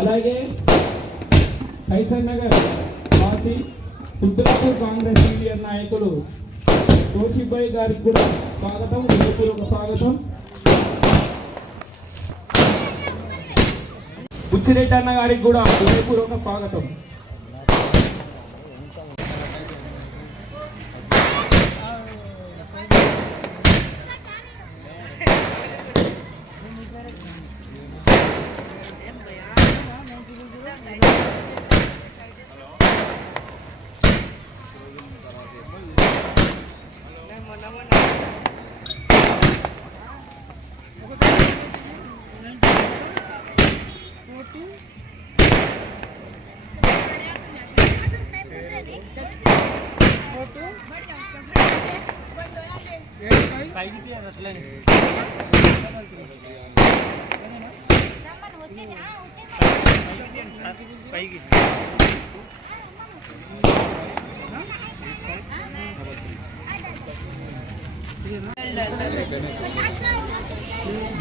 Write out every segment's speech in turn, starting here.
అలాగే కైసర్ నగర్ వాసి రుద్రాపూర్ కాంగ్రెస్ సీనియర్ నాయకులు తోషిబాయ్ గారికి కూడా స్వాగతం, హృదయపూర్వక స్వాగతం. బుచ్చిరెడ్డి అన్న గారికి కూడా హృదయపూర్వక స్వాగతం.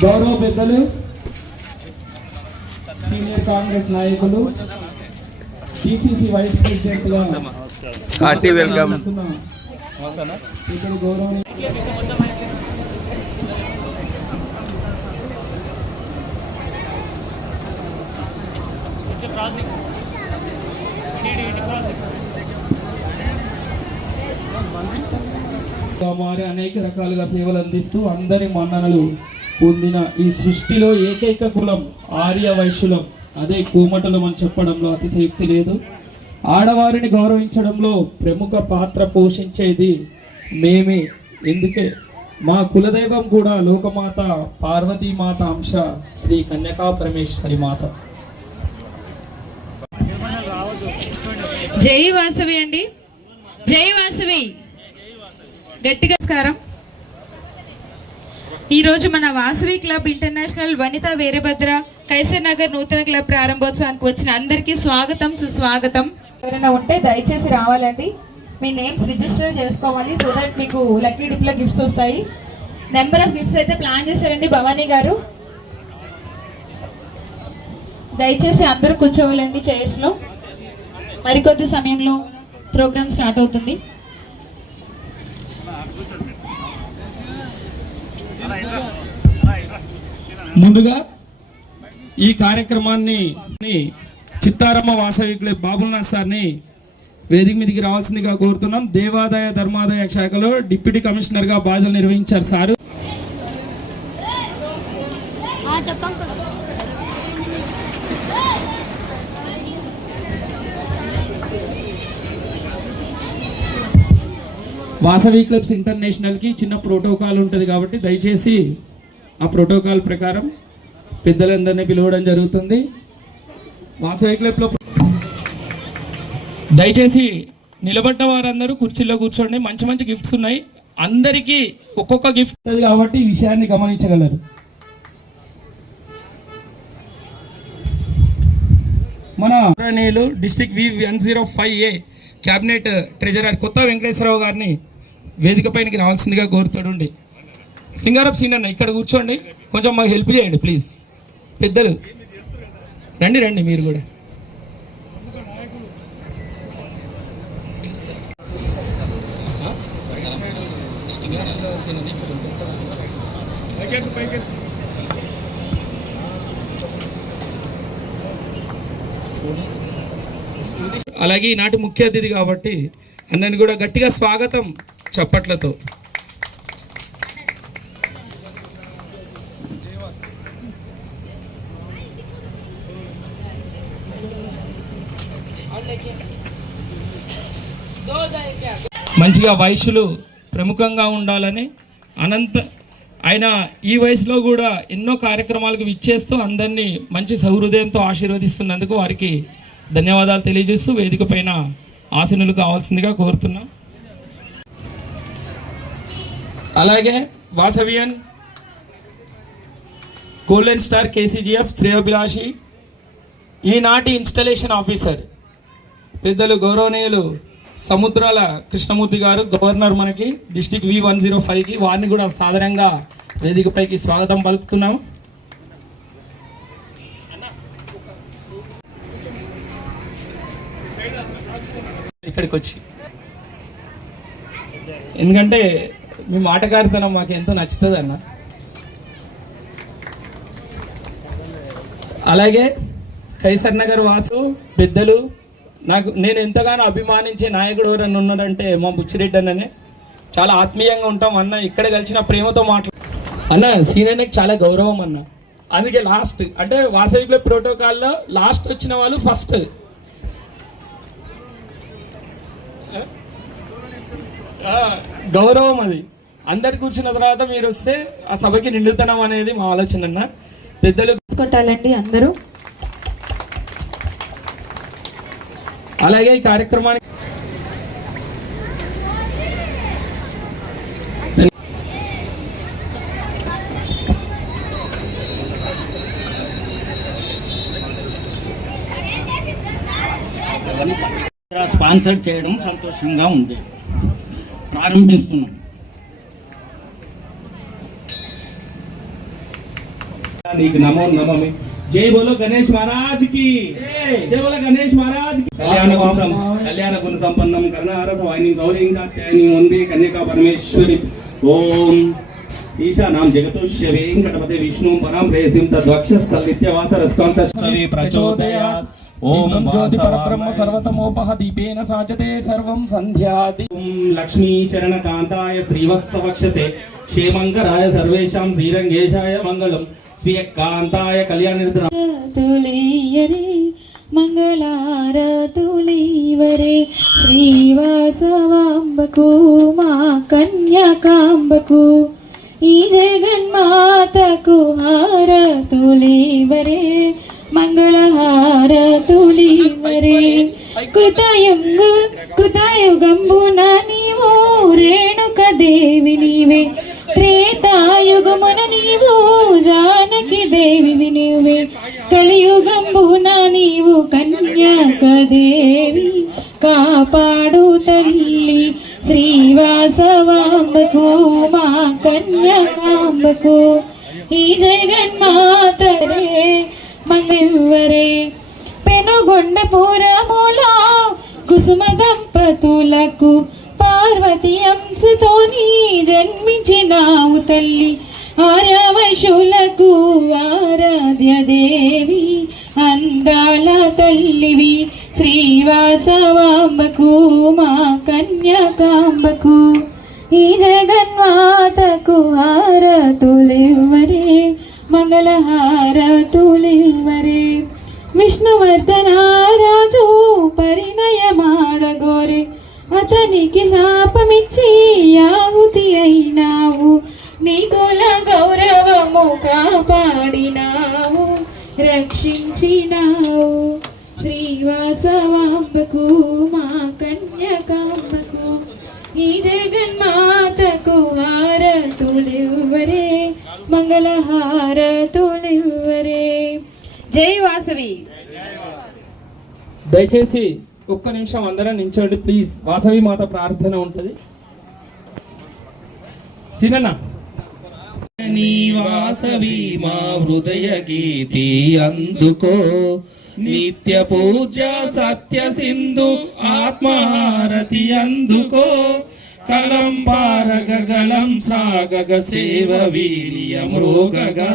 గౌరవ పెద్దలు సీనియర్ కాంగ్రెస్ నాయకులు టీసీసీ వైస్ ప్రెసిడెంట్ గా వెల్కమ్ ఇక్కడ గౌరవ మారి అనేక రకాలుగా సేవలు అందిస్తూ అందరి మన్ననలు పొందిన ఈ సృష్టిలో ఏకైక కులం ఆర్య వైశ్యులం, అదే కోమటలం అని చెప్పడంలో అతిశయోక్తి లేదు. ఆడవారిని గౌరవించడంలో ప్రముఖ పాత్ర పోషించేది మేమే. ఎందుకే మా కులదైవం కూడా లోకమాత పార్వతీమాత అంశ శ్రీ కన్యకా పరమేశ్వరి మాత. జై వాసవి అండి, జై వాసవి. గట్టిగా నమస్కారం. ఈరోజు మన వాసవి క్లబ్ ఇంటర్నేషనల్ వనిత వీరభద్ర కైసర్ నగర్ నూతన క్లబ్ ప్రారంభోత్సవానికి వచ్చిన అందరికీ స్వాగతం, సుస్వాగతం. ఎవరైనా ఉంటే దయచేసి రావాలండి. మీ నేమ్స్ రిజిస్టర్ చేసుకోవాలి, సో దట్ మీకు లక్కీ డిప్లో గిఫ్ట్స్ వస్తాయి. నెంబర్ ఆఫ్ గిఫ్ట్స్ అయితే ప్లాన్ చేశారండి భవానీ గారు. దయచేసి అందరూ కూర్చోవాలండి చైర్స్లో. మరికొద్ది సమయంలో ప్రోగ్రామ్ స్టార్ట్ అవుతుంది. ముందుగా ఈ కార్యక్రమాన్ని చిత్తారమ్మ వాసవి క్లబ్ బాబుల్నాథ్ సార్ని వేదిక మీదకి రావాల్సిందిగా కోరుతున్నాం. దేవాదాయ ధర్మాదాయ శాఖలో డిప్యూటీ కమిషనర్గా బాధ్యతలు నిర్వహించారు సారు. వాసవి క్లబ్స్ ఇంటర్నేషనల్కి చిన్న ప్రోటోకాల్ ఉంటుంది కాబట్టి దయచేసి ఆ ప్రోటోకాల్ ప్రకారం పెద్దలందరినీ పిలవడం జరుగుతుంది. వాసవి క్లబ్లో దయచేసి నిలబడ్డ వారందరూ కుర్చీలో కూర్చోండి. మంచి మంచి గిఫ్ట్స్ ఉన్నాయి, అందరికీ ఒక్కొక్క గిఫ్ట్ ఉంటుంది కాబట్టి ఈ విషయాన్ని గమనించగలరు. మన డిస్ట్రిక్ట్ V105A క్యాబినెట్ ట్రెజరర్ కొత్త వెంకటేశ్వరరావు గారిని వేదిక పైనకి రావాల్సిందిగా కోరుతాడుండి. సింగారప్ సీన్ అన్న ఇక్కడ కూర్చోండి, కొంచెం మాకు హెల్ప్ చేయండి ప్లీజ్. పెద్దలు రండి రండి మీరు కూడా. అలాగే ఈనాటి ముఖ్య అతిథి కాబట్టి అన్నని కూడా గట్టిగా స్వాగతం చప్పట్లతో. మంచిగా వయసులు ప్రముఖంగా ఉండాలని ఆయన ఈ వయసులో కూడా ఎన్నో కార్యక్రమాలకు విచ్చేస్తూ అందరినీ మంచి సహృదయంతో ఆశీర్వదిస్తున్నందుకు వారికి ధన్యవాదాలు తెలియజేస్తూ వేదిక పైన ఆసీనులు కావాల్సిందిగా కోరుతున్నాం. అలాగే వాసవియన్ గోల్డెన్ స్టార్ KCGF శ్రేయోభిలాషి ఈనాటి ఇన్స్టలేషన్ ఆఫీసర్ పెద్దలు గౌరవనీయులు సముద్రాల కృష్ణమూర్తి గారు, గవర్నర్ మనకి డిస్ట్రిక్ట్ V105కి, వారిని కూడా సాధారణంగా వేదికపైకి స్వాగతం పలుకుతున్నాం. ఇక్కడికి వచ్చి. ఎందుకంటే మీ మాటగారితనం మాకు ఎంతో నచ్చుతుంది అన్న. అలాగే కైసర్ నగర్ వాసు పెద్దలు, నేను ఎంతగానో అభిమానించే నాయకుడు ఎవరన్నా ఉన్నాడంటే మా బుచ్చిరెడ్డి అన్ననే. చాలా ఆత్మీయంగా ఉంటాం అన్న, ఇక్కడ కలిసిన ప్రేమతో అన్న. సీనియర్కి చాలా గౌరవం అన్న. అందుకే లాస్ట్ అంటే వాసవి క్లబ్ ప్రోటోకాల్లో లాస్ట్ వచ్చిన వాళ్ళు ఫస్ట్. గౌరవం అది. అందరు కూర్చున్న తర్వాత మీరు వస్తే ఆ సభకి నిండుతనం అనేది మా ఆలోచన అన్న. పెద్దలు కొట్టాలండి అందరూ. అలాగే ఈ కార్యక్రమానికి స్పాన్సర్ చేయడం సంతోషంగా ఉంది. ప్రారంభిస్తున్నాం. నీకు నమో నమమి. జై బోలో గణేష్ మహారాజ్ కి జై బోలో గణేష్ మహారాజ్ కి. కళ్యాణ గుణ సంపన్నం కరుణారస వాహిని గౌరీ కాత్యాయని వందే కన్యకా పరమేశ్వరి. ఓం ఈశానాం జగతోష్య వెంకటపతి విష్ణు పరం ప్రేసిం తద్వక్ష సల్లిత్యవాస రస్కాంత సవి ప్రచోదయాత్. ఓం జ్యోతి పరబ్రహ్మ సర్వతమోపహ దీపేన సాచతే సర్వం సంధ్యాది. ఓం లక్ష్మీ చరణ కాంతాయ శ్రీవత్సవక్షసే క్షేమంకరాయ సర్వేషాం శ్రీరంగేశాయ మంగళం. శ్రీయకాంతాయ కళ్యాణనిర్ధనాతులీయరే మంగళారతులీవరే శ్రీవాసవాంబకు మా కన్యాకాంబకు ఈ జగన్మాతకు హారతులీవరే మంగళహారతులీవరే. కృతయుగంబున నీవు రేణుక దేవి నీవే, త్రేతాయుగమున నీవు జానకి దేవి నీవే, కలియుగంబున నీవు కన్యాక దేవి. కాపాడు తల్లి శ్రీవాసవాంబకు మా కన్యాకాంబకు ఈ జగన్మాతరే మంగళవరే. పెనుగొండపురములో కుసుమ దంపతులకు పార్వతి అంశతోని జన్మించినావు తల్లి. ఆర్యవైశ్యులకు ఆరాధ్య దేవి, అందాల తల్లివి శ్రీవాసవాంబకు మా కన్యాకాంబకు ఈ జగన్మాతకు హారతులివ్వరే మంగళహారతులివ్వరే. విష్ణువర్ధనారాజు పరిణయమాడగోరే, అతనికి శాపమిచ్చి ఆహుతి అయినావు. నీ కుల గౌరవము కాపాడినావు, రక్షించినావు. శ్రీవాసవాంబకు మా కన్యాకాంబకు ఈ జగన్మాతకు హారతులివ్వరే మంగళహారతులివ్వరే. జై వాసవి. దయచేసి ఒక్క నిమిషం అందరం నించోండి ప్లీజ్. వాసవి మాత ప్రార్థన ఉంటుంది. సినన్న నీ వాసవి మా హృదయ గీతి అందుకో, నిత్య పూజ సత్య సింధు ఆత్మహారతి అందుకో. కలం పారగ గలం సాగగ సేవ వీర్య మృగగా,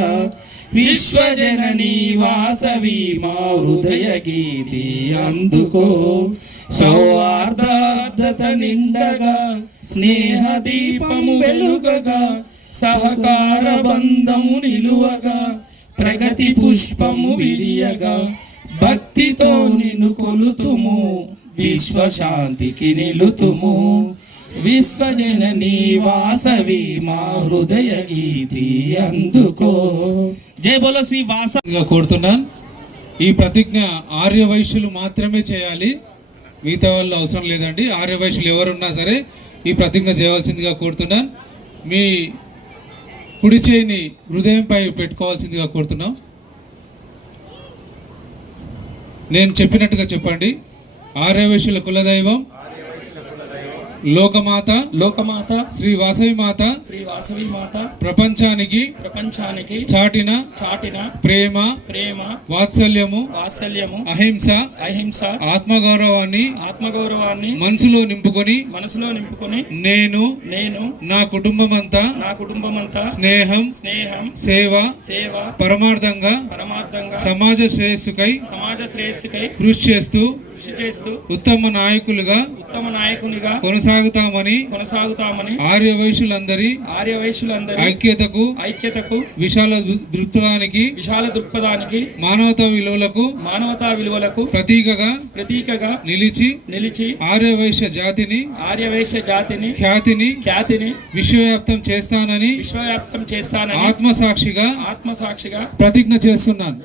విశ్వజననీ వాసవి మా హృదయ గీతి అందుకో. సౌహార్దార్థత నిండగా స్నేహ దీపము వెలుగగా, సహకార బంధము నిలువగా ప్రగతి పుష్పము విరియగా. భక్తితో నిన్ను కొలుతుము విశ్వశాంతికి నిలుతుము. విశ్వజననీ వాసవి మా హృదయ గీతి అందుకో. జై బోలో శ్రీ వాసవిగా కోరుతున్నాను. ఈ ప్రతిజ్ఞ ఆర్యవైశ్యులు మాత్రమే చేయాలి, మిగతా వాళ్ళు అవసరం లేదండి. ఆర్యవైశ్యులు ఎవరున్నా సరే ఈ ప్రతిజ్ఞ చేయవలసిందిగా కోరుతున్నాను. మీ కుడి చేయిని హృదయంపై పెట్టుకోవాల్సిందిగా కోరుతున్నాం. నేను చెప్పినట్టుగా చెప్పండి. ఆర్యవైశ్యుల కులదైవం లోకమాత లోకమాత శ్రీ వాసవి మాత శ్రీ వాసవి మాత ప్రపంచానికి చాటిన ప్రేమ వాత్సల్యము అహింస ఆత్మగౌరవాన్ని మనసులో నింపుకొని నేను నా కుటుంబమంతా స్నేహం సేవ పరమార్థంగా సమాజ శ్రేయస్సుకై కృషి చేస్తూ ఉత్తమ నాయకులుగా కొనసాగుతామని ఆర్యవైశ్యులందరి ఐక్యతకు విశాల దృక్పథానికి మానవతా విలువలకు ప్రతీకగా నిలిచి ఆర్యవైశ్య జాతిని ఖ్యాతిని విశ్వవ్యాప్తం చేస్తానని ఆత్మసాక్షిగా ప్రతిజ్ఞ చేస్తున్నాను.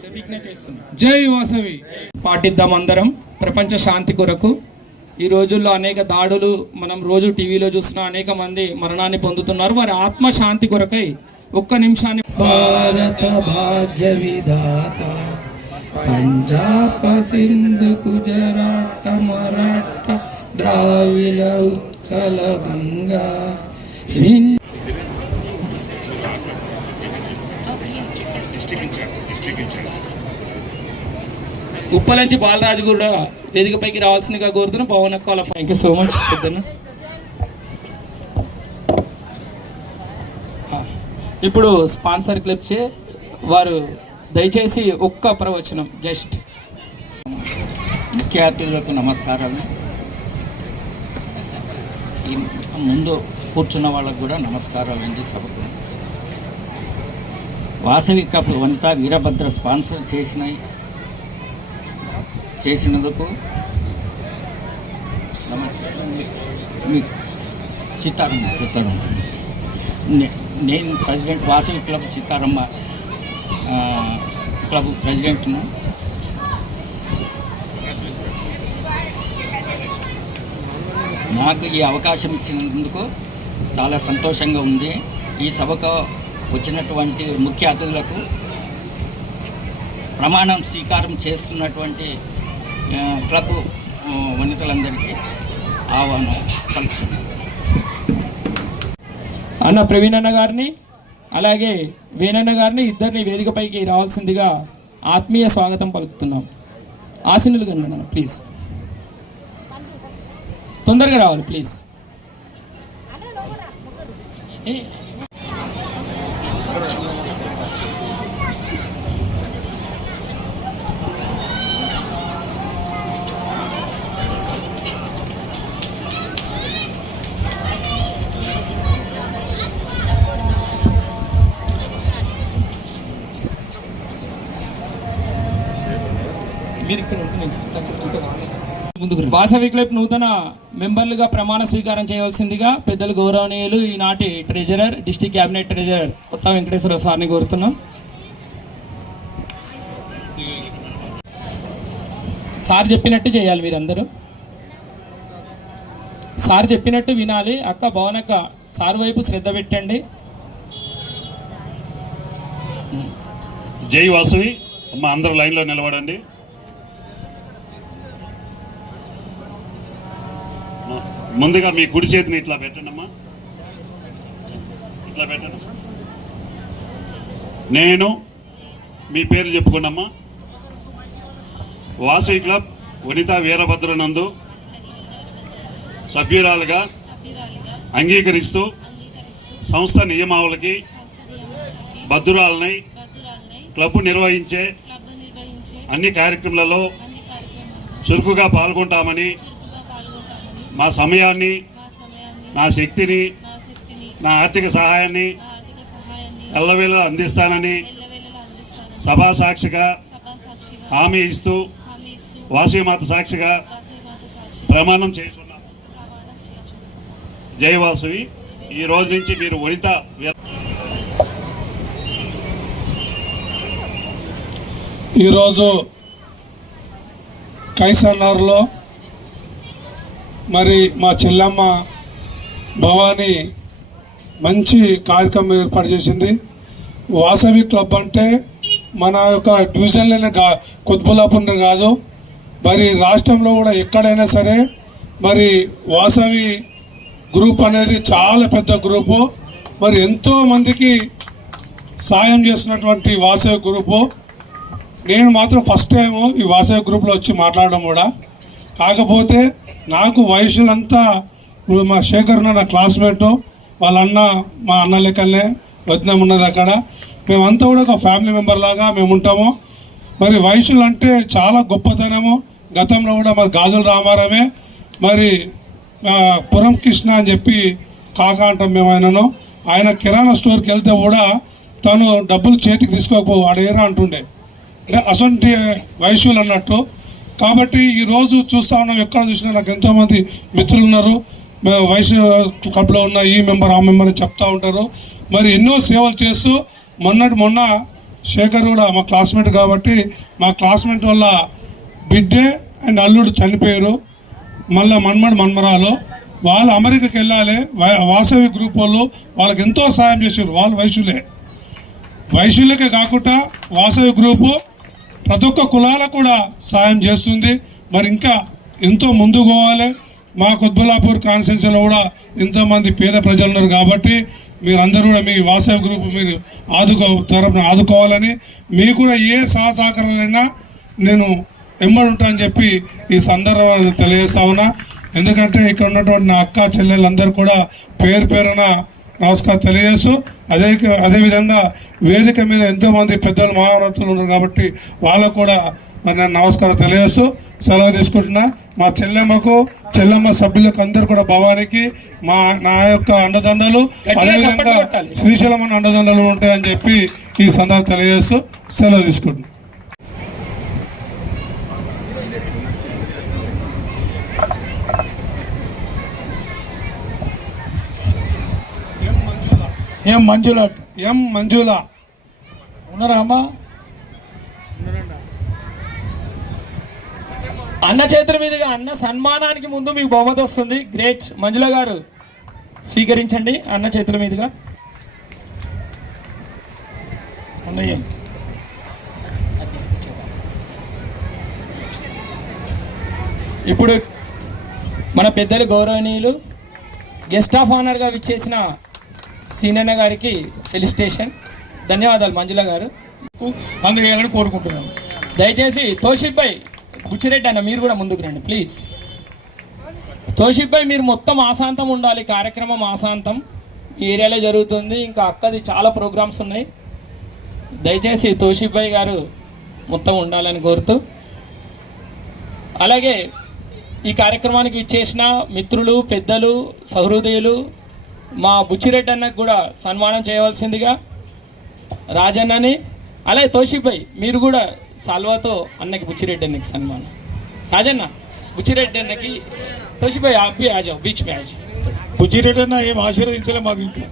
జై వాసవి. పాటిద్దాం అందరం ప్రపంచ శాంతి కొరకు. ఈ రోజుల్లో అనేక దాడులు మనం రోజు టీవీలో చూస్తున్న అనేక మంది మరణాన్ని పొందుతున్నారు. వారి ఆత్మ శాంతి కొరకై ఒక్క నిమిషాన్ని భారత భాగ్య విధాత పంజాబ్ సింధు గుజరాట మరాఠ ద్రావిడ ఉత్కల గంగా ఉప్పలంచి బాలరాజు కూడా వేదికపైకి రావాల్సిందిగా కోరుతున్నాం. పవన్ అక్క thank you so much. Peddana ఇప్పుడు స్పాన్సర్ క్లిప్స్ వారు దయచేసి ఒక్క ప్రవచనం జస్ట్. ముఖ్య అతిథులకు నమస్కారాలు. ఈ ముందు కూర్చున్న వాళ్ళకు కూడా నమస్కారాలు అండి. సభకు వాసవి కప్ వనితా వీరభద్ర స్పాన్సర్ చేసినందుకు నమస్తే. మీ చిత్తారమ్మ నేను president Vasavi club Chittaramma club ప్రెసిడెంట్ను. నాకు ఈ అవకాశం ఇచ్చినందుకు చాలా సంతోషంగా ఉంది. ఈ సభకు వచ్చినటువంటి ముఖ్య అతిథులకు ప్రమాణం స్వీకారం చేస్తున్నటువంటి క్లబ్ వనితలందరికీ ఆహ్వానం పలుకుతున్నాను. అన్న ప్రవీణ్ అన్న గారిని అలాగే వేణన్న గారిని ఇద్దరిని వేదికపైకి రావాల్సిందిగా ఆత్మీయ స్వాగతం పలుకుతున్నాం. ఆశీనులు కన్నా ప్లీజ్ తొందరగా రావాలి ప్లీజ్. వాసవి క్లబ్ నూతన మెంబర్లుగా ప్రమాణ స్వీకారం చేయవలసిందిగా పెద్దలు గౌరవనీయులు ఈనాటి ట్రెజరర్ డిస్ట్రిక్ట్ క్యాబినెట్ ట్రెజరర్ కొత్త వెంకటేశ్వర సార్ని కోరుతున్నాం. సార్ చెప్పినట్టు చేయాలి, మీరందరూ సార్ చెప్పినట్టు వినాలి. అక్క భవనక్క సార్ వైపు శ్రద్ధ పెట్టండి. జై వాసవి అమ్మ, అందరూ లైన్లో నిలబడండి. ముందుగా మీ కుడి చేతిని ఇట్లా పెట్టండి అమ్మా, ఇట్లా పెట్టండి. నేను మీ పేరు చెప్పుకోండమ్మా. వాసవి క్లబ్ వనితా వీరభద్ర నందు సభ్యురాలుగా అంగీకరిస్తూ సంస్థ నియమావళికి బద్దురాలనై క్లబ్ నిర్వహించే అన్ని కార్యక్రమాలలో చురుకుగా పాల్గొంటామని, మా సమయాన్ని, నా శక్తిని, నా ఆర్థిక సహాయాన్ని ఎల్లవేళ అందిస్తానని సభాసాక్షిగా హామీ ఇస్తూ వాసవిమాత సాక్షిగా ప్రమాణం చేస్తున్నాను. జై వాసవి. ఈ రోజు నుంచి మీరు వనిత ఈరోజు కైసన్నర్లో మరి మా చెల్లమ్మ భవానీ మంచి కార్యక్రమం ఏర్పాటు చేసింది. వాసవి క్లబ్ అంటే మన యొక్క డివిజన్లోనే కుత్బుల్లాపూర్ కాదు, మరి రాష్ట్రంలో కూడా ఎక్కడైనా సరే మరి వాసవి గ్రూప్ అనేది చాలా పెద్ద గ్రూపు. మరి ఎంతో మందికి సాయం చేస్తున్నటువంటి వాసవి గ్రూపు. నేను మాత్రం ఫస్ట్ టైం ఈ వాసవి గ్రూప్లో వచ్చి మాట్లాడడం కూడా. కాకపోతే నాకు వయసులంతా ఇప్పుడు మా శేఖర్ నా క్లాస్మేటు, వాళ్ళ అన్న మా అన్న లెక్కలనే వదినం ఉన్నది అక్కడ. మేమంతా కూడా ఒక ఫ్యామిలీ మెంబర్ లాగా మేము ఉంటాము. మరి వయసులు అంటే చాలా గొప్పతనము. గతంలో కూడా మా గాజుల రామారామే, మరి పురం కృష్ణ అని చెప్పి కాకా అంటాం మేము ఆయనను. ఆయన కిరాణా స్టోర్కి వెళ్తే కూడా తను డబ్బులు చేతికి తీసుకోకపోవు, వాడేరా అంటుండే. అంటే అసంటి వయసులు అన్నట్టు. కాబట్టి ఈరోజు చూస్తూ ఉన్నాం, ఎక్కడ చూసినా నాకు ఎంతోమంది మిత్రులు ఉన్నారు. వయసు క్లబ్లో ఉన్న ఈ మెంబర్ ఆ మెంబర్ అని చెప్తూ ఉంటారు. మరి ఎన్నో సేవలు చేస్తూ మొన్న శేఖర్ కూడా మా క్లాస్మేట్ కాబట్టి మా క్లాస్మేట్ వల్ల బిడ్డే అండ్ అల్లుడు చనిపోయారు. మళ్ళీ మన్మరాలు వాళ్ళు అమెరికాకి వెళ్ళాలి. వాసవి గ్రూప్ వాళ్ళు వాళ్ళకి ఎంతో సాయం చేశారు. వాళ్ళు వయసులకే కాకుండా వాసవి గ్రూపు ప్రతి ఒక్క కులాలకు కూడా సాయం చేస్తుంది. మరి ఇంకా ఎంతో ముందుకు పోవాలి. మా కుత్బుల్లాపూర్ కాన్స్టిట్యున్సీలో కూడా ఎంతోమంది పేద ప్రజలు ఉన్నారు కాబట్టి మీరందరూ కూడా మీ వాసవి గ్రూప్ మీరు తరపున ఆదుకోవాలని, మీకు కూడా ఏ సహకారాలైనా నేను వెంబడి ఉంటానని చెప్పి ఈ సందర్భంగా తెలియజేస్తా ఉన్నా. ఎందుకంటే ఇక్కడ ఉన్నటువంటి నా అక్క చెల్లెళ్ళందరూ కూడా పేరున నమస్కారం తెలియజేస్తూ, అదేవిధంగా వేదిక మీద ఎంతోమంది పెద్దలు మహారథులు ఉన్నారు కాబట్టి వాళ్ళకు కూడా మరి నేను నమస్కారం తెలియజేస్తూ సెలవు తీసుకుంటున్నా. మా చెల్లెమ్మ సభ్యులకు అందరూ కూడా భవానికి నా యొక్క అండదండలు, అదేవిధంగా శ్రీశైలం అండదండలు ఉంటాయని చెప్పి ఈ సందర్భం తెలియజేస్తూ సెలవు తీసుకుంటున్నా. మంజుల ఉన్నారా అమ్మా? అన్న చేతుల మీదుగా అన్న సన్మానానికి ముందు మీకు బహుమతి వస్తుంది. గ్రేట్ మంజుల గారు స్వీకరించండి అన్న చేతుల మీదుగా. అన్నయ్య ఇప్పుడు మన పెద్దలు గౌరవనీయులు గెస్ట్ ఆఫ్ ఆనర్గా విచ్చేసిన సీనన్న గారికి ఫెలిసిటేషన్. ధన్యవాదాలు మంజుల గారు. అందుకేయాలని కోరుకుంటున్నాను. దయచేసి తోషిఫ్ భాయ్, బుచ్చిరెడ్డి అన్న మీరు కూడా ముందుకు రండి ప్లీజ్. తోషిఫ్ భాయ్ మీరు మొత్తం ఆశాంతం ఉండాలి. కార్యక్రమం ఆశాంతం ఈ ఏరియాలో జరుగుతుంది. ఇంకా అక్కది చాలా ప్రోగ్రామ్స్ ఉన్నాయి. దయచేసి తోషిఫ్ భాయ్ గారు మొత్తం ఉండాలని కోరుతూ, అలాగే ఈ కార్యక్రమానికి ఇచ్చేసిన మిత్రులు, పెద్దలు, సహృదయులు మా బుచ్చిరెడ్డి అన్నకు కూడా సన్మానం చేయవలసిందిగా రాజన్నని, అలాగే తోషిఫ్ భాయ్ మీరు కూడా సాల్వాతో అన్నకి బుచ్చిరెడ్డి అన్నకి సన్మానం. రాజన్న బుచ్చిరెడ్డి అన్నకి, తోషిఫ్ భాయ్ आप भी आ जाओ बीच में आ जाओ. బుచ్చిరెడ్డి అన్న ఏం ఆశీర్వదించలే మాకు. ఇంకా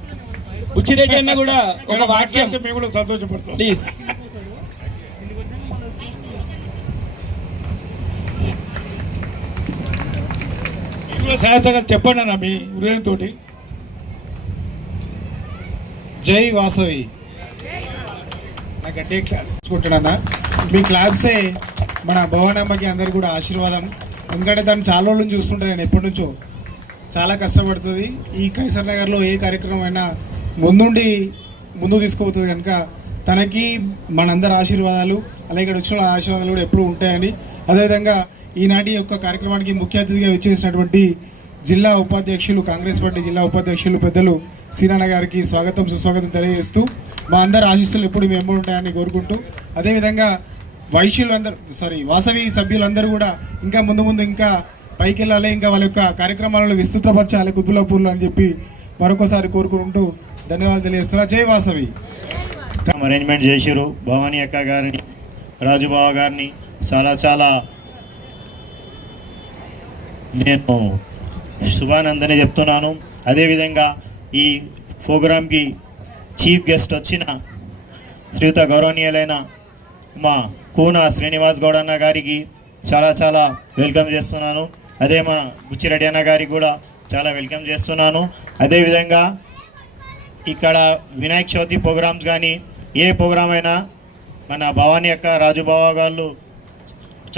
బుచ్చిరెడ్డి అన్న కూడా ఒక వాక్యం మేము కూడా సంతోషపడతాం ప్లీజ్. సహజంగా చెప్పండి అన్న మీ హృదయంతో. జై వాసవి. నా గట్టిగా క్లాప్స్కుంటున్నా. మీ క్లాప్సే మన భవనమ్మకి అందరు కూడా ఆశీర్వాదం. ఎందుకంటే దాన్ని చాలా రోజులు చూస్తుంటాను నేను, ఎప్పటి నుంచో చాలా కష్టపడుతుంది. ఈ కైసర్ నగర్లో ఏ కార్యక్రమం అయినా ముందు తీసుకుపోతుంది కనుక తనకి మనందరి ఆశీర్వాదాలు, అలాగే ఇక్కడ వచ్చిన ఆశీర్వాదాలు కూడా ఎప్పుడూ ఉంటాయని, అదేవిధంగా ఈనాటి యొక్క కార్యక్రమానికి ముఖ్య అతిథిగా విచ్చేసినటువంటి జిల్లా ఉపాధ్యక్షులు, కాంగ్రెస్ పార్టీ జిల్లా ఉపాధ్యక్షులు పెద్దలు సీనన్న గారికి స్వాగతం సుస్వాగతం తెలియజేస్తూ, మా అందరి ఆశీస్సులు ఎప్పుడు మేము ఉంటాయని కోరుకుంటూ, అదేవిధంగా వాసవి సభ్యులందరూ కూడా ఇంకా ముందు ఇంకా పైకి వెళ్ళాలి, ఇంకా వాళ్ళ యొక్క కార్యక్రమాలను విస్తృతపరచాలి కుత్బుల్లాపూర్లో అని చెప్పి మరొకసారి కోరుకుంటూ ధన్యవాదాలు తెలియజేస్తున్నా. జై వాసవి. అరేంజ్మెంట్ చేశారు భవానీ అక్క గారిని, రాజుబావ గారిని చాలా నేను శుభానందని చెప్తున్నాను. అదేవిధంగా ఈ ప్రోగ్రాంకి చీఫ్ గెస్ట్ వచ్చిన శ్రీయుత గౌరవనీయులైన మా కూన శ్రీనివాస్ గౌడ్ అన్న గారికి చాలా వెల్కమ్ చేస్తున్నాను. అదే మన బుచ్చిరెడ్డి అన్న గారికి కూడా చాలా వెల్కమ్ చేస్తున్నాను. అదేవిధంగా ఇక్కడ వినాయక చవితి ప్రోగ్రామ్స్ కానీ ఏ ప్రోగ్రామ్ అయినా మన భవానీ అక్క, రాజుబావ గారు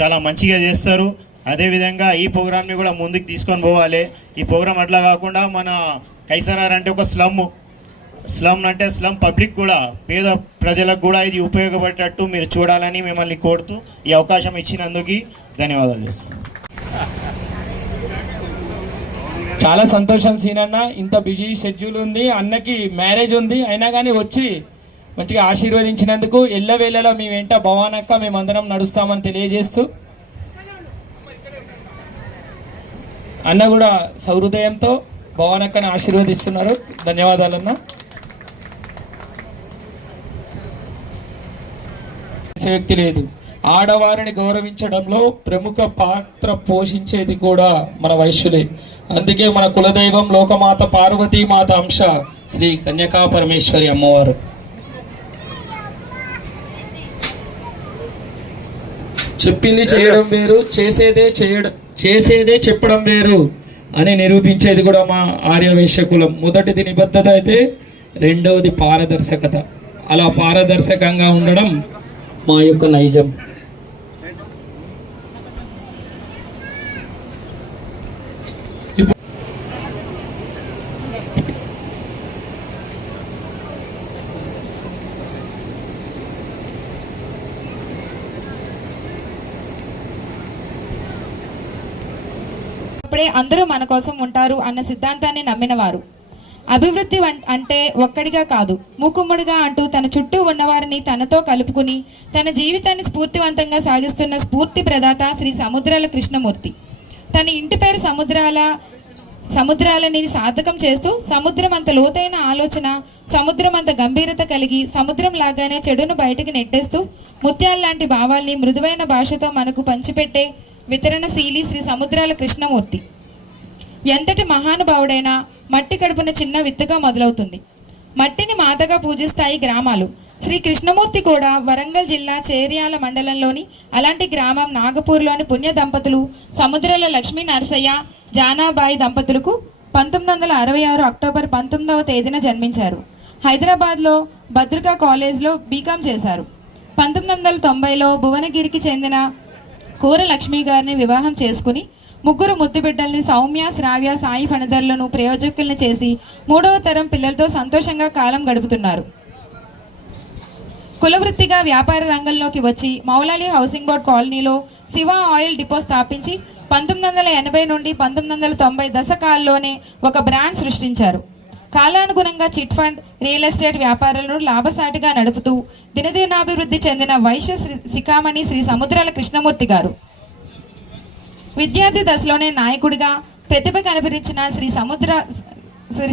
చాలా మంచిగా చేస్తారు. అదేవిధంగా ఈ ప్రోగ్రామ్ని కూడా ముందుకు తీసుకొని పోవాలి. ఈ ప్రోగ్రామ్ అట్లా కాకుండా మన కైసనార్ అంటే ఒక స్లమ్ అంటే స్లమ్ పబ్లిక్ కూడా, పేద ప్రజలకు కూడా ఇది ఉపయోగపడేటట్టు మీరు చూడాలని మిమ్మల్ని కోరుతూ ఈ అవకాశం ఇచ్చినందుకు ధన్యవాదాలు చేస్తున్నాను. చాలా సంతోషం సీనన్న, ఇంత బిజీ షెడ్యూల్ ఉంది, అన్నకి మ్యారేజ్ ఉంది, అయినా కానీ వచ్చి మంచిగా ఆశీర్వదించినందుకు ఎల్లవేళలా మీ వెంట భవానక్క మేమందరం నడుస్తామని తెలియజేస్తూ, అన్న కూడా సహృదయంతో భవానక్కని ఆశీర్వదిస్తున్నారు. ధన్యవాదాలన్న. శక్తి లేదు, ఆడవారిని గౌరవించడంలో ప్రముఖ పాత్ర పోషించేది కూడా మన వైశ్యులే. అందుకే మన కులదైవం లోకమాత పార్వతీమాత అంశ శ్రీ కన్యకా పరమేశ్వరి అమ్మవారు. చెప్పింది చేయడం వేరు, చేసేదే చెప్పడం వేరు అని నిరూపించేది కూడా మా ఆర్యవైశ్య కులం. మొదటిది నిబద్ధత అయితే రెండవది పారదర్శకత. అలా పారదర్శకంగా ఉండడం మా యొక్క నైజం. అప్పుడే అందరూ మన కోసం ఉంటారు అన్న సిద్ధాంతాన్ని నమ్మినవారు. అభివృద్ధి అంటే ఒక్కడిగా కాదు, మూకుమ్మడిగా అంటూ తన చుట్టూ ఉన్నవారిని తనతో కలుపుకుని తన జీవితాన్ని స్ఫూర్తివంతంగా సాగిస్తున్న స్ఫూర్తి ప్రదాత శ్రీ సముద్రాల కృష్ణమూర్తి. తన ఇంటి పేరు సముద్రాలని సార్థకం చేస్తూ సముద్రం అంత లోతైన ఆలోచన, సముద్రం అంత గంభీరత కలిగి సముద్రం లాగానే చెడును బయటకు నెట్టేస్తూ ముత్యాల లాంటి భావాల్ని మృదువైన భాషతో మనకు పంచిపెట్టే వితరణశీలి శ్రీ సముద్రాల కృష్ణమూర్తి. ఎంతటి మహానుభావుడైనా మట్టి కడుపున చిన్న విత్తుగా మొదలవుతుంది. మట్టిని మాతగా పూజిస్తాయి గ్రామాలు. శ్రీ కృష్ణమూర్తి కూడా వరంగల్ జిల్లా చేర్యాల మండలంలోని అలాంటి గ్రామం నాగపూర్లోని పుణ్య దంపతులు సముద్రాల లక్ష్మీ నరసయ్య జానాబాయి దంపతులకు 1966 అక్టోబర్ 19వ తేదీన జన్మించారు. హైదరాబాద్లో భద్రకా కాలేజ్లో బీకాం చేశారు. 1990లో భువనగిరికి చెందిన కూర లక్ష్మి గారిని వివాహం చేసుకుని 3 ముద్దు బిడ్డల్ని సౌమ్య, శ్రావ్య, సాయి ఫణిధర్లను ప్రయోజకుల్ని చేసి 3వ తరం పిల్లలతో సంతోషంగా కాలం గడుపుతున్నారు. కులవృత్తిగా వ్యాపార రంగంలోకి వచ్చి మౌలాలి హౌసింగ్ బోర్డ్ కాలనీలో శివ ఆయిల్ డిపో స్థాపించి 1980 నుండి 1990 దశకాల్లోనే ఒక బ్రాండ్ సృష్టించారు. కాలానుగుణంగా చిట్ ఫండ్, రియల్ ఎస్టేట్ వ్యాపారాలను లాభసాటిగా నడుపుతూ దినదినాభివృద్ధి చెందిన వైశ్య శిఖామణి శ్రీ సముద్రాల కృష్ణమూర్తి గారు. విద్యార్థి దశలోనే నాయకుడిగా ప్రతిభ కనబరిచిన శ్రీ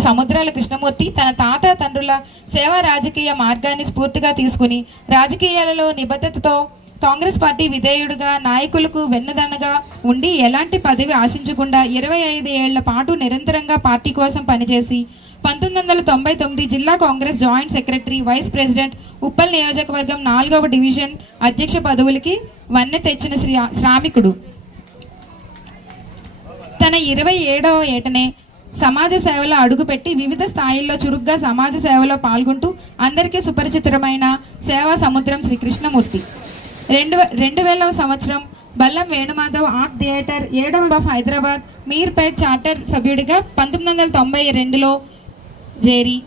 సముద్రాల కృష్ణమూర్తి తన తాత తండ్రుల సేవా రాజకీయ మార్గాన్ని స్ఫూర్తిగా తీసుకుని రాజకీయాలలో నిబద్ధతతో కాంగ్రెస్ పార్టీ విధేయుడుగా నాయకులకు వెన్నదన్నగా ఉండి ఎలాంటి పదవి ఆశించకుండా 25 ఏళ్ల పాటు నిరంతరంగా పార్టీ కోసం పనిచేసి 1999 జిల్లా Congress joint secretary, vice president, Uppal నియోజకవర్గం 4వ డివిజన్ అధ్యక్ష పదవులకి వన్నె తెచ్చిన శ్రామికుడు. తన 27వ ఏటనే సమాజ సేవలో అడుగుపెట్టి వివిధ స్థాయిల్లో చురుగ్గా సమాజ సేవలో పాల్గొంటూ అందరికీ సుపరిచితమైన సేవా సముద్రం శ్రీ కృష్ణమూర్తి. 2000వ సంవత్సరం బల్లం వేణుమాధవ్ ఆర్ట్ థియేటర్ 7వ హైదరాబాద్ మీర్పేట్ చార్టర్ సభ్యుడిగా 1992లో చేరి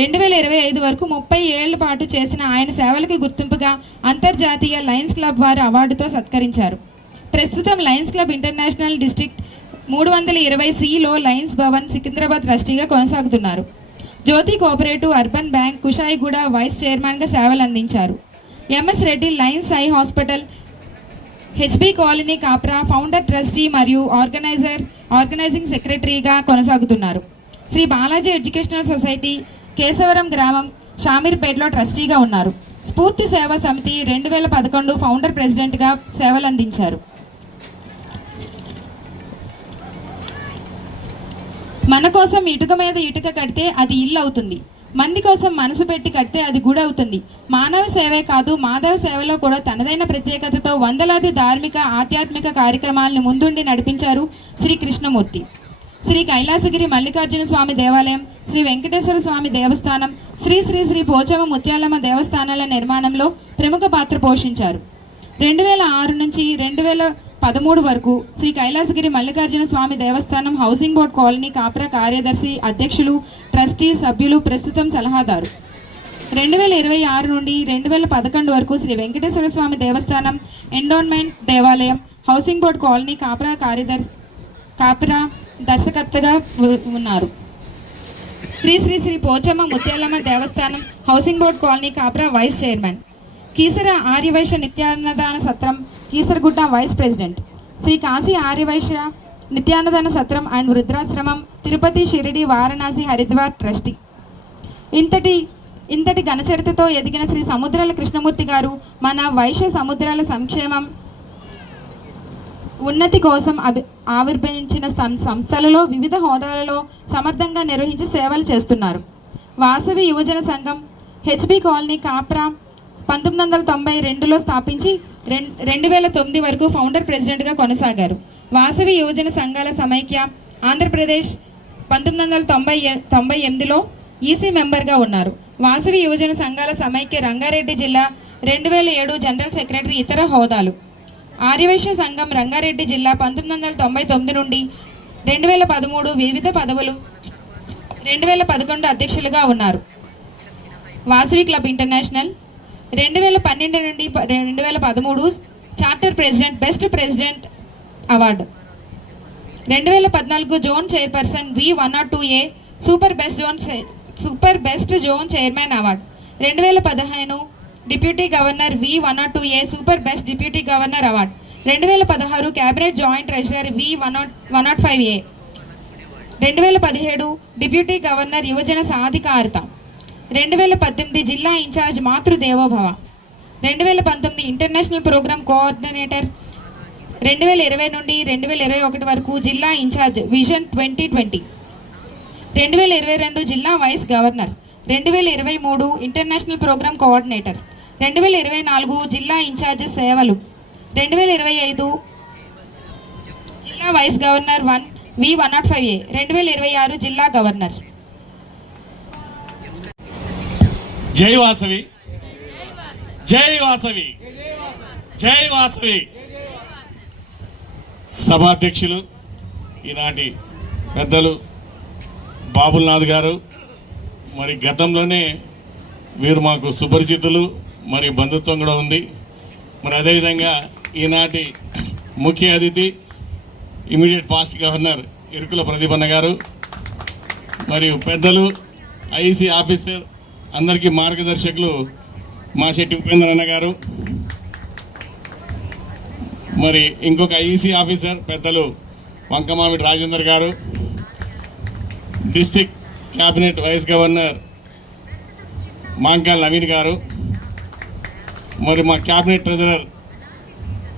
2025 వరకు 30 ఏళ్ల పాటు చేసిన ఆయన సేవలకు గుర్తింపుగా అంతర్జాతీయ లయన్స్ క్లబ్ వారి అవార్డుతో సత్కరించారు. ప్రస్తుతం లయన్స్ క్లబ్ ఇంటర్నేషనల్ డిస్ట్రిక్ట్ 320Cలో లయన్స్ భవన్ సికింద్రాబాద్ ట్రస్టీగా కొనసాగుతున్నారు. Jyoti cooperative urban bank Kushaiguda vice చైర్మన్గా సేవలు అందించారు. MS Reddy lions eye hospital HB colony Kapra founder trustee మరియు ఆర్గనైజింగ్ సెక్రటరీగా కొనసాగుతున్నారు. శ్రీ బాలాజీ ఎడ్యుకేషనల్ సొసైటీ కేశవరం గ్రామం షామీర్పేటలో ట్రస్టీగా ఉన్నారు. స్ఫూర్తి సేవా సమితి 2011 ఫౌండర్ ప్రెసిడెంట్గా సేవలు అందించారు. మన కోసం ఇటుక మీద ఇటుక కడితే అది ఇల్లు అవుతుంది. మంది కోసం మనసు పెట్టి కడితే అది గుడి అవుతుంది. మానవ సేవే కాదు, మాధవ సేవలో కూడా తనదైన ప్రత్యేకతతో వందలాది ధార్మిక ఆధ్యాత్మిక కార్యక్రమాలను ముందుండి నడిపించారు శ్రీ కృష్ణమూర్తి. శ్రీ కైలాసగిరి మల్లికార్జున స్వామి దేవాలయం, శ్రీ వెంకటేశ్వర స్వామి దేవస్థానం, శ్రీ శ్రీ శ్రీ పోచమ్మ ముత్యాలమ్మ దేవస్థానాల నిర్మాణంలో ప్రముఖ పాత్ర పోషించారు. 2006 నుంచి 13 వరకు శ్రీ కైలాసగిరి మల్లికార్జున స్వామి దేవస్థానం హౌసింగ్ బోర్డ్ కాలనీ కాప్రా కార్యదర్శి, అధ్యక్షులు, ట్రస్టీ, సభ్యులు, ప్రస్తుతం సలహాదారు. 2026 నుండి 2011 వరకు శ్రీ వెంకటేశ్వర స్వామి దేవస్థానం ఎండోన్మెంట్ దేవాలయం హౌసింగ్ బోర్డ్ కాలనీ కాప్రా దర్శకర్తగా ఉన్నారు. శ్రీ శ్రీ శ్రీ పోచమ్మ ముత్యాలమ్మ దేవస్థానం housing board colony Kapra vice chairman. Keesara Aryavysya నిత్యాన్నదాన సత్రం కీసరగుట్ట వైస్ ప్రెసిడెంట్. శ్రీ కాశీ ఆర్యవైశ్య నిత్యాన్నదాన సత్రం అండ్ వృద్ధాశ్రమం తిరుపతి, షిరిడి, వారణాసి, హరిద్వార్ ట్రస్టీ. ఇంతటి ఘనచరితతో ఎదిగిన శ్రీ సముద్రాల కృష్ణమూర్తి గారు మన వైశ్య సముద్రాల సంక్షేమం ఉన్నతి కోసం ఆవిర్భవించిన సంస్థలలో వివిధ హోదాలలో సమర్థంగా నిర్వహించి సేవలు చేస్తున్నారు. వాసవి యువజన సంఘం హెచ్బి కాలనీ కాప్రా 1992లో స్థాపించి 2009 వరకు ఫౌండర్ ప్రెసిడెంట్గా కొనసాగారు. వాసవి యువజన సంఘాల సమైక్య ఆంధ్రప్రదేశ్ 1998లో ఈసీ మెంబర్గా ఉన్నారు. వాసవి యువజన సంఘాల సమైక్య రంగారెడ్డి జిల్లా 2007 జనరల్ సెక్రటరీ, ఇతర హోదాలు. ఆర్యవైశ్య సంఘం రంగారెడ్డి జిల్లా 1999 నుండి 2013 వివిధ పదవులు, 2011 అధ్యక్షులుగా ఉన్నారు. వాసవి క్లబ్ ఇంటర్నేషనల్ 2012 నుండి 2013 charter president, best president award. 2014 zone chairperson V102A super best zone chairman award. 2015 deputy governor V102A super best deputy governor award. 2016 cabinet joint treasurer V105A. 2017 deputy governor యువజన సాధికారత. 2018 జిల్లా ఇన్ఛార్జ్ మాతృదేవోభవ. 2019 ఇంటర్నేషనల్ ప్రోగ్రామ్ కోఆర్డినేటర్. 2020 నుండి 2021 వరకు జిల్లా incharge vision 2020. 2022 జిల్లా vice governor. 2023 international programme coordinator. 2024 జిల్లా incharge సేవలు. 2025 జిల్లా వైస్ గవర్నర్ V105A. 2026 జిల్లా గవర్నర్. జై వాసవి, జై వాసవి, జై వాసవి. సభాధ్యక్షులు ఈనాటి పెద్దలు బాబుల్నాథ్ గారు, మరి గతంలోనే వీరు మాకు సుపరిచితులు, మరి బంధుత్వం కూడా ఉంది. మరి అదేవిధంగా ఈనాటి ముఖ్య అతిథి ఇమీడియట్ ఫాస్ట్ గవర్నర్ ఇరుకుల ప్రదీపన్న గారు, మరియు పెద్దలు ఐఈసీ ఆఫీసర్, అందరికీ మార్గదర్శకులు మా శెట్టి ఉపేంద్ర అన్న గారు, మరి ఇంకొక ఐఈసీ ఆఫీసర్ పెద్దలు వంకమామిడి రాజేందర్ గారు, district cabinet vice governor Mankal Naveen గారు, మరి మా క్యాబినెట్ ట్రెజరర్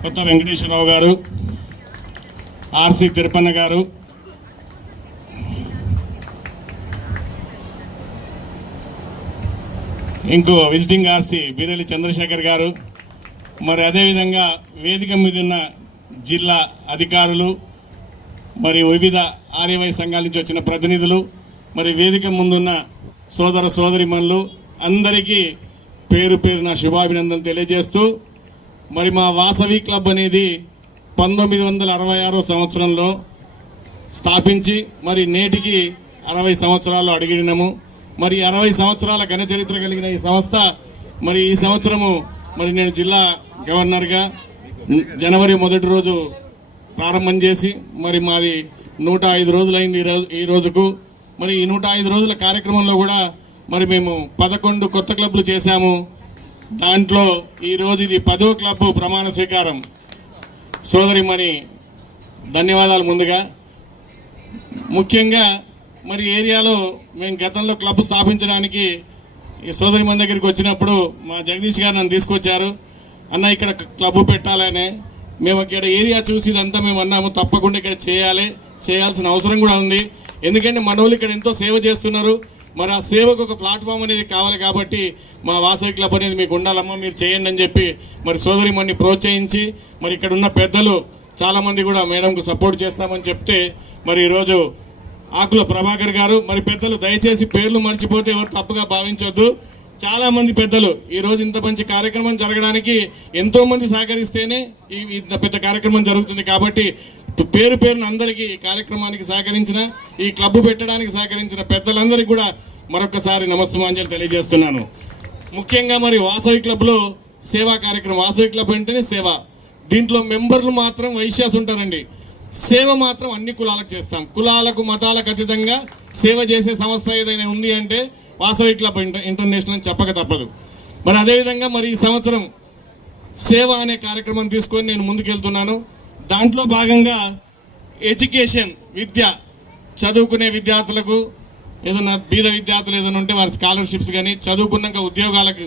కొత్త వెంకటేశ్వరరావు గారు, ఆర్సి తిరుపన్న గారు, ఇంకో విజిటింగ్ ఆర్సి బీరెల్లి చంద్రశేఖర్ గారు, మరి అదేవిధంగా వేదిక మీద ఉన్న జిల్లా అధికారులు, మరి వివిధ ఆర్యవై సంఘాల నుంచి వచ్చిన ప్రతినిధులు, మరి వేదిక ముందున్న సోదర సోదరిమణులు అందరికీ పేరు పేరున శుభాభినందనలు తెలియజేస్తూ, మరి మా వాసవి క్లబ్ అనేది 1966 సంవత్సరంలో స్థాపించి మరి నేటికి 60 సంవత్సరాలు అడుగిడినాము. మరి 60 సంవత్సరాల ఘన చరిత్ర కలిగిన ఈ సంస్థ మరి ఈ సంవత్సరము మరి నేను జిల్లా గవర్నర్గా జనవరి 1 రోజు ప్రారంభం చేసి మరి మాది 105 రోజులైంది ఈ రోజుకు. మరి ఈ 105 రోజుల కార్యక్రమంలో కూడా మరి మేము 11 కొత్త క్లబ్లు చేశాము. దాంట్లో ఈరోజు ఇది 10వ క్లబ్ ప్రమాణ స్వీకారం. సోదరిమణి ధన్యవాదాలు. ముందుగా ముఖ్యంగా మరి ఏరియాలో మేము గతంలో క్లబ్ స్థాపించడానికి ఈ సోదరిమణి దగ్గరికి వచ్చినప్పుడు మా జగదీష్ గారు నన్ను తీసుకొచ్చారు. అన్న ఇక్కడ క్లబ్ పెట్టాలని. మేము ఇక్కడ ఏరియా చూసి ఇదంతా మేము అన్నాము, తప్పకుండా ఇక్కడ చేయాల్సిన అవసరం కూడా ఉంది. ఎందుకంటే మనోళ్ళు ఇక్కడ ఎంతో సేవ చేస్తున్నారు. మరి ఆ సేవకు ఒక ప్లాట్ఫామ్ అనేది కావాలి కాబట్టి మా వాసవి క్లబ్ అనేది మీకు ఉండాలమ్మా, మీరు చేయండి అని చెప్పి మరి సోదరిమణిని ప్రోత్సహించి మరి ఇక్కడ ఉన్న పెద్దలు చాలామంది కూడా మేడంకు సపోర్ట్ చేస్తామని చెప్తే మరి ఈరోజు ఆకుల ప్రభాకర్ గారు, మరి పెద్దలు దయచేసి పేర్లు మర్చిపోతే ఎవరు తప్పుగా భావించొద్దు. చాలా మంది పెద్దలు ఈ రోజు ఇంత మంచి కార్యక్రమం జరగడానికి ఎంతో మంది సహకరిస్తేనే ఇంత పెద్ద కార్యక్రమం జరుగుతుంది. కాబట్టి పేరు పేరున అందరికీ ఈ కార్యక్రమానికి సహకరించిన, ఈ క్లబ్ పెట్టడానికి సహకరించిన పెద్దలందరికీ కూడా మరొకసారి నమస్సుమాంజలి తెలియజేస్తున్నాను. ముఖ్యంగా మరి వాసవి క్లబ్లో సేవా కార్యక్రమం, వాసవి క్లబ్ అంటేనే సేవ. దీంట్లో మెంబర్లు మాత్రం వైశ్యాస్ ఉంటారండి. సేవ మాత్రం అన్ని కులాలకు చేస్తాం. కులాలకు మతాలకు అతీతంగా సేవ చేసే సంస్థ ఏదైనా ఉంది అంటే వాసవి క్లబ్ ఇంటర్నేషనల్ అని చెప్పక తప్పదు. మరి అదేవిధంగా మరి ఈ సంవత్సరం సేవ అనే కార్యక్రమం తీసుకొని నేను ముందుకెళ్తున్నాను. దాంట్లో భాగంగా ఎడ్యుకేషన్, విద్య, చదువుకునే విద్యార్థులకు ఏదైనా బీద విద్యార్థులు ఏదైనా ఉంటే వారి స్కాలర్షిప్స్ కానీ, చదువుకున్నాక ఉద్యోగాలకు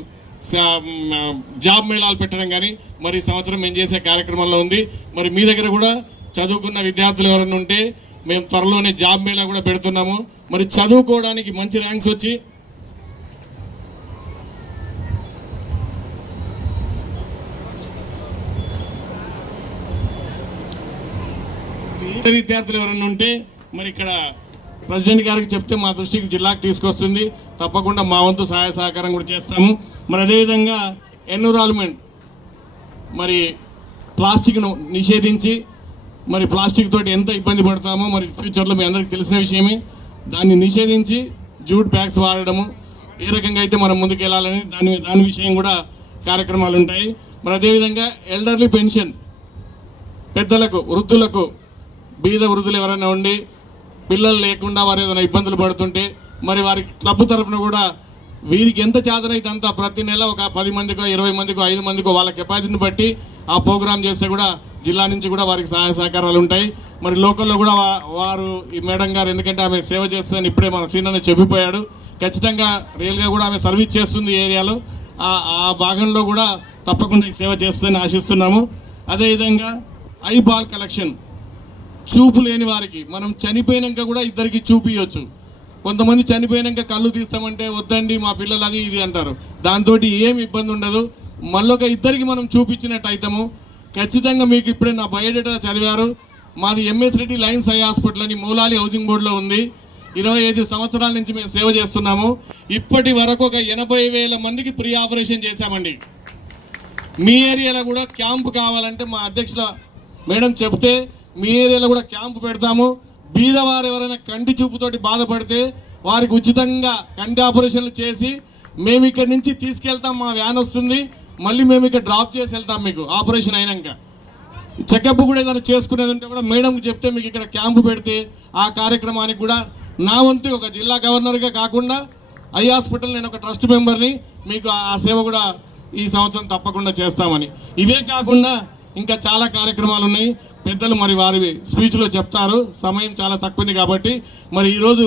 జాబ్ మేళాలు పెట్టడం కానీ మరి ఈ సంవత్సరం మేము చేసే కార్యక్రమంలో ఉంది. మరి మీ దగ్గర కూడా చదువుకున్న విద్యార్థులు ఎవరైనా ఉంటే మేము త్వరలోనే జాబ్ మేళా కూడా పెడుతున్నాము. మరి చదువుకోవడానికి మంచి ర్యాంక్స్ వచ్చి విద్యార్థులు ఎవరైనా ఉంటే మరి ఇక్కడ ప్రెసిడెంట్ గారికి చెప్తే మా దృష్టికి జిల్లాకు తీసుకొస్తుంది. తప్పకుండా మా వంతు సహాయ సహకారం కూడా చేస్తాము. మరి అదేవిధంగా ఎన్విరాన్మెంట్, మరి ప్లాస్టిక్ను నిషేధించి మరి ప్లాస్టిక్ తోటి ఎంత ఇబ్బంది పడతామో మరి ఫ్యూచర్లో మీ అందరికీ తెలిసిన విషయమే. దాన్ని నిషేధించి జూట్ బ్యాగ్స్ వాడడము, ఏ రకంగా అయితే మనం ముందుకు వెళ్ళాలని దాని విషయం కూడా కార్యక్రమాలు ఉంటాయి. మరి అదేవిధంగా ఎల్డర్లీ పెన్షన్స్, పెద్దలకు, వృద్ధులకు, బీద వృద్ధులు ఎవరైనా ఉండి పిల్లలు లేకుండా వారు ఏదైనా ఇబ్బందులు పడుతుంటే మరి వారి క్లబ్ తరఫున కూడా వీరికి ఎంత చేతనైతే అంత ప్రతి నెల ఒక 10 మందికో 20 మందికో 5 మందికో వాళ్ళ కెపాసిటీని బట్టి ఆ ప్రోగ్రామ్ చేస్తే కూడా జిల్లా నుంచి కూడా వారికి సహాయ సహకారాలు ఉంటాయి. మరి లోకల్లో కూడా వారు ఈ మేడం గారు, ఎందుకంటే ఆమె సేవ చేస్తుందని ఇప్పుడే మన సీనియర్ చెప్పిపోయాడు, ఖచ్చితంగా రియల్గా కూడా ఆమె సర్వీస్ చేస్తుంది ఏరియాలో. ఆ భాగంలో కూడా తప్పకుండా ఈ సేవ చేస్తుందని ఆశిస్తున్నాము. అదేవిధంగా ఐ బాల్ కలెక్షన్, చూపు లేని వారికి మనం చనిపోయినాక కూడా ఇద్దరికి చూపియొచ్చు. కొంతమంది చనిపోయినాక కళ్ళు తీస్తామంటే వద్దండి మా పిల్లలు అది ఇది అంటారు. దాంతో ఏం ఇబ్బంది ఉండదు. మళ్ళొక ఇద్దరికి మనం చూపించినట్టు అవుతాము. ఖచ్చితంగా మీకు ఇప్పుడే నా బయోడేటా చదివారు. మాది MS Reddy lions eye hospital అని మూలాలి హౌసింగ్ బోర్డులో ఉంది. 25 సంవత్సరాల నుంచి మేము సేవ చేస్తున్నాము. ఇప్పటి వరకు ఒక 80,000 మందికి ప్రీ ఆపరేషన్ చేశామండి. మీ ఏరియాలో కూడా క్యాంపు కావాలంటే మా అధ్యక్షుల మేడం చెప్తే మీ ఏరియాలో కూడా క్యాంపు పెడతాము. బీదవారు ఎవరైనా కంటి చూపుతోటి బాధపడితే వారికి ఉచితంగా కంటి ఆపరేషన్లు చేసి మేము ఇక్కడి నుంచి తీసుకెళ్తాం. మా వ్యాన్ వస్తుంది, మళ్ళీ మేము ఇక్కడ డ్రాప్ చేసి వెళ్తాం. మీకు ఆపరేషన్ అయినాక చెకప్ కూడా ఏదైనా చేసుకునేది ఉంటే కూడా మేడంకి చెప్తే మీకు ఇక్కడ క్యాంపు పెడితే ఆ కార్యక్రమానికి కూడా నా వంతు ఒక జిల్లా గవర్నర్గా కాకుండా ఐ హాస్పిటల్ నేను ఒక ట్రస్ట్ మెంబర్ని, మీకు ఆ సేవ కూడా ఈ సంవత్సరం తప్పకుండా చేస్తామని. ఇవే కాకుండా ఇంకా చాలా కార్యక్రమాలు ఉన్నాయి. పెద్దలు మరి వారి స్పీచ్లో చెప్తారు, సమయం చాలా తక్కువది కాబట్టి. మరి ఈరోజు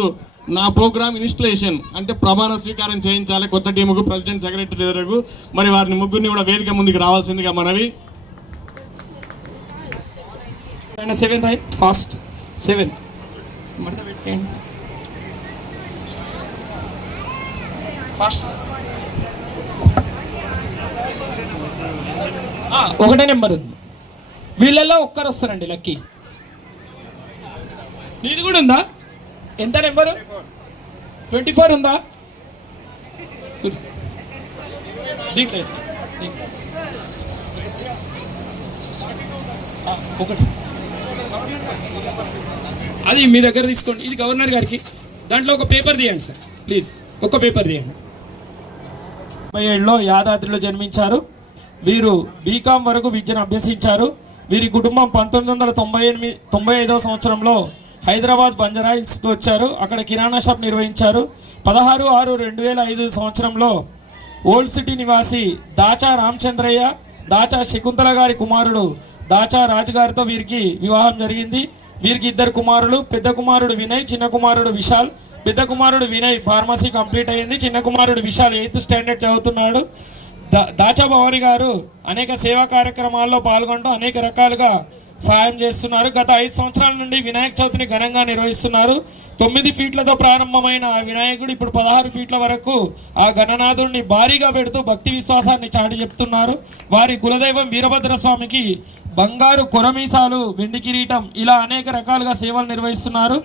నా ప్రోగ్రామ్ ఇన్స్టలేషన్ అంటే ప్రమాణ స్వీకారం చేయించాలి కొత్త టీముకు, ప్రెసిడెంట్, సెక్రటరీ వరకు. మరి వారిని ముగ్గురిని కూడా వేదిక ముందుకు రావాల్సిందిగా మనవి. 7 రైట్, ఫాస్ట్ 7 ఫాస్ట్. ఒకటే నెంబర్ ఉంది, వీళ్ళల్లో ఒక్కరు వస్తారండి లక్కీ. నీది కూడా ఉందా? ఎంత నెంబరు? 24 ఉందా? దీంట్లో ఒకటి అది మీ దగ్గర తీసుకోండి. ఇది గవర్నర్ గారికి, దాంట్లో ఒక పేపర్ తీయండి సార్ ప్లీజ్, ఒక పేపర్ తీయండి. 37లో యాదాద్రిలో జన్మించారు. వీరు బీకాం వరకు విద్యను అభ్యసించారు. వీరి కుటుంబం 1995వ సంవత్సరంలో హైదరాబాద్ బంజారాహిల్స్కి వచ్చారు. అక్కడ కిరాణా షాప్ నిర్వహించారు. 16/6/2005 సంవత్సరంలో ఓల్డ్ సిటీ నివాసి దాచా రామచంద్రయ్య, దాచా శకుంతల గారి కుమారుడు దాచా రాజు గారితో వీరికి వివాహం జరిగింది. వీరికి 2 కుమారులు, పెద్ద కుమారుడు వినయ్, చిన్న కుమారుడు విశాల్. పెద్ద కుమారుడు వినయ్ ఫార్మసీ కంప్లీట్ అయ్యింది. చిన్న కుమారుడు విశాల్ 8th స్టాండర్డ్ చదువుతున్నాడు. దాచా భవాని గారు అనేక సేవా కార్యక్రమాల్లో పాల్గొంటూ అనేక రకాలుగా సహాయం చేస్తున్నారు. గత 5 సంవత్సరాల నుండి వినాయక చవితిని ఘనంగా నిర్వహిస్తున్నారు. 9 ఫీట్లతో ప్రారంభమైన ఆ వినాయకుడు ఇప్పుడు 16 ఫీట్ల వరకు ఆ గణనాథుడిని భారీగా పెడుతూ భక్తి విశ్వాసాన్ని చాటి చెప్తున్నారు. వారి కులదైవం వీరభద్రస్వామికి బంగారు కొరమీసాలు, వెండి కిరీటం, ఇలా అనేక రకాలుగా సేవలు నిర్వహిస్తున్నారు.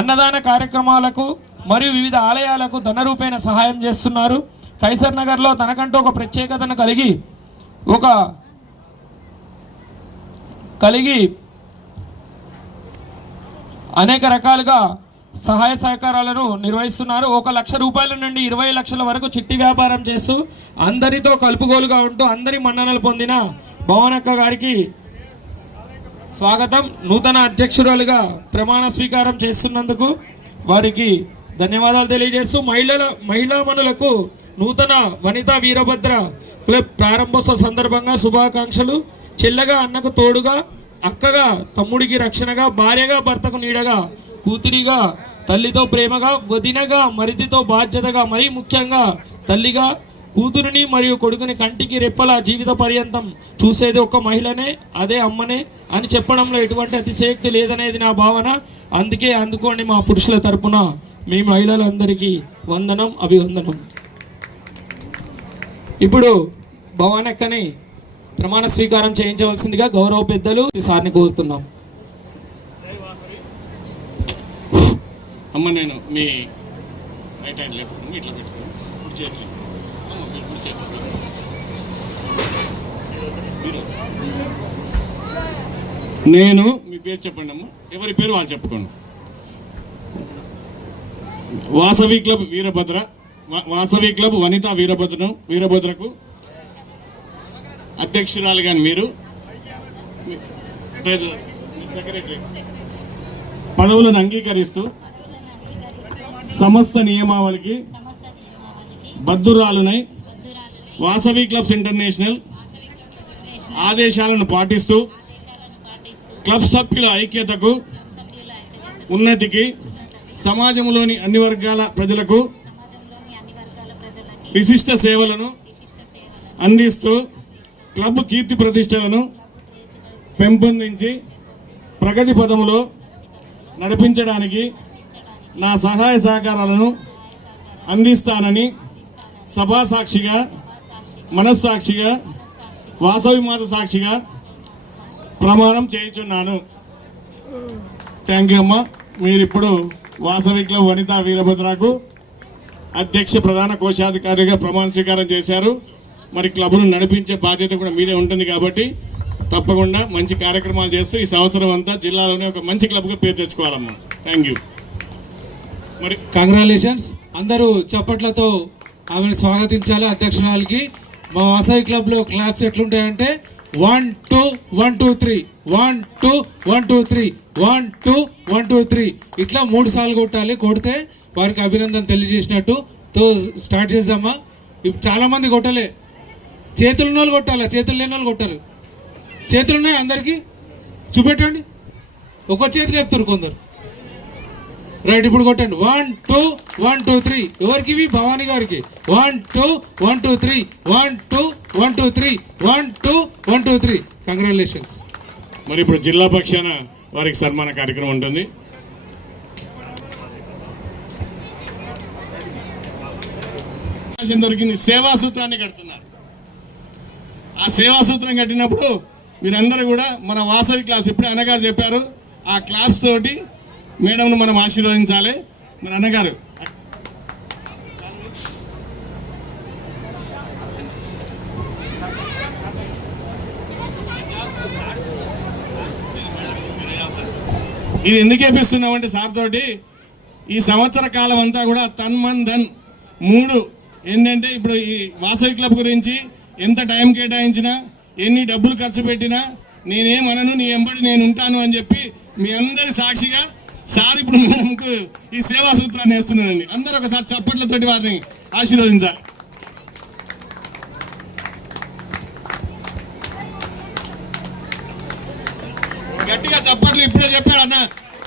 అన్నదాన కార్యక్రమాలకు మరియు వివిధ ఆలయాలకు ధన రూపేణ సహాయం చేస్తున్నారు. కైసర్ నగర్లో తనకంటూ ఒక ప్రత్యేకతను కలిగి అనేక రకాలుగా సహాయ సహకారాలను నిర్వహిస్తున్నారు. 1 లక్ష రూపాయల నుండి 20 లక్షల వరకు చిట్టి వ్యాపారం చేస్తూ అందరితో కలుపుగోలుగా ఉంటూ అందరి మన్ననలు పొందిన భవనక్క గారికి స్వాగతం. నూతన అధ్యక్షురాలుగా ప్రమాణ స్వీకారం చేస్తున్నందుకు వారికి ధన్యవాదాలు తెలియజేస్తూ మహిళామణులకు నూతన వనితా వీరభద్ర క్లబ్ ప్రారంభోత్సవ సందర్భంగా శుభాకాంక్షలు. చెల్లగా అన్నకు తోడుగా, అక్కగా తమ్ముడికి రక్షణగా, భార్యగా భర్తకు నీడగా, కూతురిగా తల్లితో ప్రేమగా, వదినగా మరిదితో బాధ్యతగా, మరీ ముఖ్యంగా తల్లిగా కూతురిని మరియు కొడుకుని కంటికి రెప్పల జీవిత పర్యంతం చూసేది ఒక మహిళనే, అదే అమ్మనే అని చెప్పడంలో ఎటువంటి అతిశయోక్తి లేదనేది నా భావన. అందుకే అందుకోండి మా పురుషుల తరపున మీ మహిళలందరికీ వందనం, అభివందనం. ఇప్పుడు భవానక్కని ప్రమాణ స్వీకారం చేయించవలసిందిగా గౌరవ పెద్దలు సార్ని కోరుతున్నాం. అమ్మ నేను మీ రైట్ హ్యాండ్ లేకపోతే ఇట్లా పెట్టుకోండి, కుడి చేతులు నేను మీ పేరు చెప్పండి అమ్మ, ఎవరి పేరు వాళ్ళు చెప్పుకోండి. వాసవి క్లబ్ వనితా వీరభద్రకు అధ్యక్షురాలు కానీ మీరు సెక్రటరీ పదవులను అంగీకరిస్తూ సమస్త నియమావళికి బద్దురాలునై వాసవి క్లబ్స్ ఇంటర్నేషనల్ ఆదేశాలను పాటిస్తూ క్లబ్ సభ్యుల ఐక్యతకు, ఉన్నతికి, సమాజంలోని అన్ని వర్గాల ప్రజలకు విశిష్ట సేవలను అందిస్తూ క్లబ్ కీర్తి ప్రతిష్టలను పెంపొందించి ప్రగతి పదములో నడిపించడానికి నా సహాయ సహకారాలను అందిస్తానని సభాసాక్షిగా, మనస్సాక్షిగా, వాసవి మాత సాక్షిగా ప్రమాణం చేయుచున్నాను. థ్యాంక్ యూ అమ్మ. మీరు ఇప్పుడు వాసవి క్లబ్ వనితా వీరభద్రకు అధ్యక్ష ప్రధాన కోశాధికారిగా ప్రమాణ స్వీకారం చేశారు. మరి క్లబ్ను నడిపించే బాధ్యత కూడా మీదే ఉంటుంది కాబట్టి తప్పకుండా మంచి కార్యక్రమాలు చేస్తూ ఈ సంవత్సరం అంతా జిల్లాలోనే ఒక మంచి క్లబ్గా పేరు తెచ్చుకోవాలమ్మా. Thank you. మరి కంగ్రాచులేషన్స్. అందరూ చప్పట్లతో ఆమెను స్వాగతించాలి. అధ్యక్షురాలకి మా వాసవి క్లబ్లో క్లాప్స్ ఎట్లుంటాయంటే 1 2 1 2 3 1 2 1 2 3 1 2 1 2 3 ఇట్లా 3 సార్లు కొట్టాలి. కొడితే వారికి అభినందన తెలియజేసినట్టు. తో స్టార్ట్ చేద్దామా. ఇప్పుడు చాలా మంది కొట్టలే, చేతులు ఉన్న వాళ్ళు కొట్టాలి, చేతులు లేని వాళ్ళు కొట్టారు. చేతులు ఉన్నాయి అందరికీ చూపెట్టండి. ఒక చేతులు చెప్తారు కొందరు. రైట్, ఇప్పుడు కొట్టండి. 1 2 1 2 3 ఎవరికి? భవానీ గారికి. 1 2 1 2 3 1 2 1 2 3 1 2 1 2 3 కంగ్రాచులేషన్స్. మరి ఇప్పుడు జిల్లా పక్షాన వారికి సన్మాన కార్యక్రమం ఉంటుంది. దొరికింది సేవా సూత్రాన్ని కడుతున్నారు. ఆ సేవా సూత్రం కట్టినప్పుడు మీరందరూ కూడా మన వాసవి క్లాస్ ఇప్పుడే అన్నగారు చెప్పారు, ఆ క్లాస్ తోటి మేడంను మనం ఆశీర్వదించాలి. మరి అన్నగారు ఇది ఎందుకు వేపిస్తున్నామంటే సార్ తోటి ఈ సంవత్సర కాలం అంతా కూడా తన్ మన్ ధన్ 3 ఏంటంటే ఇప్పుడు ఈ వాసవి క్లబ్ గురించి ఎంత టైం కేటాయించినా, ఎన్ని డబ్బులు ఖర్చు పెట్టినా నేనేమనను, నీ ఎంబడి నేను ఉంటాను అని చెప్పి మీ అందరి సాక్షిగా సార్ ఇప్పుడు మేడంకు ఈ సేవా సూత్రాన్ని వేస్తున్నానండి. అందరూ ఒకసారి చప్పట్లతోటి వారిని ఆశీర్వదించాలి. గట్టిగా చప్పట్లు ఇప్పుడే చెప్పాడు అన్న.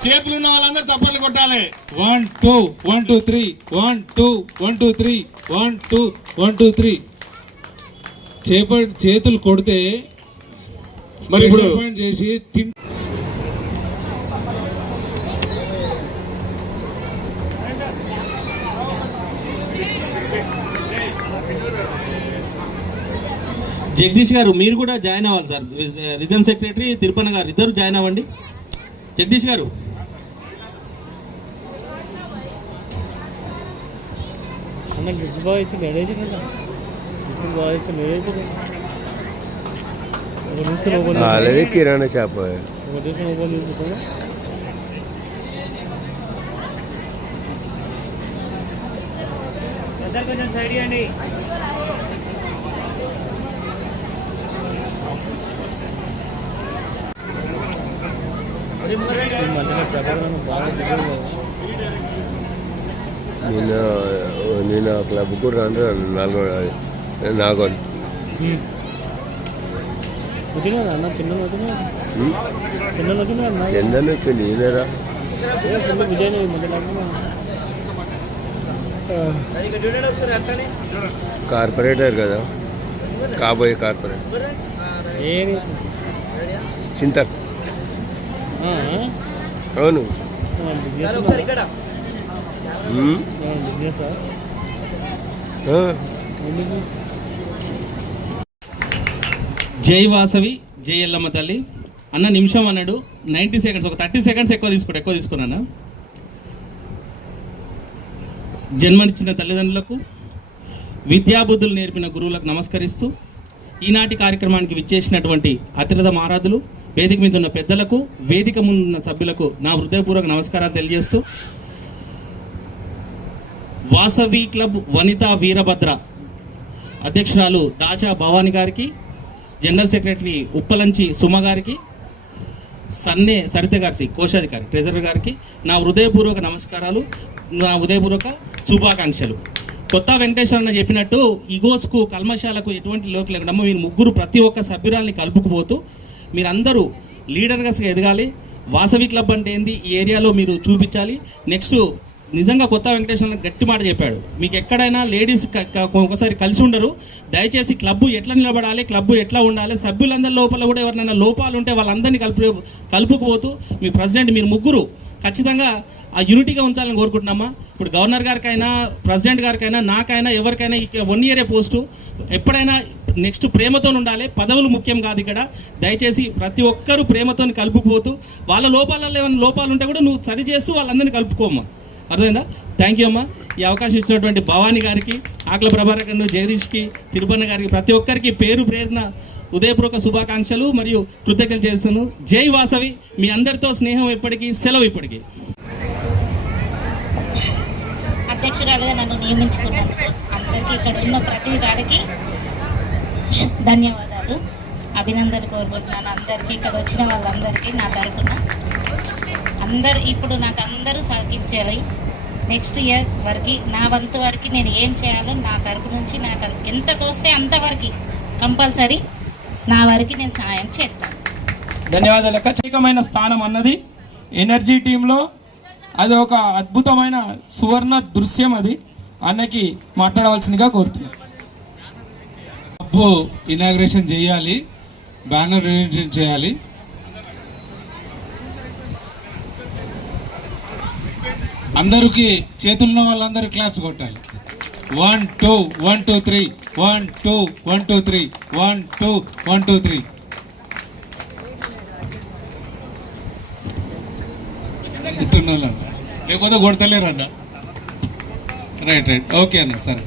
చేతులు ఉన్న వాళ్ళందరూ చప్పట్లు కొట్టాలి. 1 2 1 2 3 1 2 1 2 3 1 2 1 2 3 చేతులు కొడితే మరి ఇప్పుడు చేసి జగదీష్ గారు మీరు కూడా జాయిన్ అవ్వాలి సార్. రీజనల్ సెక్రటరీ తిరుపన్న గారు ఇద్దరు జాయిన్ అవ్వండి. జగదీష్ గారు అలాగే కిరాణా షాప్ నేను ఆ క్లబ్కు రాను నాకు చందన్ వచ్చింది ఈయనరా కార్పొరేటర్ కదా కాబోయే కార్పొరేటర్ చింతక్ అవును జై వాసవి జై ఎల్లమ్మ తల్లి అన్న నిమిషం అన్నాడు 90 సెకండ్స్, ఒక 30 సెకండ్స్ ఎక్కువ తీసుకున్నాను. జన్మనిచ్చిన తల్లిదండ్రులకు, విద్యాబుద్ధులు నేర్పిన గురువులకు నమస్కరిస్తూ ఈనాటి కార్యక్రమానికి విచ్చేసినటువంటి అతిరథ మహారాజులు, వేదిక మీద ఉన్న పెద్దలకు, వేదిక ముందున్న సభ్యులకు నా హృదయపూర్వక నమస్కారాలు తెలియజేస్తూ వాసవి క్లబ్ వనితా వీరభద్ర అధ్యక్షురాలు దాచా భవాని గారికి, జనరల్ సెక్రటరీ ఉప్పలంచి సుమ గారికి, సన్నే సరిత గారికి కోశాధికారి ట్రెజరర్ గారికి నా హృదయపూర్వక నమస్కారాలు, నా హృదయపూర్వక శుభాకాంక్షలు. కొత్త వెంకటేశ్వర అన్న చెప్పినట్టు ఈగోస్కు కల్మశాలకు ఎటువంటి లోకి లేకుండా మీరు ముగ్గురు ప్రతి ఒక్క సభ్యురాల్ని కలుపుకుపోతూ మీరందరూ లీడర్గా ఎదగాలి. వాసవి క్లబ్ అంటే ఏంది ఈ ఏరియాలో మీరు చూపించాలి. నెక్స్ట్ నిజంగా కొత్త వెంకటేశ్వర గట్టి మాట చెప్పాడు, మీకు ఎక్కడైనా లేడీస్ ఒకసారి కలిసి ఉండరు, దయచేసి క్లబ్బు ఎట్లా నిలబడాలి, క్లబ్బు ఎట్లా ఉండాలి, సభ్యులందరి లోపల కూడా ఎవరైనా లోపాలు ఉంటే వాళ్ళందరినీ కలుపుకుపోతూ మీ ప్రెసిడెంట్ మీరు ముగ్గురు ఖచ్చితంగా ఆ యూనిటీగా ఉంచాలని కోరుకుంటున్నామా. ఇప్పుడు గవర్నర్ గారికైనా, ప్రెసిడెంట్ గారికైనా, నాకైనా, ఎవరికైనా 1 ఇయరే పోస్టు, ఎప్పుడైనా నెక్స్ట్ ప్రేమతో ఉండాలి, పదవులు ముఖ్యం కాదు ఇక్కడ. దయచేసి ప్రతి ఒక్కరూ ప్రేమతో కలుపుకుపోతూ వాళ్ళ లోపాలలో ఏమైనా లోపాలు ఉంటే కూడా నువ్వు సరి చేస్తూ వాళ్ళందరినీ కలుపుకోమ్మా. అర్థమైందా? థ్యాంక్ యూ అమ్మా. ఈ అవకాశం ఇచ్చినటువంటి భవానీ గారికి, ఆకుల ప్రభాకర్ గారు, జగదీష్కి, తిరుపన్న గారికి, ప్రతి ఒక్కరికి పేరు ప్రేరణ ఉదయపూర్వక శుభాకాంక్షలు మరియు కృతజ్ఞతలు చేస్తాను. జై వాసవి. మీ అందరితో స్నేహం ఎప్పటికీ, సెలవు ఇప్పటికీ. అధ్యక్షురాలుగా నన్ను నియమించుకున్నందుకు అందరికీ, ఇక్కడ ఉన్న ప్రతి వారికి ధన్యవాదాలు, అభినందనలు కోరుకుంటున్నాను. అందరికీ, ఇక్కడ వచ్చిన వాళ్ళందరికీ నా తరఫున అందరు ఇప్పుడు నాకు అందరూ సహకరించాలి. నెక్స్ట్ ఇయర్ వరకు నా వంతు వరకు నేను ఏం చేయాలో నా తరపు నుంచి నాకు ఎంత తోస్తే అంతవరకు కంపల్సరీ నా వరకు నేను సహాయం చేస్తాను. ధన్యవాదాలు. ప్రత్యేకమైన స్థానం అన్నది ఎనర్జీ టీంలో అది ఒక అద్భుతమైన సువర్ణ దృశ్యం. అది అన్నకి మాట్లాడవలసిందిగా కోరుతున్నాను. క్లబ్ ఇనాగ్రేషన్ చేయాలి, బ్యానర్ రిలీజ్ చేయాలి. అందరికి చేతుల్లో వాళ్ళందరూ క్లాప్స్ కొట్టాలి. 1 2 1 2 3 1 2 1 2 3 1 2 1 2 3. లేకపోతే కొడతలేరు అన్న. రైట్ ఓకే అన్న, సరే.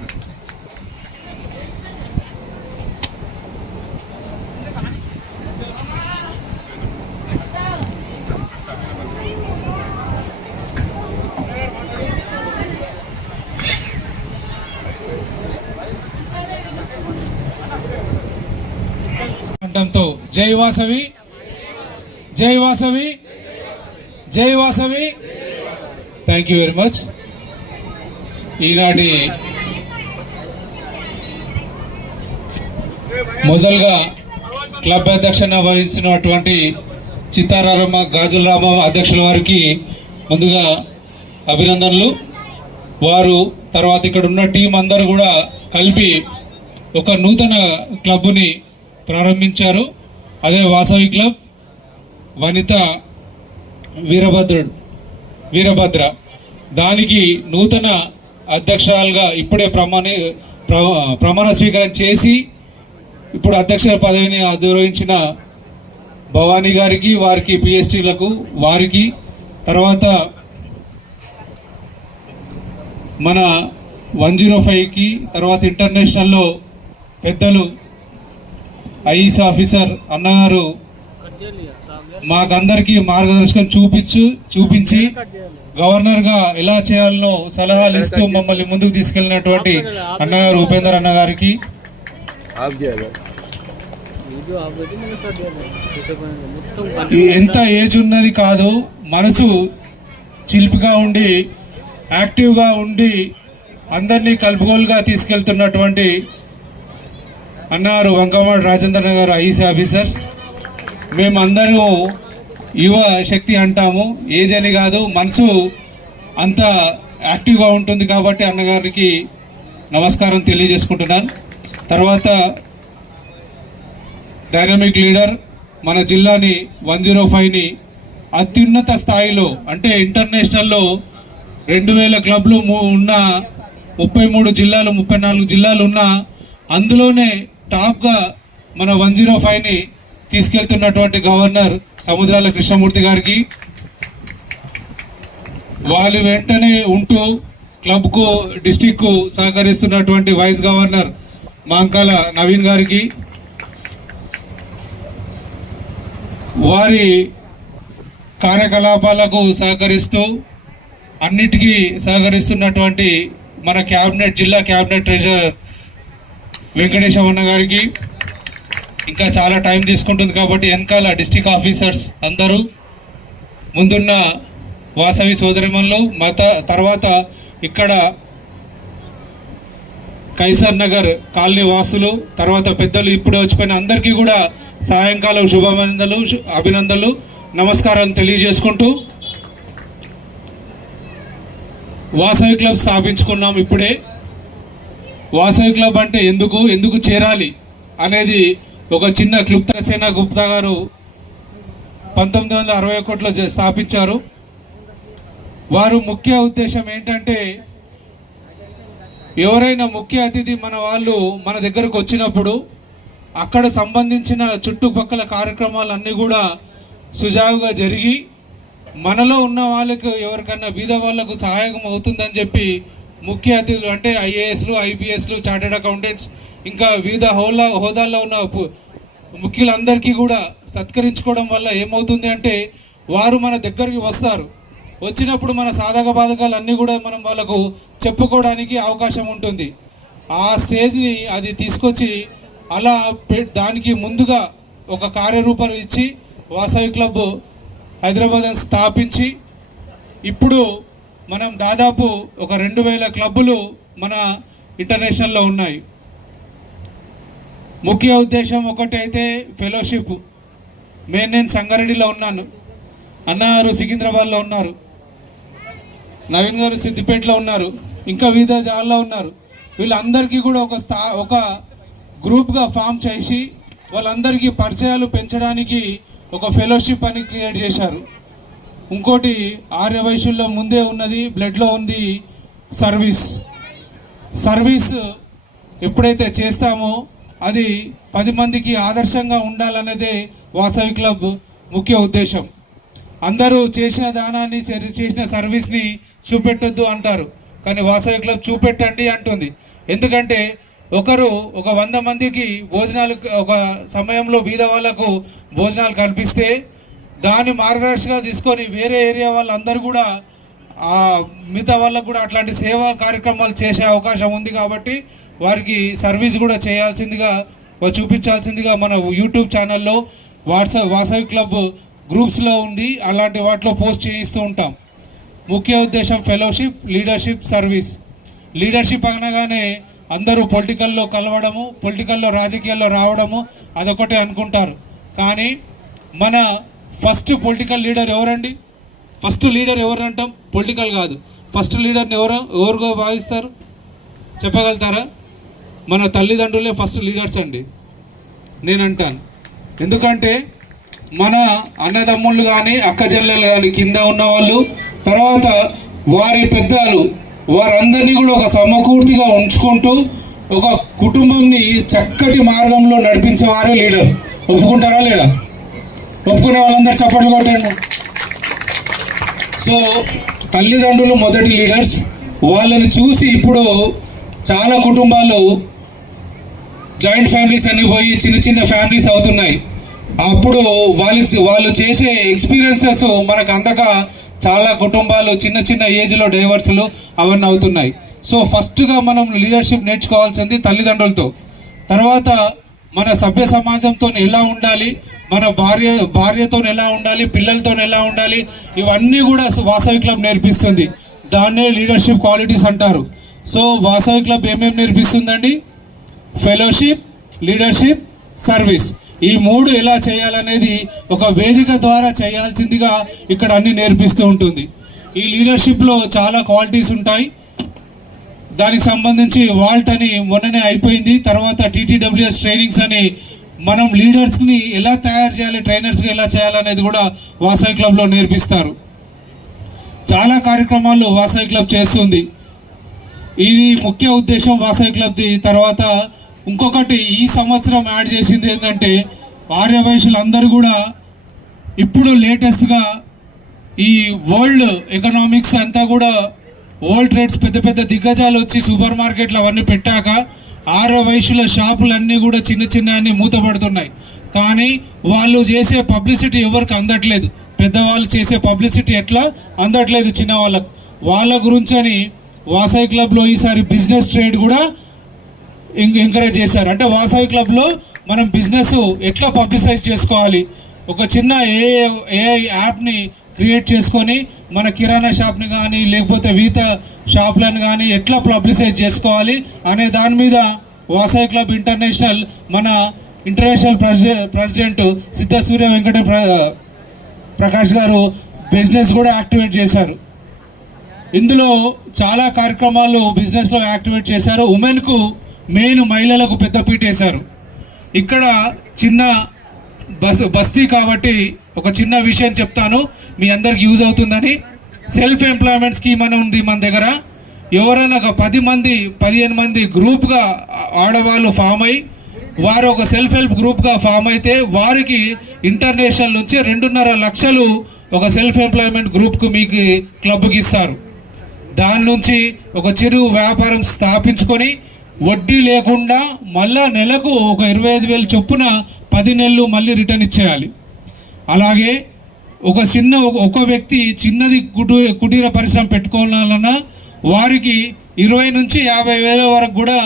తో జై వాసవి, జై వాసవి, జై Vasavi. Thank you very much. ఈనాటి మొదలుగా క్లబ్ అధ్యక్షన వహించినటువంటి చిత్తారామ గాజులరామ అధ్యక్షుల వారికి ముందుగా అభినందనలు. వారు తర్వాత ఇక్కడ ఉన్న టీం అందరూ కూడా కలిపి ఒక నూతన క్లబ్ని ప్రారంభించారు. అదే వాసవి క్లబ్ వనిత వీరభద్ర. దానికి నూతన అధ్యక్షురాలుగా ఇప్పుడే ప్రమాణ స్వీకారం చేసి ఇప్పుడు అధ్యక్ష పదవిని అధిరోహించిన భవానీ గారికి, వారికి పిఎస్టీలకు, వారికి తర్వాత మన 105కి, తర్వాత ఇంటర్నేషనల్లో పెద్దలు ఐఏఎస్ ఆఫీసర్ అన్నగారు మాకందరికీ మార్గదర్శకం చూపించి గవర్నర్గా ఎలా చేయాలనో సలహాలు ఇస్తూ మమ్మల్ని ముందుకు తీసుకెళ్ళినటువంటి అన్నగారు ఉపేందర్ అన్న గారికి, ఎంత ఏజ్ ఉన్నది కాదు, మనసు చిలిపిగా ఉండి యాక్టివ్గా ఉండి అందరినీ కలుపుకోలుగా తీసుకెళ్తున్నటువంటి అన్నారు వంకమాడి రాజేంద్ర గారు ఐఏఎస్ ఆఫీసర్స్. మేమందరూ యువ శక్తి అంటాము, ఏజ్ అని కాదు, మనసు అంత యాక్టివ్గా ఉంటుంది కాబట్టి అన్నగారికి నమస్కారం తెలియజేసుకుంటున్నాను. తర్వాత డైనమిక్ లీడర్ మన జిల్లాని 105ని అత్యున్నత స్థాయిలో అంటే ఇంటర్నేషనల్లో 2000 క్లబ్లు ఉన్న 33 జిల్లాలు 34 జిల్లాలు ఉన్న అందులోనే టాప్గా మన 105ని తీసుకెళ్తున్నటువంటి గవర్నర్ సముద్రాల కృష్ణమూర్తి గారికి, వాళ్ళు వెంటనే ఉంటూ క్లబ్కు డిస్టిక్కు సహకరిస్తున్నటువంటి వైస్ గవర్నర్ మాంకాల నవీన్ గారికి, వారి కార్యకలాపాలకు సహకరిస్తూ అన్నిటికీ సహకరిస్తున్నటువంటి మన క్యాబినెట్ జిల్లా క్యాబినెట్ ట్రెజరర్ వెంకటేశ్వర గారికి, ఇంకా చాలా టైం తీసుకుంటుంది కాబట్టి వెనకాల డిస్ట్రిక్ట్ ఆఫీసర్స్ అందరూ, ముందున్న వాసవి సోదరిమణులు, తర్వాత ఇక్కడ కైసర్ నగర్ కాలనీ వాసులు, తర్వాత పెద్దలు ఇప్పుడే వచ్చిపోయిన అందరికీ కూడా సాయంకాలం అభినందనలు నమస్కారం తెలియజేసుకుంటూ, వాసవి క్లబ్ స్థాపించుకున్నాం. ఇప్పుడే వాసవి క్లబ్ అంటే ఎందుకు చేరాలి అనేది ఒక చిన్న క్లుప్త సేన గుప్తా గారు 1961లో స్థాపించారు. వారు ముఖ్య ఉద్దేశం ఏంటంటే, ఎవరైనా ముఖ్య అతిథి మన వాళ్ళు మన దగ్గరకు వచ్చినప్పుడు అక్కడ సంబంధించిన చుట్టుపక్కల కార్యక్రమాలన్నీ కూడా సుజావుగా జరిగి మనలో ఉన్న వాళ్ళకు ఎవరికన్నా బీద వాళ్ళకు సహాయం అవుతుందని చెప్పి ముఖ్య అతిథులు అంటే ఐఏఎస్లు, ఐపీఎస్లు, చార్టెడ్ అకౌంటెంట్స్, ఇంకా వివిధ హోదాల్లో ఉన్న ముఖ్యులందరికీ కూడా సత్కరించుకోవడం వల్ల ఏమవుతుంది అంటే వారు మన దగ్గరికి వస్తారు. వచ్చినప్పుడు మన సాధక బాధకాలు అన్నీ కూడా మనం వాళ్ళకు చెప్పుకోవడానికి అవకాశం ఉంటుంది. ఆ స్టేజ్ని అది తీసుకొచ్చి అలా దానికి ముందుగా ఒక కార్యరూపం ఇచ్చి వాసవి క్లబ్ హైదరాబాద్ స్థాపించి ఇప్పుడు మనం దాదాపు ఒక 2000 క్లబ్బులు మన ఇంటర్నేషనల్లో ఉన్నాయి. ముఖ్య ఉద్దేశం ఒకటైతే ఫెలోషిప్. నేను సంగారెడ్డిలో ఉన్నాను, అన్నగారు సికింద్రాబాద్లో ఉన్నారు, నవీన్ గారు సిద్దిపేటలో ఉన్నారు, ఇంకా వివిధ జాగాల్లో ఉన్నారు. వీళ్ళందరికీ కూడా ఒక గ్రూప్గా ఫామ్ చేసి వాళ్ళందరికీ పరిచయాలు పెంచడానికి ఒక ఫెలోషిప్ అని క్రియేట్ చేశారు. ఇంకోటి ఆర్యవైశ్యుల్లో ముందే ఉన్నది, బ్లడ్లో ఉంది సర్వీస్ ఎప్పుడైతే చేస్తామో అది 10 మందికి ఆదర్శంగా ఉండాలనేదే వాసవి క్లబ్ ముఖ్య ఉద్దేశం. అందరూ చేసిన దానాన్ని చేసిన సర్వీస్ని చూపెట్టొద్దు అంటారు, కానీ వాసవి క్లబ్ చూపెట్టండి అంటుంది. ఎందుకంటే ఒక 100 మందికి భోజనాలు ఒక సమయంలో బీద వాళ్ళకు భోజనాలు కల్పిస్తే దాన్ని మార్గదర్శకంగా తీసుకొని వేరే ఏరియా వాళ్ళందరూ కూడా మిగతా వాళ్ళకు కూడా అట్లాంటి సేవా కార్యక్రమాలు చేసే అవకాశం ఉంది. కాబట్టి వారికి సర్వీస్ కూడా చేయాల్సిందిగా చూపించాల్సిందిగా మన యూట్యూబ్ ఛానల్లో వాసవి క్లబ్ గ్రూప్స్లో ఉంది, అలాంటి వాటిలో పోస్ట్ చేయిస్తూ ఉంటాం. ముఖ్య ఉద్దేశం ఫెలోషిప్, లీడర్షిప్, సర్వీస్. లీడర్షిప్ అనగానే అందరూ పొలిటికల్లో కలవడము, పొలిటికల్లో రాజకీయాల్లో రావడము అదొకటే అనుకుంటారు. కానీ మన ఫస్ట్ పొలిటికల్ లీడర్ ఎవరండి? ఫస్ట్ లీడర్ ఎవరు అంటాం? పొలిటికల్ కాదు. ఫస్ట్ లీడర్ని ఎవరుగా భావిస్తారు చెప్పగలుగుతారా? మన తల్లిదండ్రులే ఫస్ట్ లీడర్స్ అండి నేనంటాను. ఎందుకంటే మన అన్నదమ్ముళ్ళు కానీ అక్క చెల్లెలు కానీ కింద ఉన్నవాళ్ళు, తర్వాత వారి పెద్దలు, వారందరినీ కూడా ఒక సమకూర్తిగా ఉంచుకుంటూ ఒక కుటుంబంని చక్కటి మార్గంలో నడిపించేవారే లీడర్. ఒప్పుకుంటారా లేదా? ఒప్పుకునే వాళ్ళందరూ చప్పట్లు కొట్టండి. సో తల్లిదండ్రులు మొదటి లీడర్స్. వాళ్ళని చూసి ఇప్పుడు చాలా కుటుంబాలు జాయింట్ ఫ్యామిలీస్ అని పోయి చిన్న చిన్న ఫ్యామిలీస్ అవుతున్నాయి. అప్పుడు వాళ్ళు చేసే ఎక్స్పీరియన్సెస్ మనకు అందక చాలా కుటుంబాలు చిన్న చిన్న ఏజ్లో డైవర్సులు అవన్నీ అవుతున్నాయి. సో ఫస్ట్గా మనం లీడర్షిప్ నేర్చుకోవాల్సింది తల్లిదండ్రులతో, తర్వాత మన సభ్య సమాజంతో ఎలా ఉండాలి, మన భార్యతో ఎలా ఉండాలి, పిల్లలతో ఎలా ఉండాలి, ఇవన్నీ కూడా వాసవి క్లబ్ నేర్పిస్తుంది. దాన్నే లీడర్షిప్ క్వాలిటీస్ అంటారు. సో వాసవి క్లబ్ ఏమేమి నేర్పిస్తుందండి? Fellowship, leadership, service. ఈ మూడు ఎలా చేయాలనేది ఒక వేదిక ద్వారా చేయాల్సిందిగా ఇక్కడ అన్ని నేర్పిస్తూ ఉంటుంది. ఈ లీడర్షిప్లో చాలా క్వాలిటీస్ ఉంటాయి. దానికి సంబంధించి వాల్ట్ అని మొన్ననే అయిపోయింది. తర్వాత TTWS ట్రైనింగ్స్ అని మనం లీడర్స్ని ఎలా తయారు చేయాలి, ట్రైనర్స్గా ఎలా చేయాలనేది కూడా వాసవి క్లబ్లో నేర్పిస్తారు. చాలా కార్యక్రమాలు వాసవి క్లబ్ చేస్తుంది. ఇది ముఖ్య ఉద్దేశం వాసవి క్లబ్ది. తర్వాత ఇంకొకటి ఈ సంవత్సరం యాడ్ చేసింది ఏంటంటే ఆర్యవైశ్యులు అందరూ కూడా ఇప్పుడు లేటెస్ట్గా ఈ వరల్డ్ ఎకనామిక్స్ అంతా కూడా వరల్డ్ ట్రేడ్స్ పెద్ద పెద్ద దిగ్గజాలు వచ్చి సూపర్ మార్కెట్లు అవన్నీ పెట్టాక ఆర్యవైశ్యుల షాపులన్నీ కూడా చిన్న చిన్న అన్ని మూతపడుతున్నాయి. కానీ వాళ్ళు చేసే పబ్లిసిటీ ఎవరికి అందట్లేదు. పెద్దవాళ్ళు చేసే పబ్లిసిటీ ఎట్లా అందట్లేదు చిన్న వాళ్ళ గురించి అని వాసవి క్లబ్లో ఈసారి బిజినెస్ ట్రేడ్ కూడా ఎంకరేజ్ చేశారు. అంటే వాసవి క్లబ్లో మనం బిజినెస్ ఎట్లా పబ్లిసైజ్ చేసుకోవాలి, ఒక చిన్న ఏఐ యాప్ని క్రియేట్ చేసుకొని మన కిరాణా షాప్ని కానీ లేకపోతే వివిధ షాపులను కానీ ఎట్లా పబ్లిసైజ్ చేసుకోవాలి అనే దాని మీద వాసవి క్లబ్ ఇంటర్నేషనల్ మన ఇంటర్నేషనల్ ప్రెసిడెంట్ సిద్ధ సూర్య వెంకట ప్రకాష్ గారు బిజినెస్ కూడా యాక్టివేట్ చేశారు. ఇందులో చాలా కార్యక్రమాలు బిజినెస్లో యాక్టివేట్ చేశారు. ఉమెన్కు మెయిన్ మహిళలకు పెద్దపీట వేశారు. ఇక్కడ చిన్న బస్తీ కాబట్టి ఒక చిన్న విషయం చెప్తాను, మీ అందరికి యూజ్ అవుతుందని. సెల్ఫ్ ఎంప్లాయ్మెంట్ స్కీమ్ అని ఉంది మన దగ్గర. ఎవరైనా ఒక 10 మంది 15 మంది గ్రూప్గా ఆడవాళ్ళు ఫామ్ అయ్యి వారు ఒక సెల్ఫ్ హెల్ప్ గ్రూప్గా ఫామ్ అయితే వారికి ఇంటర్నేషనల్ నుంచి 2.5 లక్షలు ఒక సెల్ఫ్ ఎంప్లాయ్మెంట్ గ్రూప్కు మీకు క్లబ్కి ఇస్తారు. దాని నుంచి ఒక చిరు వ్యాపారం స్థాపించుకొని వడ్డీ లేకుండా మళ్ళా నెలకు ఒక 25,000 చొప్పున 10 నెలలు మళ్ళీ రిటర్న్ ఇచ్చేయాలి. అలాగే ఒక వ్యక్తి చిన్నది కుటీర పరిశ్రమ పెట్టుకోవాలన్నా వారికి 20 నుంచి 50,000 వరకు కూడా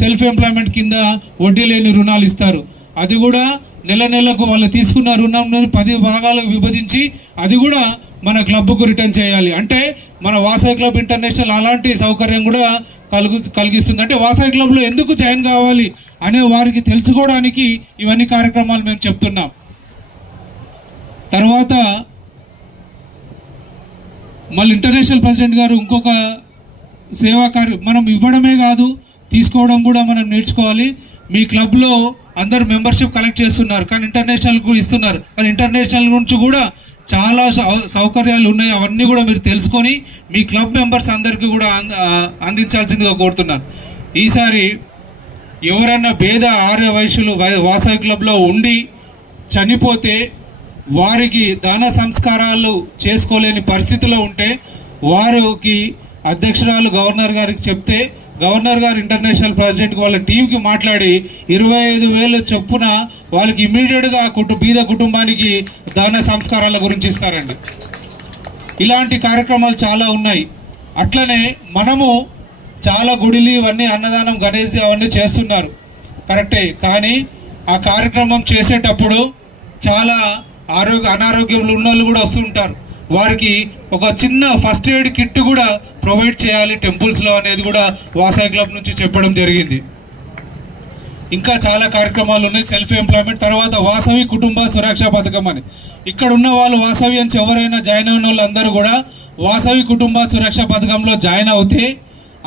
సెల్ఫ్ ఎంప్లాయ్మెంట్ కింద వడ్డీ లేని రుణాలు ఇస్తారు. అది కూడా నెలకు వాళ్ళు తీసుకున్న రుణం 10 భాగాలకు విభజించి అది కూడా మన క్లబ్కు రిటర్న్ చేయాలి. అంటే మన వాసవి క్లబ్ ఇంటర్నేషనల్ అలాంటి సౌకర్యం కూడా కలిగిస్తుంది. అంటే వాసవి క్లబ్లో ఎందుకు జాయిన్ కావాలి అనే వారికి తెలుసుకోవడానికి ఇవన్నీ కార్యక్రమాలు మేము చెప్తున్నాం. తర్వాత మళ్ళీ ఇంటర్నేషనల్ ప్రెసిడెంట్ గారు ఇంకొక సేవా మనం ఇవ్వడమే కాదు తీసుకోవడం కూడా మనం నేర్చుకోవాలి. మీ క్లబ్లో అందరు మెంబర్షిప్ కలెక్ట్ చేస్తున్నారు కానీ ఇంటర్నేషనల్ కూడా ఇస్తున్నారు. కానీ ఇంటర్నేషనల్ నుంచి కూడా చాలా సౌకర్యాలు ఉన్నాయి. అవన్నీ కూడా మీరు తెలుసుకొని మీ క్లబ్ మెంబర్స్ అందరికీ కూడా అందించాల్సిందిగా కోరుతున్నాను. ఈసారి ఎవరైనా పేద ఆర్యవైశ్యులు వాసవి క్లబ్లో ఉండి చనిపోతే వారికి దాన సంస్కారాలు చేసుకోలేని పరిస్థితిలో ఉంటే వారికి అధ్యక్షురాలు గవర్నర్ గారికి చెప్తే గవర్నర్ గారు ఇంటర్నేషనల్ ప్రెసిడెంట్కి వాళ్ళ టీంకి మాట్లాడి 25,000 చొప్పున వాళ్ళకి ఇమీడియట్గా బీద కుటుంబానికి దాన సంస్కారాల గురించి ఇస్తారండి. ఇలాంటి కార్యక్రమాలు చాలా ఉన్నాయి. అట్లనే మనము చాలా గుడిలు ఇవన్నీ అన్నదానం గణేష్ అవన్నీ చేస్తున్నారు కరెక్టే. కానీ ఆ కార్యక్రమం చేసేటప్పుడు చాలా అనారోగ్యంలో ఉన్న వాళ్ళు కూడా వస్తుంటారు. వారికి ఒక చిన్న ఫస్ట్ ఎయిడ్ కిట్ కూడా ప్రొవైడ్ చేయాలి టెంపుల్స్లో అనేది కూడా వాసవి క్లబ్ నుంచి చెప్పడం జరిగింది. ఇంకా చాలా కార్యక్రమాలు ఉన్నాయి. సెల్ఫ్ ఎంప్లాయ్మెంట్, తర్వాత వాసవి కుటుంబ సురక్ష పథకం అని. ఇక్కడ ఉన్న వాళ్ళు వాసవియన్స్ ఎవరైనా జాయిన్ అయిన వాళ్ళందరూ కూడా వాసవి కుటుంబ సురక్ష పథకంలో జాయిన్ అవుతే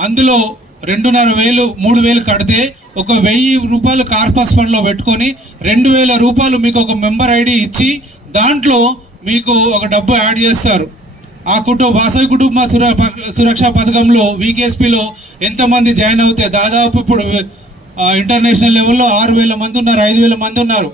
అందులో 2,500 3,000 కడితే ఒక 1,000 రూపాయలు కార్పస్ ఫండ్లో పెట్టుకొని 2,000 రూపాయలు మీకు ఒక మెంబర్ ఐడి ఇచ్చి దాంట్లో మీకు ఒక డబ్బు యాడ్ చేస్తారు. ఆ వాసవి కుటుంబ సురక్ష పథకంలో VKSPలో ఎంతమంది జాయిన్ అవుతే దాదాపు ఇప్పుడు ఇంటర్నేషనల్ లెవెల్లో 6,000 మంది ఉన్నారు, 5,000 మంది ఉన్నారు.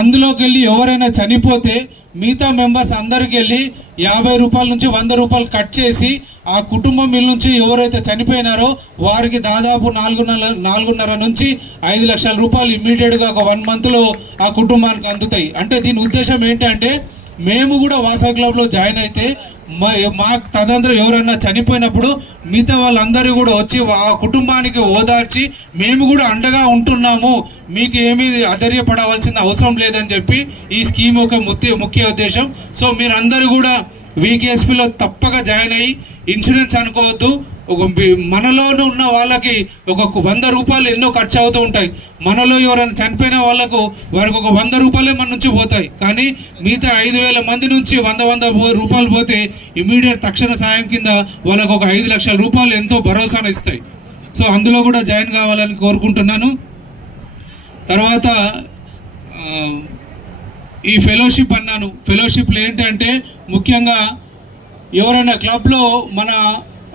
అందులోకి వెళ్ళి ఎవరైనా చనిపోతే మిగతా మెంబర్స్ అందరికి వెళ్ళి 50 రూపాయల నుంచి 100 రూపాయలు కట్ చేసి ఆ కుటుంబం నుంచి ఎవరైతే చనిపోయినారో వారికి దాదాపు 4.5 నుంచి 5 లక్షల రూపాయలు ఇమ్మీడియట్గా ఒక 1 మంత్లో ఆ కుటుంబానికి అందుతాయి. అంటే దీని ఉద్దేశం ఏంటంటే మేము కూడా వాసవి క్లబ్లో జాయిన్ అయితే మాకు తదంతరం ఎవరైనా చనిపోయినప్పుడు మిగతా వాళ్ళందరూ కూడా వచ్చి ఆ కుటుంబానికి ఓదార్చి మేము కూడా అండగా ఉంటున్నాము, మీకు ఏమీ అధైర్యపడవలసిన అవసరం లేదని చెప్పి ఈ స్కీమ్ ఒక ముఖ్య ఉద్దేశం. సో మీరందరూ కూడా వీకేఎస్పీలో తప్పక జాయిన్ అయ్యి ఇన్సూరెన్స్ అనుకోవద్దు. మనలోనే ఉన్న వాళ్ళకి ఒక 100 రూపాయలు ఎన్నో ఖర్చు అవుతూ ఉంటాయి. మనలో ఎవరైనా చనిపోయిన వాళ్ళకు వారికి ఒక 100 రూపాయలే మన నుంచి పోతాయి. కానీ మిగతా 5,000 మంది నుంచి 100 రూపాయలు పోతే ఇమీడియట్ తక్షణ సాయం కింద వాళ్ళకు ఒక 5 లక్షల రూపాయలు ఎంతో భరోసాను ఇస్తాయి. సో అందులో కూడా జాయిన్ కావాలని కోరుకుంటున్నాను. తర్వాత ఈ ఫెలోషిప్ అన్నాను. ఫెలోషిప్లు ఏంటంటే ముఖ్యంగా ఎవరైనా క్లబ్లో మన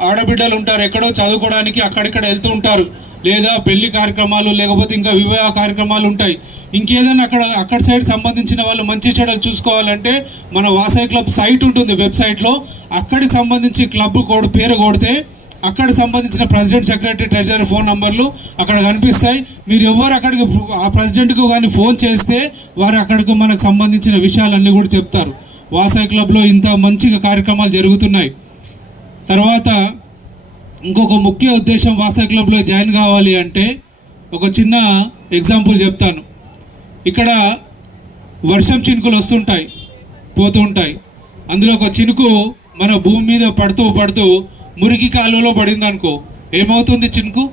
ఆడబిడ్డలు ఉంటారు, ఎక్కడో చదువుకోవడానికి అక్కడిక్కడ వెళ్తూ ఉంటారు, లేదా పెళ్లి కార్యక్రమాలు లేకపోతే ఇంకా వివాహ కార్యక్రమాలు ఉంటాయి. ఇంకేదైనా అక్కడ సైడ్ సంబంధించిన వాళ్ళు మంచి చెడ్డలు చూసుకోవాలంటే మన వాసవి క్లబ్ సైట్ ఉంటుంది, వెబ్సైట్లో అక్కడికి సంబంధించి క్లబ్ పేరు కొడితే అక్కడ సంబంధించిన ప్రెసిడెంట్, సెక్రటరీ, ట్రెజరర్ ఫోన్ నంబర్లు అక్కడ కనిపిస్తాయి. మీరు ఎవరు అక్కడికి ఆ ప్రెసిడెంట్కు కానీ ఫోన్ చేస్తే వారు అక్కడికి మనకు సంబంధించిన విషయాలన్నీ కూడా చెప్తారు. వాసవి క్లబ్లో ఇంత మంచిగా కార్యక్రమాలు జరుగుతున్నాయి. తర్వాత ఇంకొక ముఖ్య ఉద్దేశం వాసవి క్లబ్లో జాయిన్ కావాలి అంటే ఒక చిన్న ఎగ్జాంపుల్ చెప్తాను. ఇక్కడ వర్షం చినుకులు వస్తుంటాయి, పోతూ ఉంటాయి. అందులో ఒక చినుకు మన భూమి మీద పడుతూ మురికి కాలువలో పడింది అనుకో, ఏమవుతుంది? చినుకు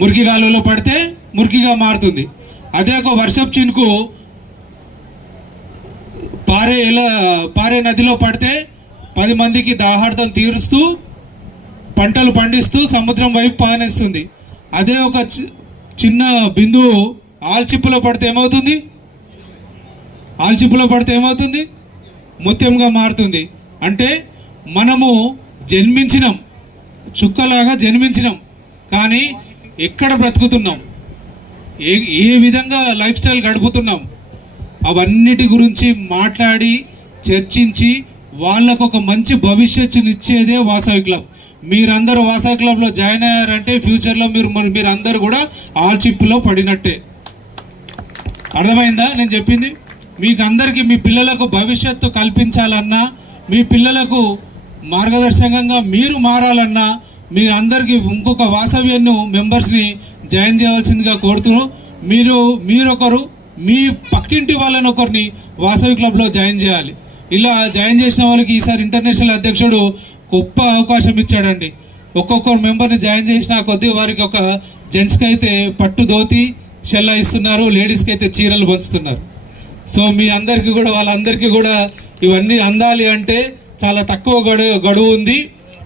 మురికి కాలువలో పడితే మురికిగా మారుతుంది. అదే ఒక వర్షపు చినుకు పారే నదిలో పడితే 10 మందికి దాహార్థం తీరుస్తూ పంటలు పండిస్తూ సముద్రం వైపు పయనిస్తుంది. అదే ఒక చిన్న బిందువు ఆల్చిప్పులో పడితే ఏమవుతుంది? ముత్యంగా మారుతుంది. అంటే మనము జన్మించినాం, చుక్కలాగా జన్మించినాం, కానీ ఎక్కడ బ్రతుకుతున్నాం, ఏ విధంగా లైఫ్ స్టైల్ గడుపుతున్నాం, అవన్నిటి గురించి మాట్లాడి చర్చించి వాళ్ళకు ఒక మంచి భవిష్యత్తునిచ్చేదే వాసవి క్లబ్. మీరందరూ వాసవి క్లబ్లో జాయిన్ అయ్యారంటే ఫ్యూచర్లో మీరందరూ కూడా ఆల్చిప్పులో పడినట్టే. అర్థమైందా నేను చెప్పింది? మీకు అందరికీ మీ పిల్లలకు భవిష్యత్తు కల్పించాలన్నా, మీ పిల్లలకు మార్గదర్శకంగా మీరు మారాలన్నా మీరందరికీ ఇంకొక వాసవ్యను మెంబర్స్ని జాయిన్ చేయవలసిందిగా కోరుతున్నాను. మీరొకరు మీ పక్కింటి వాళ్ళని ఒకరిని వాసవి క్లబ్లో జాయిన్ చేయాలి. ఇలా జాయిన్ చేసిన వాళ్ళకి ఈసారి ఇంటర్నేషనల్ అధ్యక్షుడు గొప్ప అవకాశం ఇచ్చాడండి. ఒక్కొక్కరు మెంబర్ని జాయిన్ చేసిన కొద్దీ వారికి ఒక జెంట్స్కి అయితే పట్టు ధోతి షెల్లా ఇస్తున్నారు, లేడీస్కి అయితే చీరలు పంచుతున్నారు. సో మీ అందరికీ కూడా వాళ్ళందరికీ కూడా ఇవన్నీ అందాలి అంటే చాలా తక్కువ గడువు ఉంది,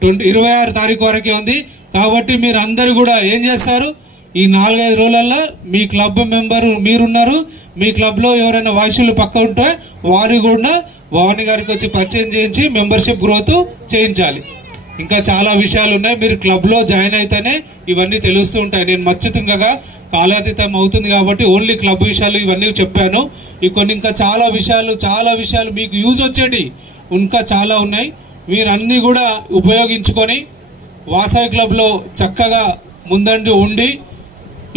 26 తారీఖు వరకే ఉంది. కాబట్టి మీరు అందరూ కూడా ఏం చేస్తారు, ఈ 4-5 రోజులలో మీ క్లబ్ మెంబరు మీరున్నారు, మీ క్లబ్లో ఎవరైనా వాయిస్లు పక్క ఉంటే వారు కూడా భవానీ గారికి వచ్చి పరిచయం చేయించి మెంబర్షిప్ గ్రోత్ చేయించాలి. ఇంకా చాలా విషయాలు ఉన్నాయి. మీరు క్లబ్లో జాయిన్ అయితేనే ఇవన్నీ తెలుస్తూ ఉంటాయి. నేను మచ్చుతుండగా కాలాతీతం అవుతుంది కాబట్టి ఓన్లీ క్లబ్ విషయాలు ఇవన్నీ చెప్పాను. ఇంకా చాలా విషయాలు మీకు యూజ్ వచ్చేటి ఇంకా చాలా ఉన్నాయి. మీరు అన్నీ కూడా ఉపయోగించుకొని వాసవి క్లబ్లో చక్కగా ముందండి ఉండి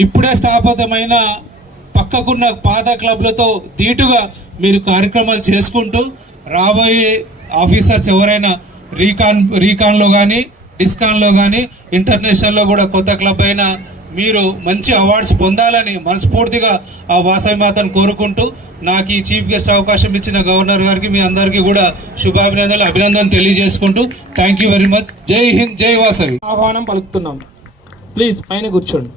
ఇప్పుడే స్థాపితమైన పక్కకున్న పాత క్లబ్లతో ధీటుగా మీరు కార్యక్రమాలు చేసుకుంటూ రాబోయే ఆఫీసర్స్ ఎవరైనా రీకాన్లో కానీ డిస్కాన్లో కానీ ఇంటర్నేషనల్లో కూడా కొత్త క్లబ్ అయినా మీరు మంచి అవార్డ్స్ పొందాలని మనస్ఫూర్తిగా ఆ వాసవి మాతను కోరుకుంటూ నాకు ఈ చీఫ్ గెస్ట్ అవకాశం ఇచ్చిన గవర్నర్ గారికి మీ అందరికీ కూడా అభినందనలు తెలియజేసుకుంటూ థ్యాంక్ యూ వెరీ మచ్. జై హింద్, జై వాసవి. ఆహ్వానం పలుకుతున్నాం. ప్లీజ్ పైన కూర్చోండి.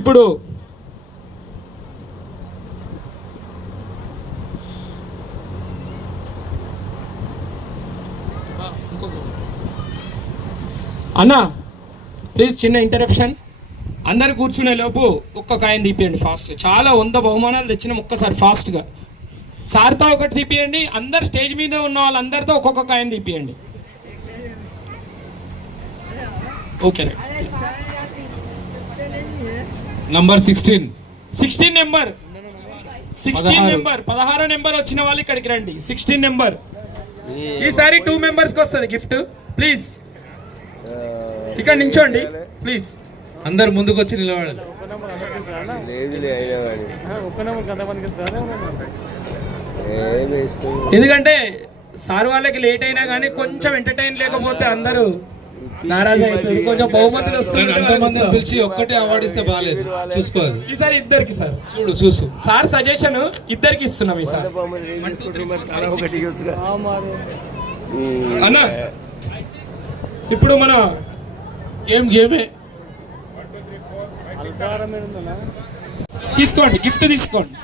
ఇప్పుడు అన్నా ప్లీజ్ చిన్న ఇంటరప్షన్. అందరు కూర్చునే లోపు ఒక్క కాయిన్ తీపియండి ఫాస్ట్. చాలా 100 బహుమానాలు తెచ్చినాం. ఒక్కసారి ఫాస్ట్గా సార్తో ఒకటి తీపియండి. అందరు స్టేజ్ మీద ఉన్న వాళ్ళందరితో ఒక్కొక్క కాయిన్ తీపియండి. Okay right. Number 16 number 16 number 16 number వచ్చిన వాళ్ళు ఇక్కడికి రండి. 16 నెంబర్ ఈసారి 2 మెంబర్స్కి వస్తుంది గిఫ్ట్. ప్లీజ్ ఇక్కడ నించోండి ప్లీజ్. అందరు ముందుకు వచ్చి నిలబడాలి. ఎందుకంటే సార్ వాళ్ళకి లేట్ అయినా కానీ కొంచెం ఎంటర్టైన్ లేకపోతే అందరూ నారాజు అవుతుంది. కొంచెం బహుమతులు అంతమంది పిలిచి ఒక్కటే అవార్డు ఇస్తే బాగాలేదు, చూసుకోవాలి. ఈసారి ఇద్దరికి సార్ చూసు సార్ సజెషన్ ఇద్దరికి ఇస్తున్నాం ఈసారి. అన్న ఇప్పుడు మన గేమే తీసుకోండి, గిఫ్ట్ తీసుకోండి.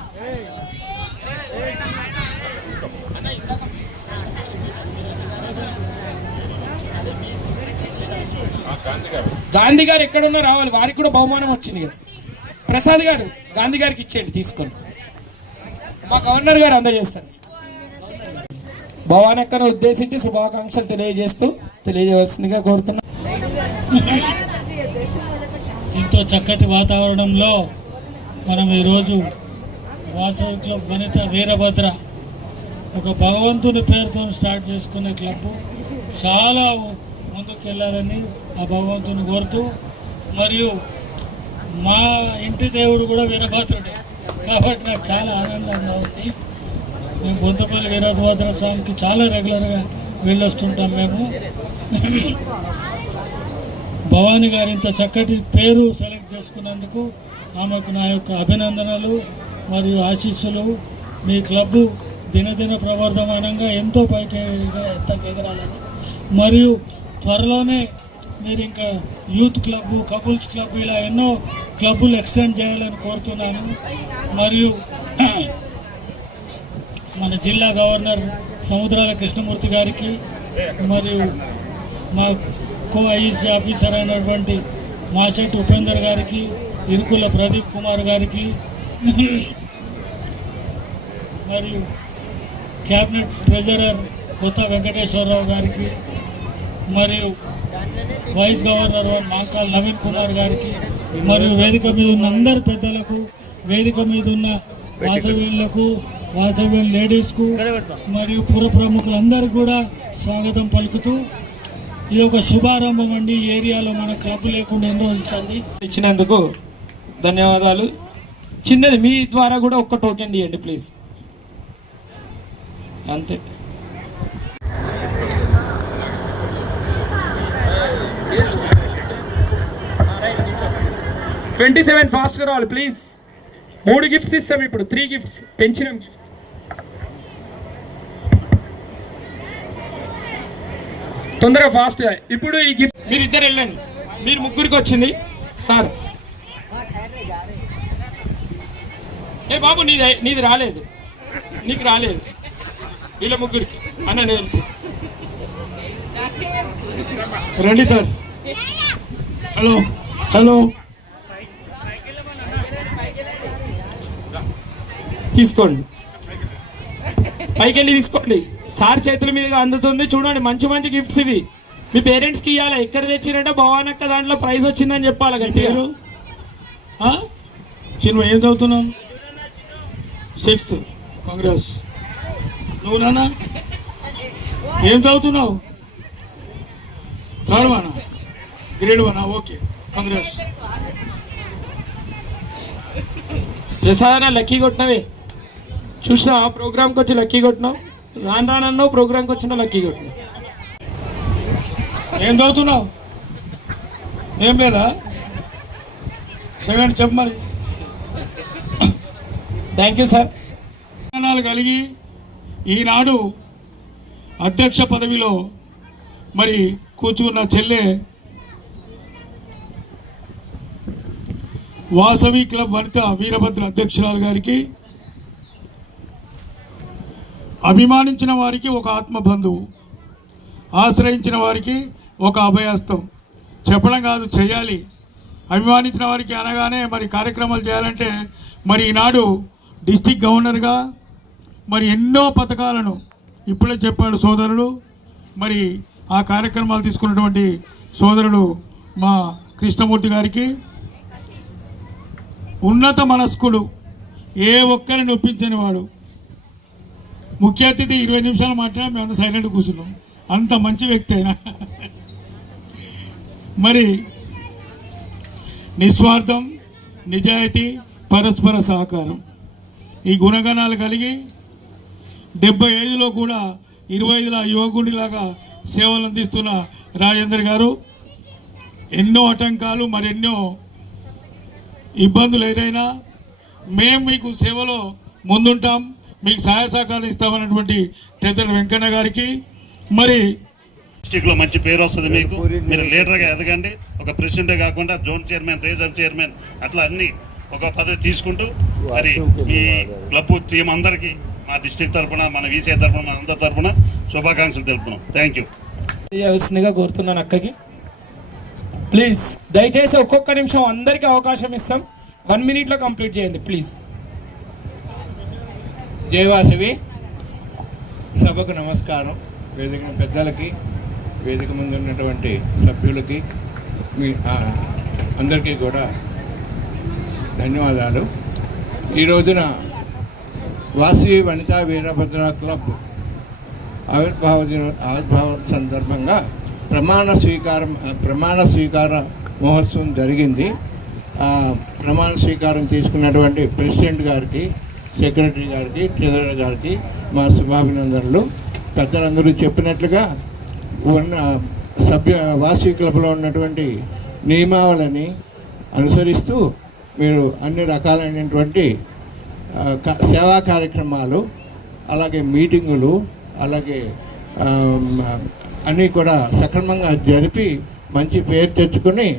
గాంధీ గారు ఎక్కడున్నా రావాలి, వారికి కూడా బహుమానం వచ్చింది కదా. ప్రసాద్ గారు గాంధీ గారికి ఇచ్చేయండి, తీసుకోండి. మా గవర్నర్ గారు అందజేస్తారు. భవానక్కను ఉద్దేశించి శుభాకాంక్షలు తెలియజేయవలసిందిగా కోరుతున్నాం. ఎంతో చక్కటి వాతావరణంలో మనం ఈరోజు వాసవి క్లబ్ వనిత వీరభద్ర ఒక భగవంతుని పేరుతో స్టార్ట్ చేసుకునే క్లబ్ చాలా ముందుకు వెళ్ళాలని ఆ భగవంతుని కోరుతూ, మరియు మా ఇంటి దేవుడు కూడా వీరభద్రుడే కాబట్టి నాకు చాలా ఆనందంగా ఉంది. మేము బొంతపల్లి వీరభద్ర స్వామికి చాలా రెగ్యులర్గా వెళ్ళొస్తుంటాం. మేము భవానీ గారు ఇంత చక్కటి పేరు సెలెక్ట్ చేసుకున్నందుకు ఆమెకు నా యొక్క అభినందనలు మరియు ఆశీస్సులు. మీ క్లబ్బు దినదిన ప్రవర్ధమానంగా ఎంతో పైకి ఎగరాలని, మరియు త్వరలోనే మీరు ఇంకా యూత్ క్లబ్బు, కపుల్స్ క్లబ్ ఇలా ఎన్నో క్లబ్బులు ఎక్స్టెండ్ చేయాలని కోరుతున్నాను. మరియు మన జిల్లా గవర్నర్ సముద్రాల కృష్ణమూర్తి గారికి, మరియు మా ఐఈసీ ఆఫీసర్ అయినటువంటి మాచెట్టు ఉపేందర్ గారికి, ఇరుకుల ప్రదీప్ కుమార్ గారికి, మరియు క్యాబినెట్ ట్రెజరర్ కొత్త వెంకటేశ్వరరావు గారికి, మరియు వైస్ గవర్నర్ మాంకాల్ నవీన్ కుమార్ గారికి, మరియు వేదిక మీద ఉన్న అందరు పెద్దలకు, వేదిక మీద ఉన్న వాసవ్యులకు, వాసవ్యుల లేడీస్కు, మరియు పుర ప్రముఖులందరికీ కూడా స్వాగతం పలుకుతూ, ఈ యొక్క శుభారంభం అండి. ఈ ఏరియాలో మన క్లబ్ లేకుండా ఎన్నో రోజులు ఇచ్చినందుకు ధన్యవాదాలు. చిన్నది మీ ద్వారా కూడా ఒక్క టోకెన్ తీయండి ప్లీజ్. అంతే. $27 ఫాస్ట్గా రావాలి ప్లీజ్. 3 గిఫ్ట్స్ ఇస్తాం ఇప్పుడు, 3 గిఫ్ట్స్ పెంచినాం. గిఫ్ట్ తొందరగా ఫాస్ట్గా. ఇప్పుడు ఈ గిఫ్ట్ మీరు ఇద్దరు వెళ్ళండి, మీరు ముగ్గురికి వచ్చింది సార్. ఏ బాబు నీది రాలేదు, నీకు రాలేదు, వీళ్ళ ముగ్గురికి అన్న నేను రండి సార్. హలో తీసుకోండి, పైకి వెళ్ళి తీసుకోండి. సార్ చేతుల మీదుగా అందుతుంది చూడండి. మంచి మంచి గిఫ్ట్స్ ఇవి మీ పేరెంట్స్కి ఇవ్వాలి. ఎక్కడ తెచ్చినట్టే భవానక్క దాంట్లో ప్రైజ్ వచ్చిందని చెప్పాలి. గట్టిగా చిన్న ఏం చదువుతున్నావు? 6th. కాంగ్రెస్. నువ్వు నాన్న ఏం చదువుతున్నావు? 3rd 1, grade 1. ఓకే, కాంగ్రెస్. ప్రసాదన లక్కీ కొట్టినవే చూసినా, ప్రోగ్రామ్కి వచ్చి లక్కీ కొట్టినావు, రానన్నావు, ప్రోగ్రామ్కి వచ్చిన లక్కీ కొట్టినావు. ఏం చదువుతున్నావు? ఏం లేదా? 7 చెప్పు మరి. Thank you sir. కలిగి ఈనాడు అధ్యక్ష పదవిలో మరి కూర్చున్న చెల్లె వాసవి క్లబ్ వనిత వీరభద్ర అధ్యక్షురాలు గారికి, అభిమానించిన వారికి ఒక ఆత్మబంధువు, ఆశ్రయించిన వారికి ఒక అభయహస్తం. చెప్పడం కాదు, చేయాలి. అభిమానించిన వారికి అనగానే మరి కార్యక్రమాలు చేయాలంటే మరి ఈనాడు డిస్టిక్ గవర్నర్గా మరి ఎన్నో పథకాలను ఇప్పుడే చెప్పాడు సోదరుడు. మరి ఆ కార్యక్రమాలు తీసుకున్నటువంటి సోదరుడు మా కృష్ణమూర్తి గారికి, ఉన్నత మనస్కుడు, ఏ ఒక్కరిని ఒప్పించని వాడు. ముఖ్య అతిథి 20 నిమిషాలు మాట్లాడినా మేము అంత సైలెంట్ కూర్చున్నాం, అంత మంచి వ్యక్తి అయినా. మరి నిస్వార్థం, నిజాయితీ, పరస్పర సహకారం ఈ గుణగణాలు కలిగి 75లో కూడా 25ల యువకుడిలాగా సేవలు అందిస్తున్న రాజేందర్ గారు ఎన్నో ఆటంకాలు మరెన్నో ఇబ్బందులు ఎదురైనా మేము మీకు సేవలో ముందుంటాం, మీకు సహాయ సహకారాలు ఇస్తామన్నటువంటి ట్రెజరర్ వెంకన్న గారికి, మరి డిస్టిక్లో మంచి పేరు వస్తుంది మీకు, మీరు లీడర్గా ఎదగండి. ఒక ప్రెసిడెంటే కాకుండా జోన్ చైర్మన్, రీజన్ చైర్మన్ అట్లా అన్ని ఒక పదవి తీసుకుంటూ మరి ఈ క్లబ్ టీం అందరికీ మా డిస్టిక్ తరఫున, మన వీసీ తరఫున, మన అందరి తరఫున శుభాకాంక్షలు తెలుపుతున్నాం. Thank you. చేయవలసిందిగా కోరుతున్నాను అక్కకి. ప్లీజ్ దయచేసి ఒక్కొక్క నిమిషం అందరికీ అవకాశం ఇస్తాం, 1 minute కంప్లీట్ చేయండి ప్లీజ్. జయవాసవి సభకు నమస్కారం. వేదిక పెద్దలకి, వేదిక ముందు ఉన్నటువంటి సభ్యులకి, మీ అందరికీ కూడా ధన్యవాదాలు. ఈ రోజున వాసవి వనితా వీరభద్ర క్లబ్ ఆవిర్భావం సందర్భంగా ప్రమాణ స్వీకార మహోత్సవం జరిగింది. ప్రమాణ స్వీకారం తీసుకున్నటువంటి ప్రెసిడెంట్ గారికి, సెక్రటరీ గారికి, ట్రెజరర్ గారికి మా శుభాభినందనలు. పెద్దలందరూ చెప్పినట్లుగా ఉన్న వాసవి క్లబ్లో ఉన్నటువంటి నియమావళిని అనుసరిస్తూ మీరు అన్ని రకాలైనటువంటి సేవా కార్యక్రమాలు, అలాగే మీటింగులు, అలాగే అన్నీ కూడా సక్రమంగా జరిపి మంచి పేరు తెచ్చుకొని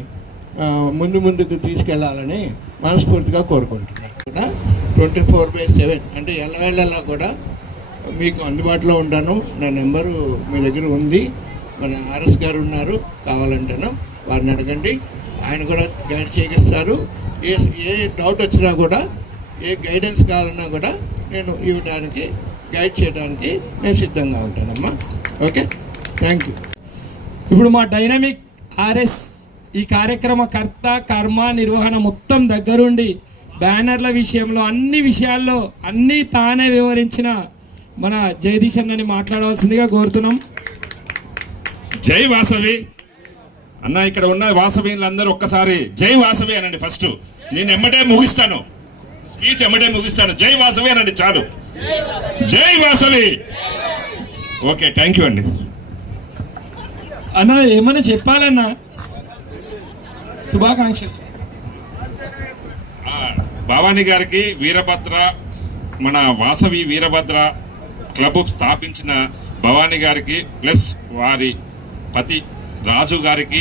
ముందుకు తీసుకెళ్లాలని మనస్ఫూర్తిగా కోరుకుంటున్నాను. కూడా 24/7 అంటే ఎల్లవేళలా కూడా మీకు అందుబాటులో ఉంటాను. నా నెంబరు మీ దగ్గర ఉంది. మన ఆర్ఎస్ గారు ఉన్నారు, కావాలంటేనో వారిని అడగండి, ఆయన కూడా గైడ్ చేయిస్తారు. ఏ డౌట్ వచ్చినా కూడా, ఏ గైడెన్స్ కావాలన్నా కూడా నేను ఇవ్వడానికి, గైడ్ చేయడానికి నేను సిద్ధంగా ఉంటానమ్మా. Okay, thank you. ఇప్పుడు మా డైనమిక్ ఆర్ఎస్ ఈ కార్యక్రమ కర్త, కర్మ, నిర్వహణ మొత్తం దగ్గరుండి బ్యానర్ల విషయంలో అన్ని విషయాల్లో అన్నీ తానే వివరించిన మన జగదీష్ అన్నని మాట్లాడవలసిందిగా కోరుతున్నాం. జై వాసవి అన్న. ఇక్కడ ఉన్న వాసవిలందరూ ఒక్కసారి జై వాసవి అనండి. ఫస్ట్ నేను ఎమ్మటే ముగిస్తాను, స్పీచ్ ఎమ్మటే ముగిస్తాను. జై వాసవి అనండి చాలు. జై వాసవి. ఓకే, థ్యాంక్ యూ అండి. అన్న ఏమైనా చెప్పాలన్నా? శుభాకాంక్షలు. భవానీ గారికి, వీరభద్ర, మన వాసవి వీరభద్ర క్లబ్ స్థాపించిన భవానీ గారికి ప్లస్ వారి పతి రాజు గారికి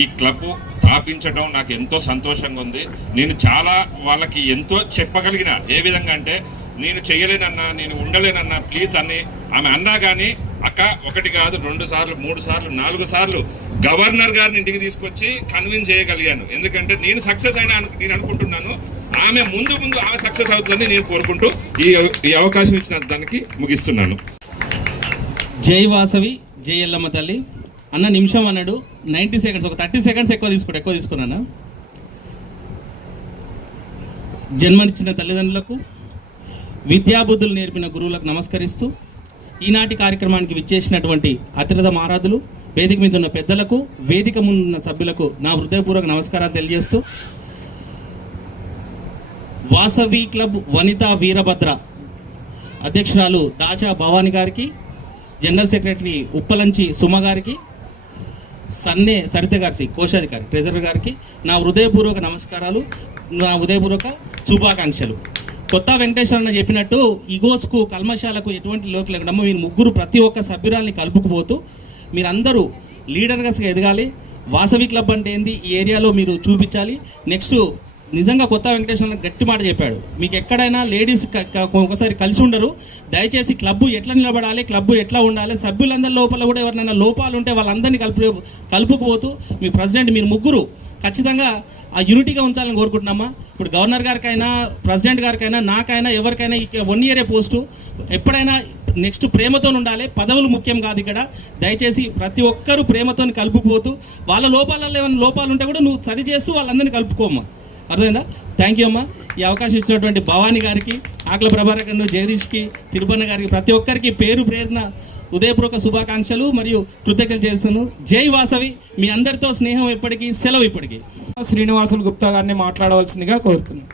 ఈ క్లబ్ స్థాపించడం నాకు ఎంతో సంతోషంగా ఉంది. నేను చాలా వాళ్ళకి ఎంతో చెప్పగలిగిన, ఏ విధంగా అంటే నేను చేయలేనన్నా, నేను ఉండలేనన్నా ప్లీజ్ అని ఆమె అన్నా కానీ అక్క 1 కాదు 2 సార్లు 3 సార్లు 4 సార్లు గవర్నర్ గారిని ఇంటికి తీసుకొచ్చి కన్విన్స్ చేయగలిగాను. ఎందుకంటే నేను సక్సెస్ అయినా నేను అనుకుంటున్నాను, ఆమె ముందు ఆమె సక్సెస్ అవుతుందని నేను కోరుకుంటూ ఈ అవకాశం ఇచ్చిన దానికి ముగిస్తున్నాను. జై వాసవి, జై ఎల్లమ్మ తల్లి. అన్న నిమిషం అన్నాడు, 90 seconds, ఒక 30 seconds ఎక్కువ తీసుకున్నాను. జన్మనిచ్చిన తల్లిదండ్రులకు, విద్యాబుద్ధులు నేర్పిన గురువులకు నమస్కరిస్తూ ఈనాటి కార్యక్రమానికి విచ్చేసినటువంటి అతిరథ మహారాజులు, వేదిక మీద ఉన్న పెద్దలకు, వేదిక ముందున్న సభ్యులకు నా హృదయపూర్వక నమస్కారాలు తెలియజేస్తూ వాసవి క్లబ్ వనితా వీరభద్ర అధ్యక్షురాలు దాచా భవానీ గారికి, జనరల్ సెక్రటరీ ఉప్పలంచి సుమ గారికి, సన్నే సరిత గారికి, కోశాధికారి ట్రెజరర్ గారికి నా హృదయపూర్వక నమస్కారాలు, నా హృదయపూర్వక శుభాకాంక్షలు. కొత్త వెంకటేశ్వర అన్న చెప్పినట్టు ఈగోస్కు, కల్మశాలకు ఎటువంటి లోటు లేకుండా మీరు ముగ్గురు ప్రతి ఒక్క సభ్యురాల్ని కలుపుకుపోతూ మీరందరూ లీడర్గా ఎదగాలి. వాసవి క్లబ్ అంటే ఏంది ఈ ఏరియాలో మీరు చూపించాలి. నెక్స్ట్ నిజంగా కొత్త వెంకటేశ్వర గట్టి మాట చెప్పాడు, మీకు ఎక్కడైనా లేడీస్ ఒకసారి కలిసి ఉండరు. దయచేసి క్లబ్బు ఎట్లా నిలబడాలి, క్లబ్బు ఎట్లా ఉండాలి, సభ్యులందరి లోపల కూడా ఎవరైనా లోపాలు ఉంటే వాళ్ళందరినీ కలుపుకుపోతూ మీ ప్రెసిడెంట్, మీరు ముగ్గురు ఖచ్చితంగా ఆ యూనిటీగా ఉంచాలని కోరుకుంటున్నామా. ఇప్పుడు గవర్నర్ గారికైనా, ప్రెసిడెంట్ గారికైనా, నాకైనా, ఎవరికైనా 1 year పోస్టు ఎప్పుడైనా నెక్స్ట్ ప్రేమతో ఉండాలి. పదవులు ముఖ్యం కాదు ఇక్కడ. దయచేసి ప్రతి ఒక్కరూ ప్రేమతో కలుపుకుపోతూ వాళ్ళ లోపాలలో ఏమైనా లోపాలు ఉంటే కూడా నువ్వు సరి చేస్తూ వాళ్ళందరినీ కలుపుకోమ్మా. అర్థమైందా? థ్యాంక్ యూ అమ్మా. ఈ అవకాశం ఇచ్చినటువంటి భవానీ గారికి, ఆకుల ప్రభాకర్, జగదీష్కి, తిరుపన్న గారికి, ప్రతి ఒక్కరికి పేరు ప్రేరణ ఉదయపూర్వక శుభాకాంక్షలు మరియు కృతజ్ఞతలు చేస్తాను. జై వాసవి. మీ అందరితో స్నేహం ఎప్పటికీ, సెలవు ఇప్పటికీ. శ్రీనివాసులు గుప్తా గారిని మాట్లాడవలసిందిగా కోరుతున్నాను.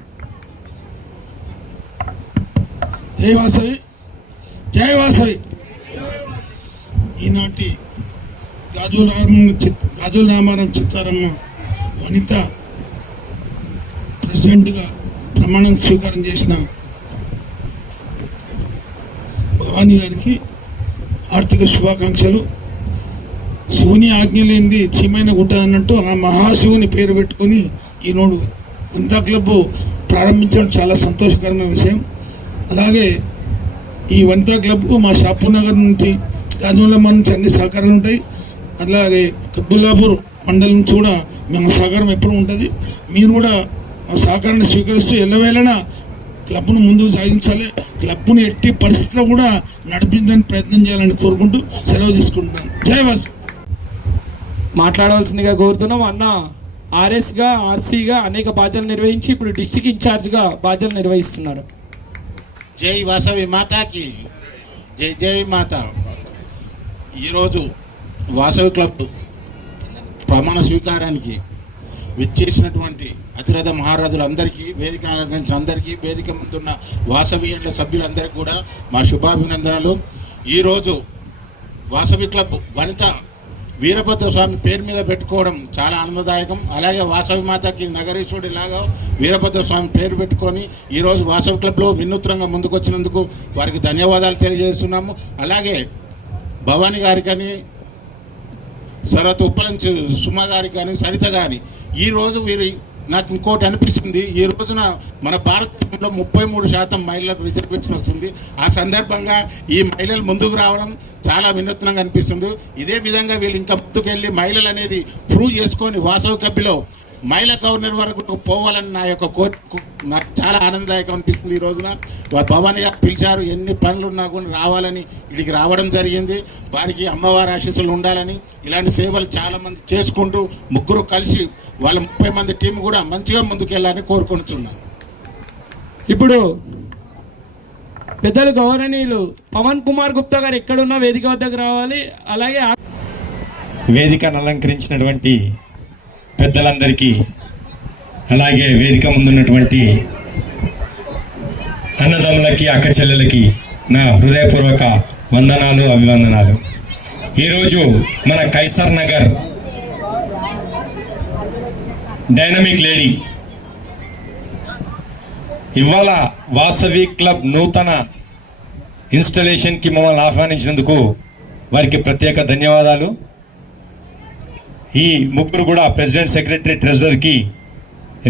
జై వాసవి, జై వాసవి. ఈనాటి గాజుల రామారం చిత్తారమ్మ వనిత ప్రెసిడెంట్గా ప్రమాణం స్వీకారం చేసిన భవానీ గారికి ఆర్థిక శుభాకాంక్షలు. శివుని ఆజ్ఞ లేనిది చీమైన గుట్ట అన్నట్టు ఆ మహాశివుని పేరు పెట్టుకొని ఈనాడు వనితా క్లబ్ ప్రారంభించడం చాలా సంతోషకరమైన విషయం. అలాగే ఈ వనితా క్లబ్కు మా షాపూర్ నగర్ నుంచి, గాజులమ్మ నుంచి అన్ని సహకారాలు ఉంటాయి. అలాగే కత్బుల్లాపూర్ మండలం నుంచి కూడా మేము సహకారం ఎప్పుడు ఉంటుంది. మీరు కూడా ఆ సహకారాన్ని స్వీకరిస్తూ ఎల్లవేళలా క్లబ్ను ముందుకు సాగించాలి. క్లబ్ను ఎట్టి పరిస్థితిలో కూడా నడిపించడానికి ప్రయత్నం చేయాలని కోరుకుంటూ సెలవు తీసుకుంటున్నాను. జై వాసు. మాట్లాడవలసిందిగా కోరుతున్నాం. అన్న ఆర్ఎస్గా, ఆర్సీగా అనేక బాధ్యతలు నిర్వహించి ఇప్పుడు డిస్టిక్ ఇన్ఛార్జ్గా బాధ్యతలు నిర్వహిస్తున్నారు. జై వాసవి మాతాకి జై జై మాత. ఈరోజు వాసవి క్లబ్ ప్రమాణ స్వీకారానికి విచ్చేసినటువంటి అతిరథ మహారథులందరికీ, వేదిక అలంకరించిన అందరికీ, వేదిక ముందున్న వాసవియుల సభ్యులందరికీ కూడా మా శుభాభినందనలు. ఈరోజు వాసవి క్లబ్ వనిత వీరభద్ర స్వామి పేరు మీద పెట్టుకోవడం చాలా ఆనందదాయకం. అలాగే వాసవి మాతకి నగరీశ్వరుడిలాగా వీరభద్ర స్వామి పేరు పెట్టుకొని ఈరోజు వాసవి క్లబ్లో వినూత్నంగా ముందుకొచ్చినందుకు వారికి ధన్యవాదాలు తెలియజేస్తున్నాము. అలాగే భవానీ గారికి కానీ, తర్వాత ఉప్పలంచి సుమ గారికి కానీ, సరిత కానీ, ఈరోజు వీరి నాకు ఇంకోటి అనిపిస్తుంది, ఈ రోజున మన భారతదేశంలో 33% మహిళలకు రిజర్వేషన్ వస్తుంది. ఆ సందర్భంగా ఈ మహిళలు ముందుకు రావడం చాలా వినూత్నంగా అనిపిస్తుంది. ఇదే విధంగా వీళ్ళు ఇంకా ముందుకెళ్ళి మహిళలు అనేది ప్రూవ్ చేసుకొని వాసవి క్లబ్లో మహిళా గవర్నర్ వరకు పోవాలని నా యొక్క కోరిక నాకు చాలా ఆనందదాయకం అనిపిస్తుంది. ఈ రోజున భవానీ గారు పిలిచారు, ఎన్ని పనులు ఉన్నా కూడా రావాలని ఇక్కడికి రావడం జరిగింది. వారికి అమ్మవారి ఆశీస్సులు ఉండాలని, ఇలాంటి సేవలు చాలామంది చేసుకుంటూ ముగ్గురు కలిసి వాళ్ళ 30 మంది టీం కూడా మంచిగా ముందుకెళ్ళాలని కోరుకుంటున్నాను. ఇప్పుడు పెద్దలు గౌరవనీయులు పవన్ కుమార్ గుప్తా గారు ఎక్కడున్నా వేదిక వద్దకు రావాలి. అలాగే వేదికను అలంకరించినటువంటి పెద్దలందరికీ, అలాగే వేదిక ముందున్నటువంటి అన్నదమ్ములకి, అక్క చెల్లెలకి నా హృదయపూర్వక వందనాలు, అభివందనాలు. ఈరోజు మన కైసర్ నగర్ డైనమిక్ లేడీ ఇవాళ వాసవి క్లబ్ నూతన ఇన్స్టాలేషన్కి మమ్మల్ని ఆహ్వానించినందుకు వారికి ప్రత్యేక ధన్యవాదాలు. ఈ ముగ్గురు కూడా ప్రెసిడెంట్, సెక్రటరీ, ట్రెజరర్కి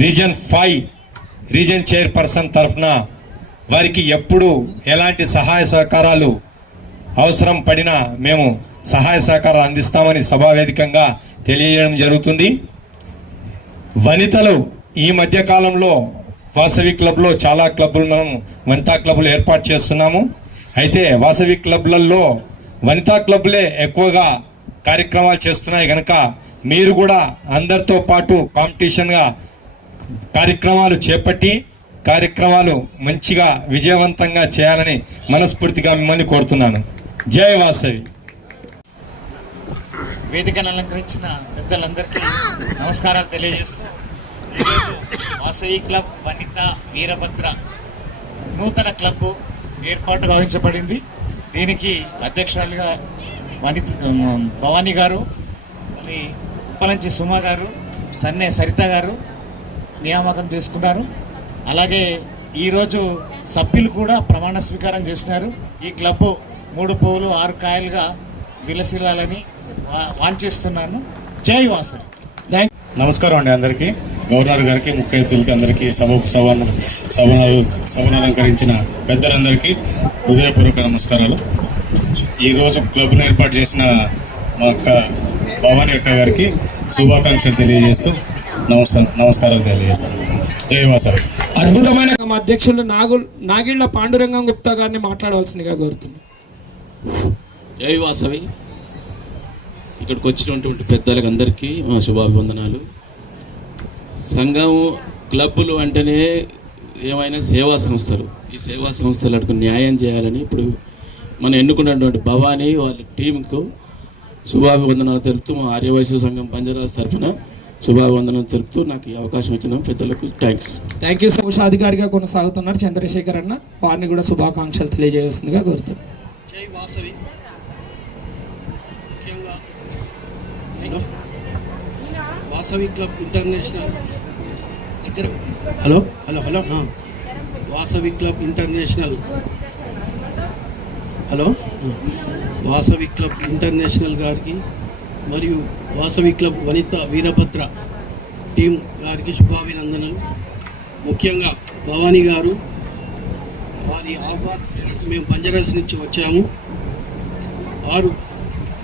రీజన్ 5 రీజన్ చైర్పర్సన్ తరఫున వారికి ఎప్పుడు ఎలాంటి సహాయ సహకారాలు అవసరం పడినా మేము సహాయ సహకారాలు అందిస్తామని సభావేదికంగా తెలియజేయడం జరుగుతుంది. వనితలు ఈ మధ్యకాలంలో వాసవి క్లబ్లో చాలా క్లబ్బులు మనం వనితా క్లబ్బులు ఏర్పాటు చేస్తున్నాము. అయితే వాసవి క్లబ్లలో వనితా క్లబ్లే ఎక్కువగా కార్యక్రమాలు చేస్తున్నాయి కనుక మీరు కూడా అందరితో పాటు కాంపిటీషన్గా కార్యక్రమాలు చేపట్టి కార్యక్రమాలు మంచిగా విజయవంతంగా చేయాలని మనస్ఫూర్తిగా మిమ్మల్ని కోరుతున్నాను. జై వాసవి. వేదికను అలంకరించిన పెద్దలందరికీ నమస్కారాలు తెలియజేస్తూ, ఈరోజు వాసవి క్లబ్ వనిత వీరభద్ర నూతన క్లబ్ ఏర్పాటు గావించబడింది. దీనికి అధ్యక్షురాలుగా భవానీ గారు, మరి ఉప్పలంచి సుమ గారు, సన్నే సరిత గారు నియామకం చేసుకున్నారు. అలాగే ఈరోజు సభ్యులు కూడా ప్రమాణ స్వీకారం చేసినారు. ఈ క్లబ్ 3 పువ్వులు 6 కాయలుగా విలసిల్లాలని వాంఛిస్తున్నాను. జై వాసవి. నమస్కారం అండి అందరికీ, గవర్నర్ గారికి, ముఖ్య అతిథులకి, అందరికీ సభను అలంకరించిన పెద్దలందరికీ హృదయపూర్వక నమస్కారాలు. ఈరోజు క్లబ్ను ఏర్పాటు చేసిన మా అక్క భవానీ అక్క గారికి శుభాకాంక్షలు తెలియజేస్తూ నమస్కారాలు తెలియజేస్తాను. జై వాసవి. అద్భుతమైన అధ్యక్షులు నాగిళ్ల పాండురంగం గుప్తా గారిని మాట్లాడవలసిందిగా కోరుతున్నాను. జై వాసవి. ఇక్కడికి వచ్చినటువంటి పెద్దలకు అందరికీ మా శుభాభివందనాలు. సంఘం క్లబ్బులు అంటేనే ఏమైనా సేవా సంస్థలు. ఈ సేవా సంస్థలకు న్యాయం చేయాలని ఇప్పుడు మనం ఎన్నుకున్నటువంటి భవానీ వాళ్ళ టీంకు శుభాభివందనాలు తెలుపుతూ మా ఆర్యవైశ్య సంఘం బంజారాస్ తరఫున శుభాభివందనాలు తెలుపుతూ నాకు ఈ అవకాశం ఇచ్చిన పెద్దలకు థ్యాంక్స్. Thank you. కోశాధికారిగా కొనసాగుతున్నారు చంద్రశేఖర్ అన్న, వారిని కూడా శుభాకాంక్షలు తెలియజేయవలసిందిగా కోరుతున్నాను. జై వాసవి. ముఖ్యంగా Vasavi club international hello hello hello Vasavi club international Vasavi club international గారికి మరియు వాసవి క్లబ్ వనిత వీరభద్ర టీం గారికి శుభాభినందనలు. ముఖ్యంగా భవానీ గారు వారి ఆహ్వానించడానికి మేము బంజారాస్ నుంచి వచ్చాము. వారు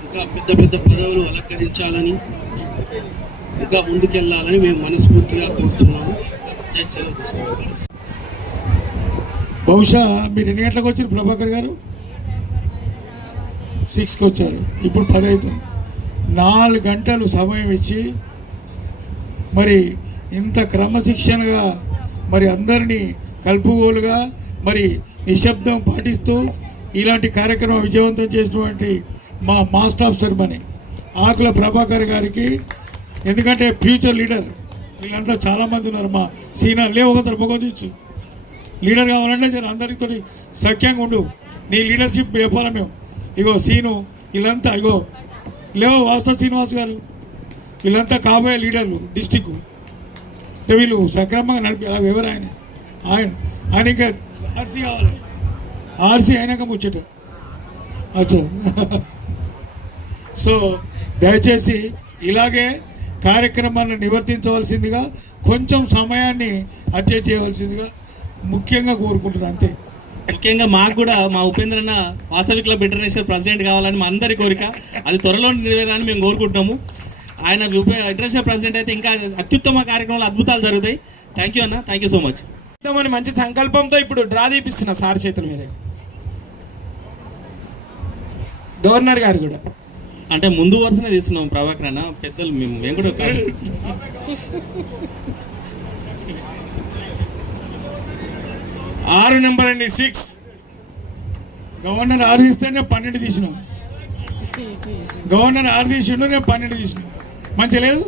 ఇంకా పెద్ద పెద్ద పదవులు అలంకరించాలని, ఇంకా ముందుకెళ్ళాలని మేము మనస్ఫూర్తిగా కోరుతున్నాము. సెలవు తీసుకుంటాం. బహుశా మీరు ఎన్ని గంటలకు వచ్చారు ప్రభాకర్ గారు? 6కి వచ్చారు, ఇప్పుడు 10 అవుతుంది. 4 గంటలు సమయం ఇచ్చి మరి ఇంత క్రమశిక్షణగా మరి అందరినీ కలుపుగోలుగా మరి నిశ్శబ్దం పాటిస్తూ ఇలాంటి కార్యక్రమం విజయవంతం చేసినటువంటి మా మాస్టర్ ఆఫ్ సెరమనీ ఆకుల ప్రభాకర్ గారికి, ఎందుకంటే ఫ్యూచర్ లీడర్ వీళ్ళంతా చాలామంది ఉన్నారు. మా సీనియర్ లేవు ఒకసారి పొగొచ్చు లీడర్ కావాలంటే జర అందరితో సఖ్యంగా ఉండు, నీ లీడర్షిప్ చెప్పాలి మేము. ఇగో సీను వీళ్ళంతా, ఇగో లేవు వాస్తా శ్రీనివాస్ గారు, వీళ్ళంతా కాబోయే లీడర్లు డిస్టిక్. వీళ్ళు సక్రమంగా నడిపి ఎవరు ఆయన ఇంకా ఆర్సీ కావాలి, ఆర్సీ అయినాక ముచ్చట. అచ్చా సో దయచేసి ఇలాగే కార్యక్రమాలను నివర్తించవలసిందిగా, కొంచెం సమయాన్ని అడ్జస్ట్ చేయవలసిందిగా ముఖ్యంగా కోరుకుంటున్నాను. అంతే. ముఖ్యంగా మాకు కూడా మా ఉపేంద్ర అన్న వాసవి క్లబ్ ఇంటర్నేషనల్ ప్రెసిడెంట్ కావాలని మా అందరి కోరిక, అది త్వరలో నెరవేరాలని మేము కోరుకుంటున్నాము. ఆయన ఇంటర్నేషనల్ ప్రెసిడెంట్ అయితే ఇంకా అత్యుత్తమ కార్యక్రమాలు అద్భుతాలు జరుగుతాయి. థ్యాంక్ యూ అన్న, థ్యాంక్ యూ సో మచ్. మంచి సంకల్పంతో ఇప్పుడు డ్రా తీపిస్తున్నా సార్ చేతుల మీద. గవర్నర్ గారు కూడా అంటే ముందు వరుసనే తీస్తున్నాం ప్రభాకర్ అన్న, పెద్దలు మేము కూడా 6 నెంబర్ అండి 6. గవర్నర్ 6 ఇస్తే నేను 12 తీసినాం. గవర్నర్ 6 తీసిండు, నేను 12 తీసినా. మంచి లేదు.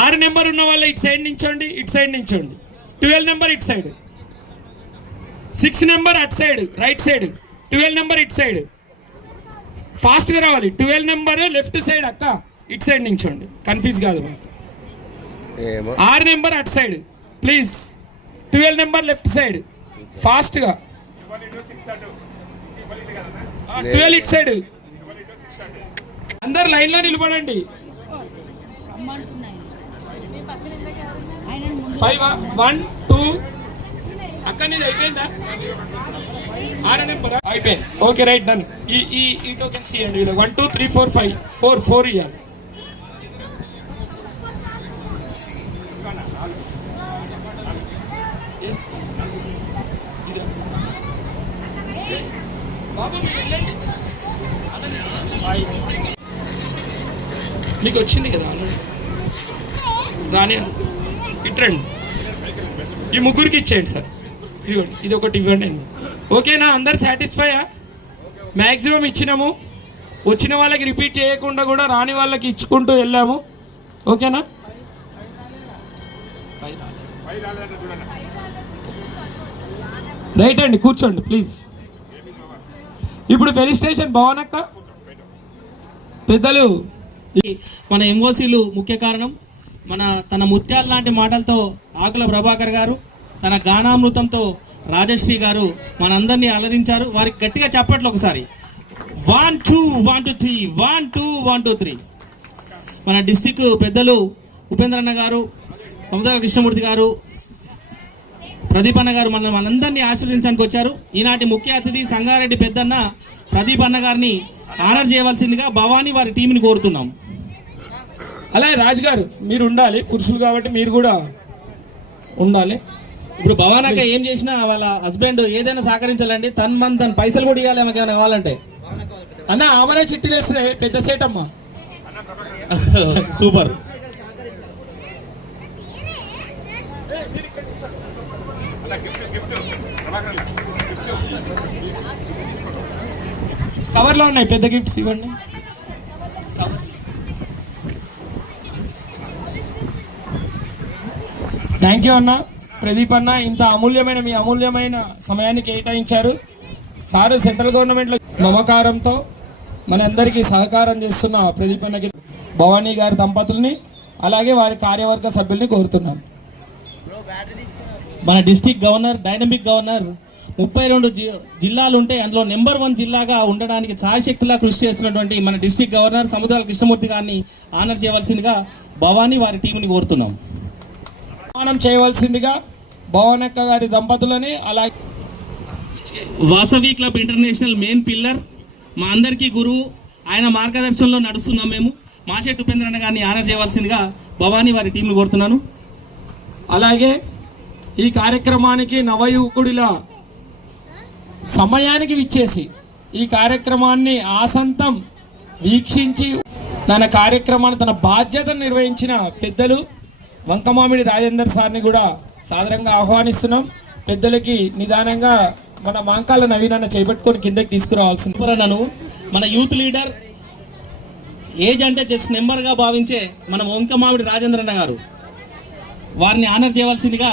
6 నెంబర్ ఉన్న వాళ్ళు ఇటు సైడ్ నించోండి, ఇటు సైడ్ నించోండి. 12 నెంబర్ ఇటు సైడ్, 6 నెంబర్ అటు సైడ్ రైట్ సైడ్, 12 నెంబర్ ఇటు సైడ్. ఫాస్ట్గా రావాలి. 12 నెంబర్ లెఫ్ట్ సైడ్ అక్క, ఇటు సైడ్ నించోండి, కన్ఫ్యూజ్ కాదు మాకు. 6 నెంబర్ అటు side please, 12 number left side ఫాస్ట్గా. 12 ఇటు సైడ్. అందరు లైన్లో నిలబడండి. 5 1 2 అక్క నీది అయిపోయిందా? 6 నెంబర్ అయిపోయింది. Okay right done. ఈ టోకెన్స్ ఇవ్వండి. 1 2 3 4 5 4 ఇవ్వాలి. బాబు మీరు వెళ్ళండి. మీకు వచ్చింది కదా ఆల్రెడీ, రాని ఇట్రండి. ఈ ముగ్గురికి ఇచ్చేయండి సార్. ఇదిగోండి, ఇది ఒకటి ఇవ్వండి. ఓకేనా? అందరు సాటిస్ఫైయా? మ్యాక్సిమం ఇచ్చినాము. వచ్చిన వాళ్ళకి రిపీట్ చేయకుండా కూడా రాని వాళ్ళకి ఇచ్చుకుంటూ వెళ్ళాము. ఓకేనా? రైట్ అండి, కూర్చోండి ప్లీజ్. ఇప్పుడు ఫెలిస్టేషన్ భవనక్క పెద్దలు. మన ఎంఓసీలు ముఖ్య కారణం. తన ముత్యాల లాంటి మాటలతో ఆకుల ప్రభాకర్ గారు, తన గానామృతంతో రాజశ్రీ గారు మనందరినీ అలరించారు. వారికి గట్టిగా చప్పట్లు ఒకసారి. 1 2 1 2 3 1 2 1 2 3. మన డిస్టిక్ పెద్దలు ఉపేంద్రన్న గారు, సముద్ర కృష్ణమూర్తి గారు, ప్రదీప్ అన్న గారు మనందరినీ ఆశీర్వదించడానికి వచ్చారు. ఈనాటి ముఖ్య అతిథి సంగారెడ్డి పెద్దన్న ప్రదీప్ అన్న గారిని ఆనర్ చేయవలసిందిగా భవానీ వారి టీంని కోరుతున్నాం. అలాగే రాజు గారు మీరు ఉండాలి, పురుషులు కాబట్టి మీరు కూడా ఉండాలి. ఇప్పుడు భవానాక ఏం చేసినా వాళ్ళ హస్బెండ్ ఏదైనా సహకరించాలండి. తన పైసలు కూడా ఇవ్వాలి ఆమెకి ఏమైనా కావాలంటే. అన్న ఆమెనే చిట్టీలు వేస్తే పెద్ద సేట్ అమ్మా. సూపర్. కవర్లో ఉన్నాయి, పెద్ద గిఫ్ట్స్ ఇవ్వండి. థ్యాంక్ యూ అన్న. ప్రదీప్ అన్న, ఇంత అమూల్యమైన మీ అమూల్యమైన సమయాన్ని కేటాయించారు. సారు సెంట్రల్ గవర్నమెంట్లో మమకారంతో మనందరికీ సహకారం చేస్తున్న ప్రదీప్ అన్నకి, భవానీ గారి దంపతుల్ని, అలాగే వారి కార్యవర్గ సభ్యుల్ని కోరుతున్నాం. మన డిస్ట్రిక్ట్ గవర్నర్, డైనమిక్ గవర్నర్, 32 జిల్లాలు ఉంటే అందులో నెంబర్ 1 జిల్లాగా ఉండడానికి ఛాయశక్తిలా కృషి చేస్తున్నటువంటి మన డిస్ట్రిక్ట్ గవర్నర్ సముద్రాల కృష్ణమూర్తి గారిని ఆనర్ చేయవలసిందిగా భవానీ వారి టీంని కోరుతున్నాం. సన్మానం చేయవలసిందిగా భవానక్క గారి దంపతులని, అలాగే Vasavi club international main pillar, మా అందరికీ గురువు, ఆయన మార్గదర్శనంలో నడుస్తున్నాం మేము. మాషెట్టి ఉపేంద్రన్న గారిని ఆనర్ చేయవలసిందిగా భవానీ వారి టీంని కోరుతున్నాను. అలాగే ఈ కార్యక్రమానికి నవయువకుడిలా సమయానికి విచ్చేసి ఈ కార్యక్రమాన్ని ఆసంతం వీక్షించి తన కార్యక్రమాన్ని, తన బాధ్యతను నిర్వహించిన పెద్దలు వంకమామిడి రాజేందర్ సార్ని కూడా సాదరంగా ఆహ్వానిస్తున్నాం. పెద్దలకి నిదానంగా మన మాంకాల నవీనాన్ని చేపట్టుకొని కిందకి తీసుకురావాల్సింది. మన యూత్ లీడర్, ఏజ్ అంటే జస్ట్ నెంబర్గా భావించే మన వంకమామిడి రాజేంద్రన్న గారు, వారిని ఆనర్ చేయవలసిందిగా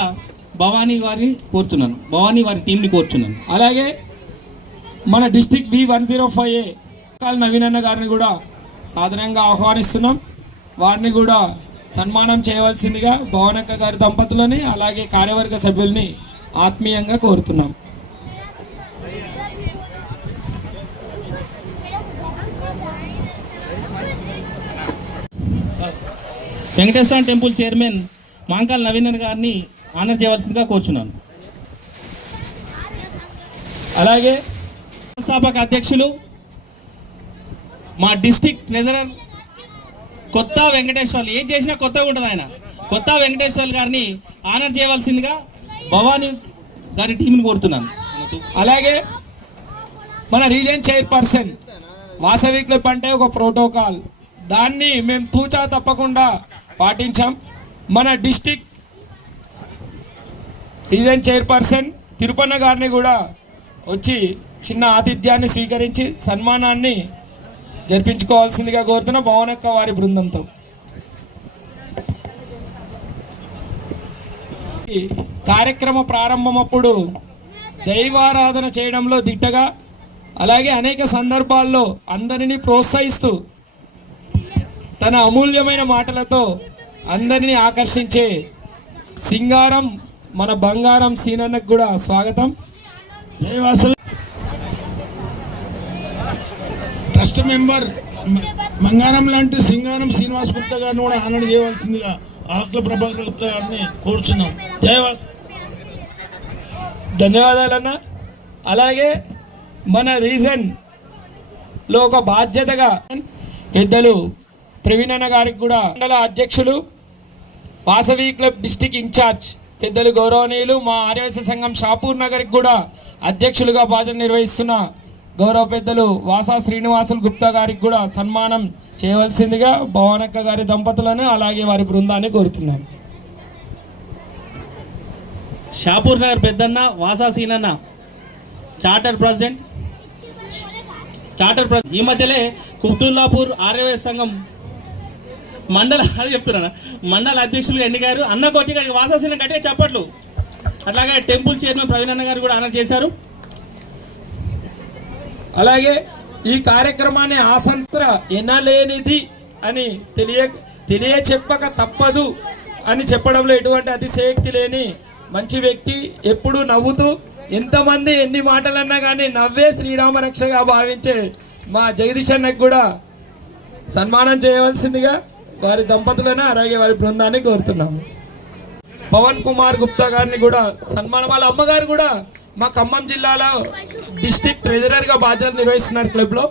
భవానీ వారిని కోరుతున్నాను, భవానీ వారి టీంని కోరుతున్నాను. అలాగే మన డిస్టిక్ V105A నవీనన్న గారిని కూడా సాధారణంగా ఆహ్వానిస్తున్నాం. వారిని కూడా సన్మానం చేయవలసిందిగా భవనక్క గారి దంపతులని, అలాగే కార్యవర్గ సభ్యుల్ని ఆత్మీయంగా కోరుతున్నాం. వెంకటేశ్వర టెంపుల్ చైర్మన్ మాంకాల నవీనన్న గారిని ఆనర్ చేయవలసిందిగా కోరుచున్నాను. అలాగే వ్యవస్థాపక అధ్యక్షులు మా డిస్ట్రిక్ట్ ట్రెజరర్ కొత్త వెంకటేశ్వర్లు, ఏం చేసినా కొత్తగా ఉంటుంది ఆయన, కొత్త వెంకటేశ్వర్లు గారిని ఆనర్ చేయవలసిందిగా భవానీ గారి టీంని కోరుతున్నాను. అలాగే మన రీజియన్ చైర్పర్సన్, వాసవి క్లబ్ అంటే ఒక ప్రోటోకాల్, దాన్ని మేము తూచా తప్పకుండా పాటించాం. మన డిస్టిక్ రీజియన్ చైర్పర్సన్ తిరుపన్న గారిని కూడా వచ్చి చిన్న ఆతిథ్యాన్ని స్వీకరించి సన్మానాన్ని జరిపించుకోవాల్సిందిగా కోరుతున్న భవనక్క వారి బృందంతో. కార్యక్రమ ప్రారంభమప్పుడు దైవారాధన చేయడంలో దిట్టగా, అలాగే అనేక సందర్భాల్లో అందరినీ ప్రోత్సహిస్తూ తన అమూల్యమైన మాటలతో అందరినీ ఆకర్షించే సింగారం మన బంగారం సీనన్నకు కూడా స్వాగతం. ట్రస్ట్ మెంబర్ బంగారం లాంటి సింగారం శ్రీనివాస్ గుప్తా గారిని కూడా ఆనర్ చేయవలసిందిగా ఆకుల ప్రభాకర్ గుప్తా గారిని కోరుచున్నాం. జయవాస్. ధన్యవాదాలన్న. అలాగే మన రీజన్లో ఒక బాధ్యతగా పెద్దలు ప్రవీణన్న గారికి కూడా, మండల అధ్యక్షులు, వాసవి క్లబ్ డిస్టిక్ ఇన్ఛార్జ్ పెద్దలు గౌరవనీయులు, మా ఆర్యవైశ్య సంఘం షాపూర్ నగర్కి కూడా అధ్యక్షులుగా బాధ్యత నిర్వహిస్తున్న గౌరవ పెద్దలు వాసా శ్రీనివాసులు గుప్తా గారికి కూడా సన్మానం చేయవలసిందిగా భవనక్క గారి దంపతులను, అలాగే వారి బృందాన్ని కోరుతున్నాను. షాపూర్ నగర్ పెద్దన్న వాసా సీనన్న చార్టర్ ప్రెసిడెంట్, ఈ మధ్యలే కుబ్దుల్లాపూర్ ఆర్యవైశ్య సంఘం మండల, అది చెప్తున్నా, మండల అధ్యక్షులు ఎన్నికారు. అన్న కొట్టి వాసాసీన గట్టిగా చప్పట్లు. అట్లాగే టెంపుల్ చైర్మన్ ప్రవీణ్ అన్న గారు కూడా ఆనర్ చేశారు. అలాగే ఈ కార్యక్రమాన్ని ఆసంత్ర ఎనలేనిది అని తెలియచెప్పక తప్పదు అని చెప్పడంలో ఎటువంటి అతిశయోక్తి లేని మంచి వ్యక్తి, ఎప్పుడు నవ్వుతూ ఎంతమంది ఎన్ని మాటలన్నా కానీ నవ్వే శ్రీరామరక్షగా భావించే మా జగదీష్ అన్నకు కూడా సన్మానం చేయవలసిందిగా వారి దంపతులను, అలాగే వారి బృందాన్ని కోరుతున్నాము. పవన్ కుమార్ గుప్తా గారిని కూడా సన్మానం, వాళ్ళ అమ్మగారు కూడా మా ఖమ్మం జిల్లాలో డిస్ట్రిక్ట్ ట్రెజరర్గా బాధ్యతలు నిర్వహిస్తున్నారు క్లబ్లో,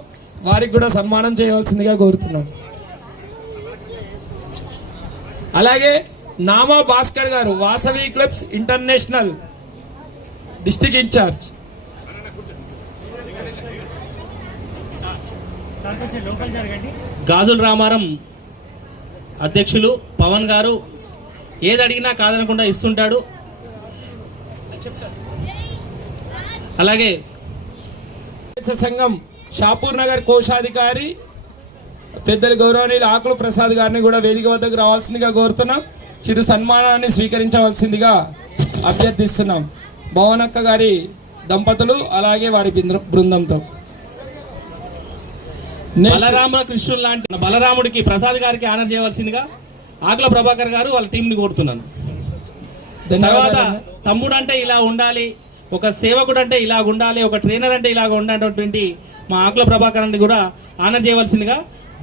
వారికి కూడా సన్మానం చేయవలసిందిగా కోరుతున్నాను. అలాగే నామా భాస్కర్ గారు, Vasavi clubs international district incharge. Gajula Ramaram అధ్యక్షులు పవన్ గారు ఏది అడిగినా కాదనకుండా ఇస్తుంటాడు. అలాగే సంఘం షాపూర్ నగర్ కోశాధికారి పెద్దలు గౌరవనీయులు ఆకుల ప్రసాద్ గారిని కూడా వేదిక వద్దకు రావాల్సిందిగా కోరుతున్నాం. చిరు సన్మానాన్ని స్వీకరించవలసిందిగా అభ్యర్థిస్తున్నాం. భవనక్క గారి దంపతులు అలాగే వారి బృందంతో. బలరామకృష్ణుడు లాంటి బలరాముడికి ప్రసాద్ గారికి ఆనర్ చేయవలసిందిగా ఆకుల ప్రభాకర్ గారు వాళ్ళ టీంని కోరుతున్నాను. తర్వాత తమ్ముడు అంటే ఇలా ఉండాలి, ఒక సేవకుడు అంటే ఇలా ఉండాలి, ఒక ట్రైనర్ అంటే ఇలా ఉండాలన్నటువంటి మా ఆకుల ప్రభాకర్ అని కూడా ఆనర్ చేయవలసిందిగా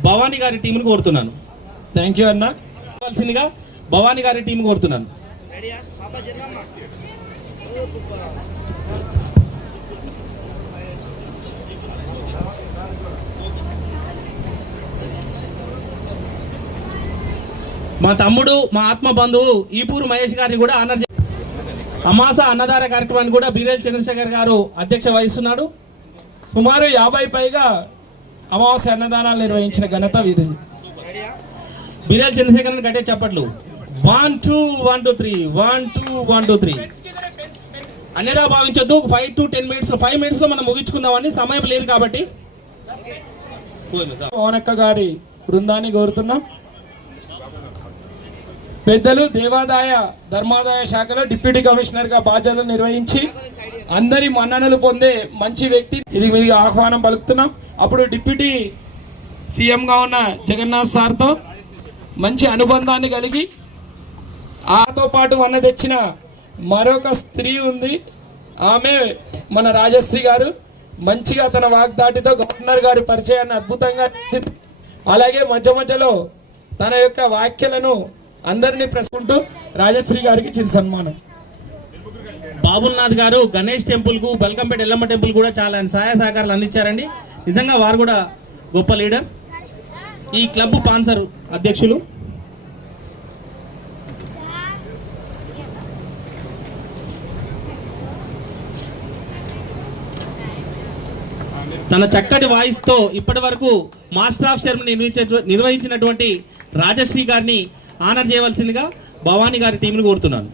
భవానీ గారి టీంని కోరుతున్నాను. థ్యాంక్ యూ అన్న. వలసిందిగా భవానీ గారి టీం కోరుతున్నాను. మా తమ్ముడు మా ఆత్మ బంధువు ఈపూరు మహేష్ గారిని కూడా ఆనర్ అమాస అన్నదాన కార్యక్రమాన్ని కూడా బీరేల్ చంద్రశేఖర్ గారు అధ్యక్ష వహిస్తున్నాడు. సుమారు 50 పైగా అమావాస్య అన్నదానాలు నిర్వహించిన ఘనత ఇది. బీరేల్ చంద్రశేఖర్ గట్టే చెప్పట్లు 1 2 1 2 3 1 2 1 2 3 అన్యదా భావించొద్దు. 5 to 10 minutes 5 minutes లో మనం ముగించుకుందామని సమయం లేదు కాబట్టి ఓనక్క గారి బృందాన్ని కోరుతున్నాం. పెద్దలు దేవాదాయ ధర్మాదాయ శాఖలో డిప్యూటీ కమిషనర్గా బాధ్యతలు నిర్వహించి అందరి మన్ననలు పొందే మంచి వ్యక్తి ఇది ఆహ్వానం పలుకుతున్నాం. అప్పుడు డిప్యూటీ సీఎంగా ఉన్న జగన్నాథ్ సార్తో మంచి అనుబంధాన్ని కలిగి ఆతో పాటు వన్న తెచ్చిన మరొక స్త్రీ ఉంది. ఆమె మన రాజశ్రీ గారు. మంచిగా తన వాగ్దాటితో గవర్నర్ గారి పరిచయాన్ని అద్భుతంగా, అలాగే మధ్య మధ్యలో తన యొక్క వ్యాఖ్యలను అందరినీ ప్రశ్నింటూ రాజశ్రీ గారికి చిరు సన్మానం. బాబుల్నాథ్ గారు గణేష్ టెంపుల్కు, బల్కంపేట ఎల్లమ్మ టెంపుల్ కూడా చాలా సహాయ సహకారాలు అందించారండి. నిజంగా వారు కూడా గొప్ప లీడర్. ఈ క్లబ్ స్పాన్సర్ అధ్యక్షులు తన చక్కటి వాయిస్తో ఇప్పటి వరకు మాస్టర్ ఆఫ్ సెరమనీ నిర్వహించినటువంటి రాజశ్రీ గారిని ఆనర్ చేయవలసిందిగా భవానీ గారి టీంని కోరుతున్నాను.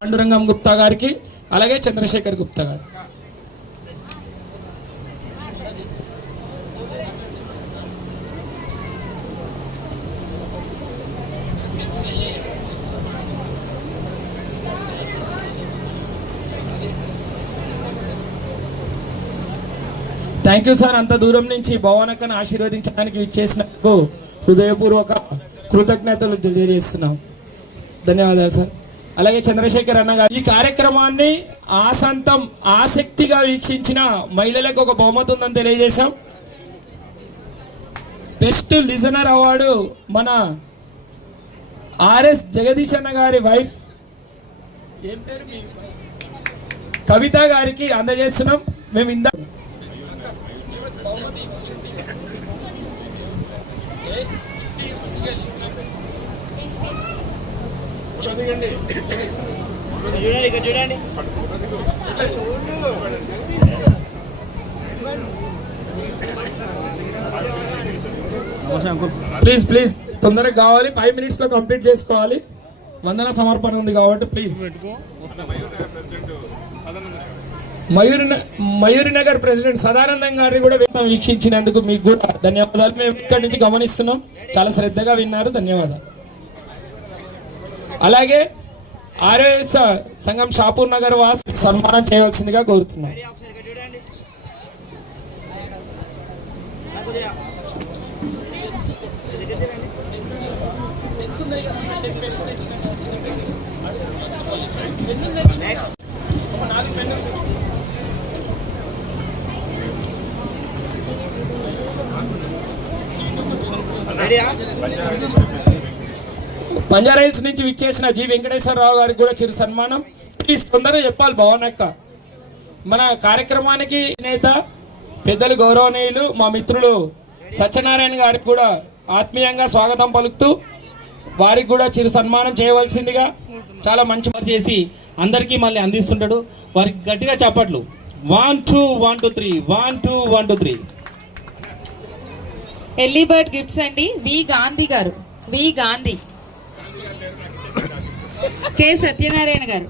పాండురంగం గుప్తా గారికి అలాగే చంద్రశేఖర్ గుప్తా గారు. Thank you sir. అంత దూరం నుంచి భవనక్కను ఆశీర్వదించడానికి ఇచ్చేసినందుకు హృదయపూర్వక కృతజ్ఞతలు తెలియజేస్తున్నాం. ధన్యవాదాలు సార్. అలాగే చంద్రశేఖర్ అన్న గారు ఈ కార్యక్రమాన్ని ఆసంతం ఆసక్తిగా వీక్షించిన మహిళలకు ఒక బహుమతి ఉందని తెలియజేశాం. బెస్ట్ లిజనర్ అవార్డు మన ఆర్ఎస్ జగదీష్ అన్న గారి వైఫ్ ఏం పేరు కవిత గారికి అందజేస్తున్నాం. మేము ఇందా చూడండి ప్లీజ్ తొందరగా కావాలి. 5 minutes లో కంప్లీట్ చేసుకోవాలి. వందన సమర్పణ ఉంది కాబట్టి ప్లీజ్. మయూరినగర్ ప్రెసిడెంట్ సదానందం గారిని కూడా వీక్షించినందుకు మీకు కూడా ధన్యవాదాలు. మేము ఇక్కడి నుంచి గమనిస్తున్నాం, చాలా శ్రద్ధగా విన్నారు. ధన్యవాదాలు. అలాగే ఆర్ఎస్ సంఘం షాపూర్ నగర్ వాస్ సన్మానం చేయవలసిందిగా కోరుతున్నాం. బంజారాహిల్స్ నుంచి విచ్చేసిన జి వెంకటేశ్వరరావు గారికి కూడా చిరు సన్మానం. ప్లీజ్ తొందరగా చెప్పాలి భవనక్క. మన కార్యక్రమానికి నేత పెద్దలు గౌరవనీయులు మా మిత్రులు సత్యనారాయణ గారికి కూడా ఆత్మీయంగా స్వాగతం పలుకుతూ వారికి కూడా చిరు సన్మానం చేయవలసిందిగా చాలా మంచి చేసి అందరికీ మళ్ళీ అందిస్తుంటాడు. వారికి గట్టిగా చప్పట్లు. 1 2 1 2 3 1 2 1 2 3. ఎల్లీ బర్డ్ గిఫ్ట్స్ అండి, వి గాంధీ గారు, వి గాంధీ. కె సత్యనారాయణ గారు.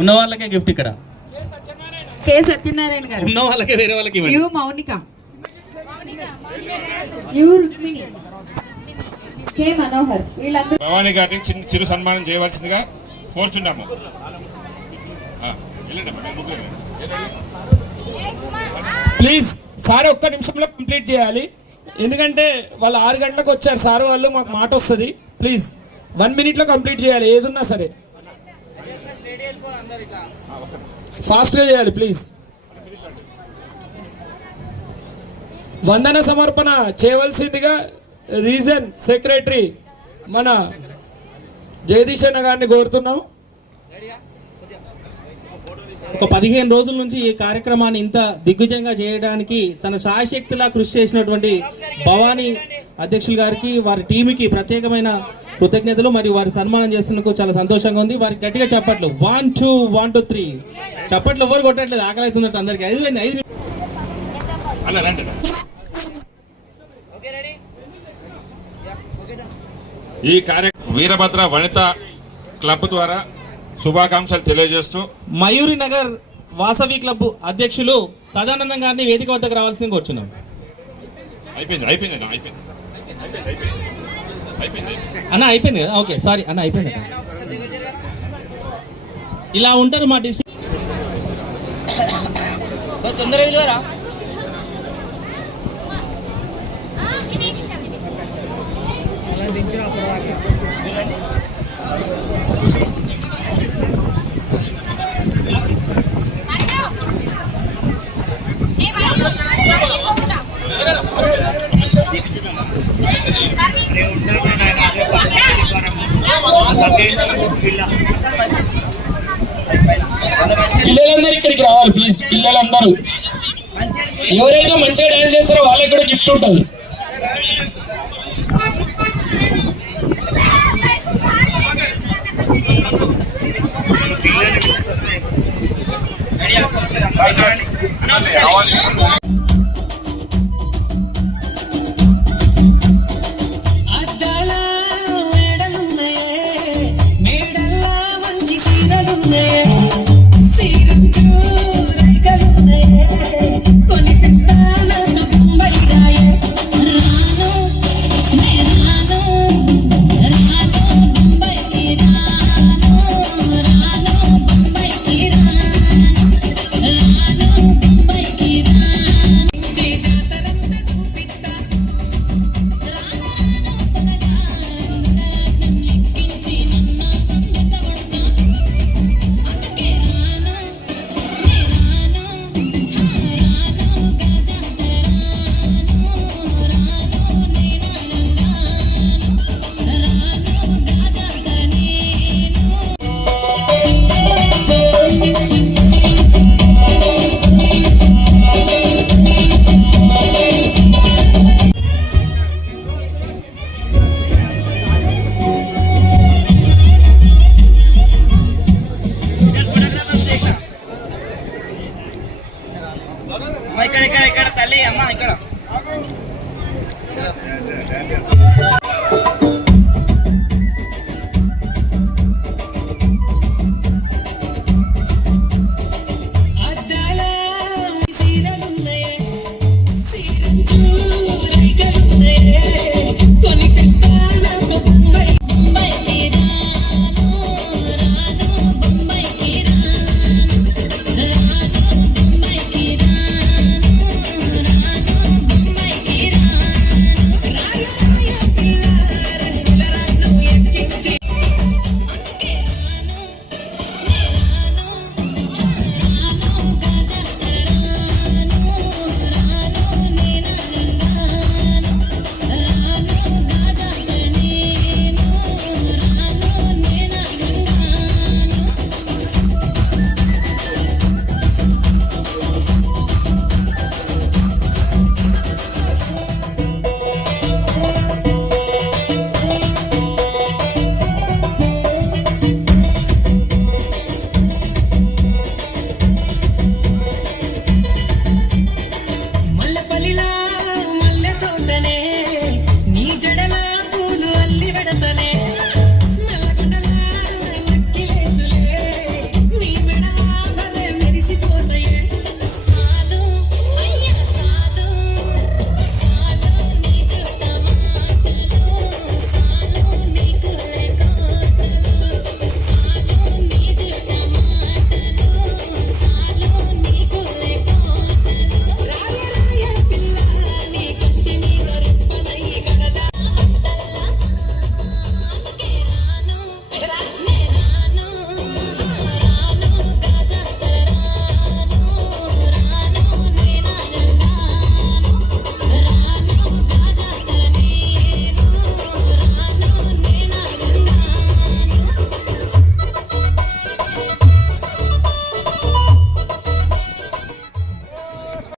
ఉన్న వాళ్ళకే గిఫ్ట్ ఇక్కడ. కె సత్యనారాయణ గారు. ఉన్న వాళ్ళకే వేరే వాళ్ళకి ఇవ్వండి. You Mounika. You Rukmini. K Manohar. వీళ్ళందరూ భవానీ గారిని చిరు సన్మానం చేయవలసిందిగా కోరుచున్నాము. ప్లీజ్ సార్ ఒక్క నిమిషంలో కంప్లీట్ చేయాలి, ఎందుకంటే వాళ్ళు 6 గంటలకు వచ్చారు సార్ వాళ్ళు, మాకు మాట వస్తుంది. ప్లీజ్ 1 minute కంప్లీట్ చేయాలి, ఏదున్నా సరే ఫాస్ట్గా చేయాలి ప్లీజ్. వందన సమర్పణ చేయవలసిందిగా రీజన్ సెక్రటరీ మన జగదీష్ అన్న గారిని కోరుతున్నాం. ఒక 15 రోజుల నుంచి ఈ కార్యక్రమాన్ని ఇంత దిగ్విజయంగా చేయడానికి తన శాయశక్తిలా కృషి చేసినటువంటి భవానీ అధ్యక్షులు గారికి, వారి టీంకి ప్రత్యేకమైన కృతజ్ఞతలు మరియు వారి సన్మానం చేస్తున్నందుకు చాలా సంతోషంగా ఉంది. వారికి గట్టిగా చప్పట్లు. 1 2 1 2 3 చప్పట్లు ఎవరు కొట్టట్లేదు, ఆకలి అవుతుందంట అందరికి. 5 ఈ కార్యక్రమం వీరభద్ర వనిత క్లబ్ ద్వారా శుభాకాంక్షలు తెలియజేస్తూ మయూరి నగర్ వాసవి క్లబ్ అధ్యక్షులు సదానందం గారిని వేదిక వద్దకు రావాల్సింది కోరుచున్నాం. అన్న అయిపోయింది కదా, ఓకే సారీ అన్న అయిపోయింది. ఇలా ఉంటారు మా డిస్ట్రిక్ట్. తొందరగా వెళ్ళారా? పిల్లలందరూ ఇక్కడికి రావాలి ప్లీజ్. పిల్లలందరూ ఎవరైతే మంచిగా డాన్స్ చేస్తారో వాళ్ళకి కూడా గిఫ్ట్ ఉంటుంది.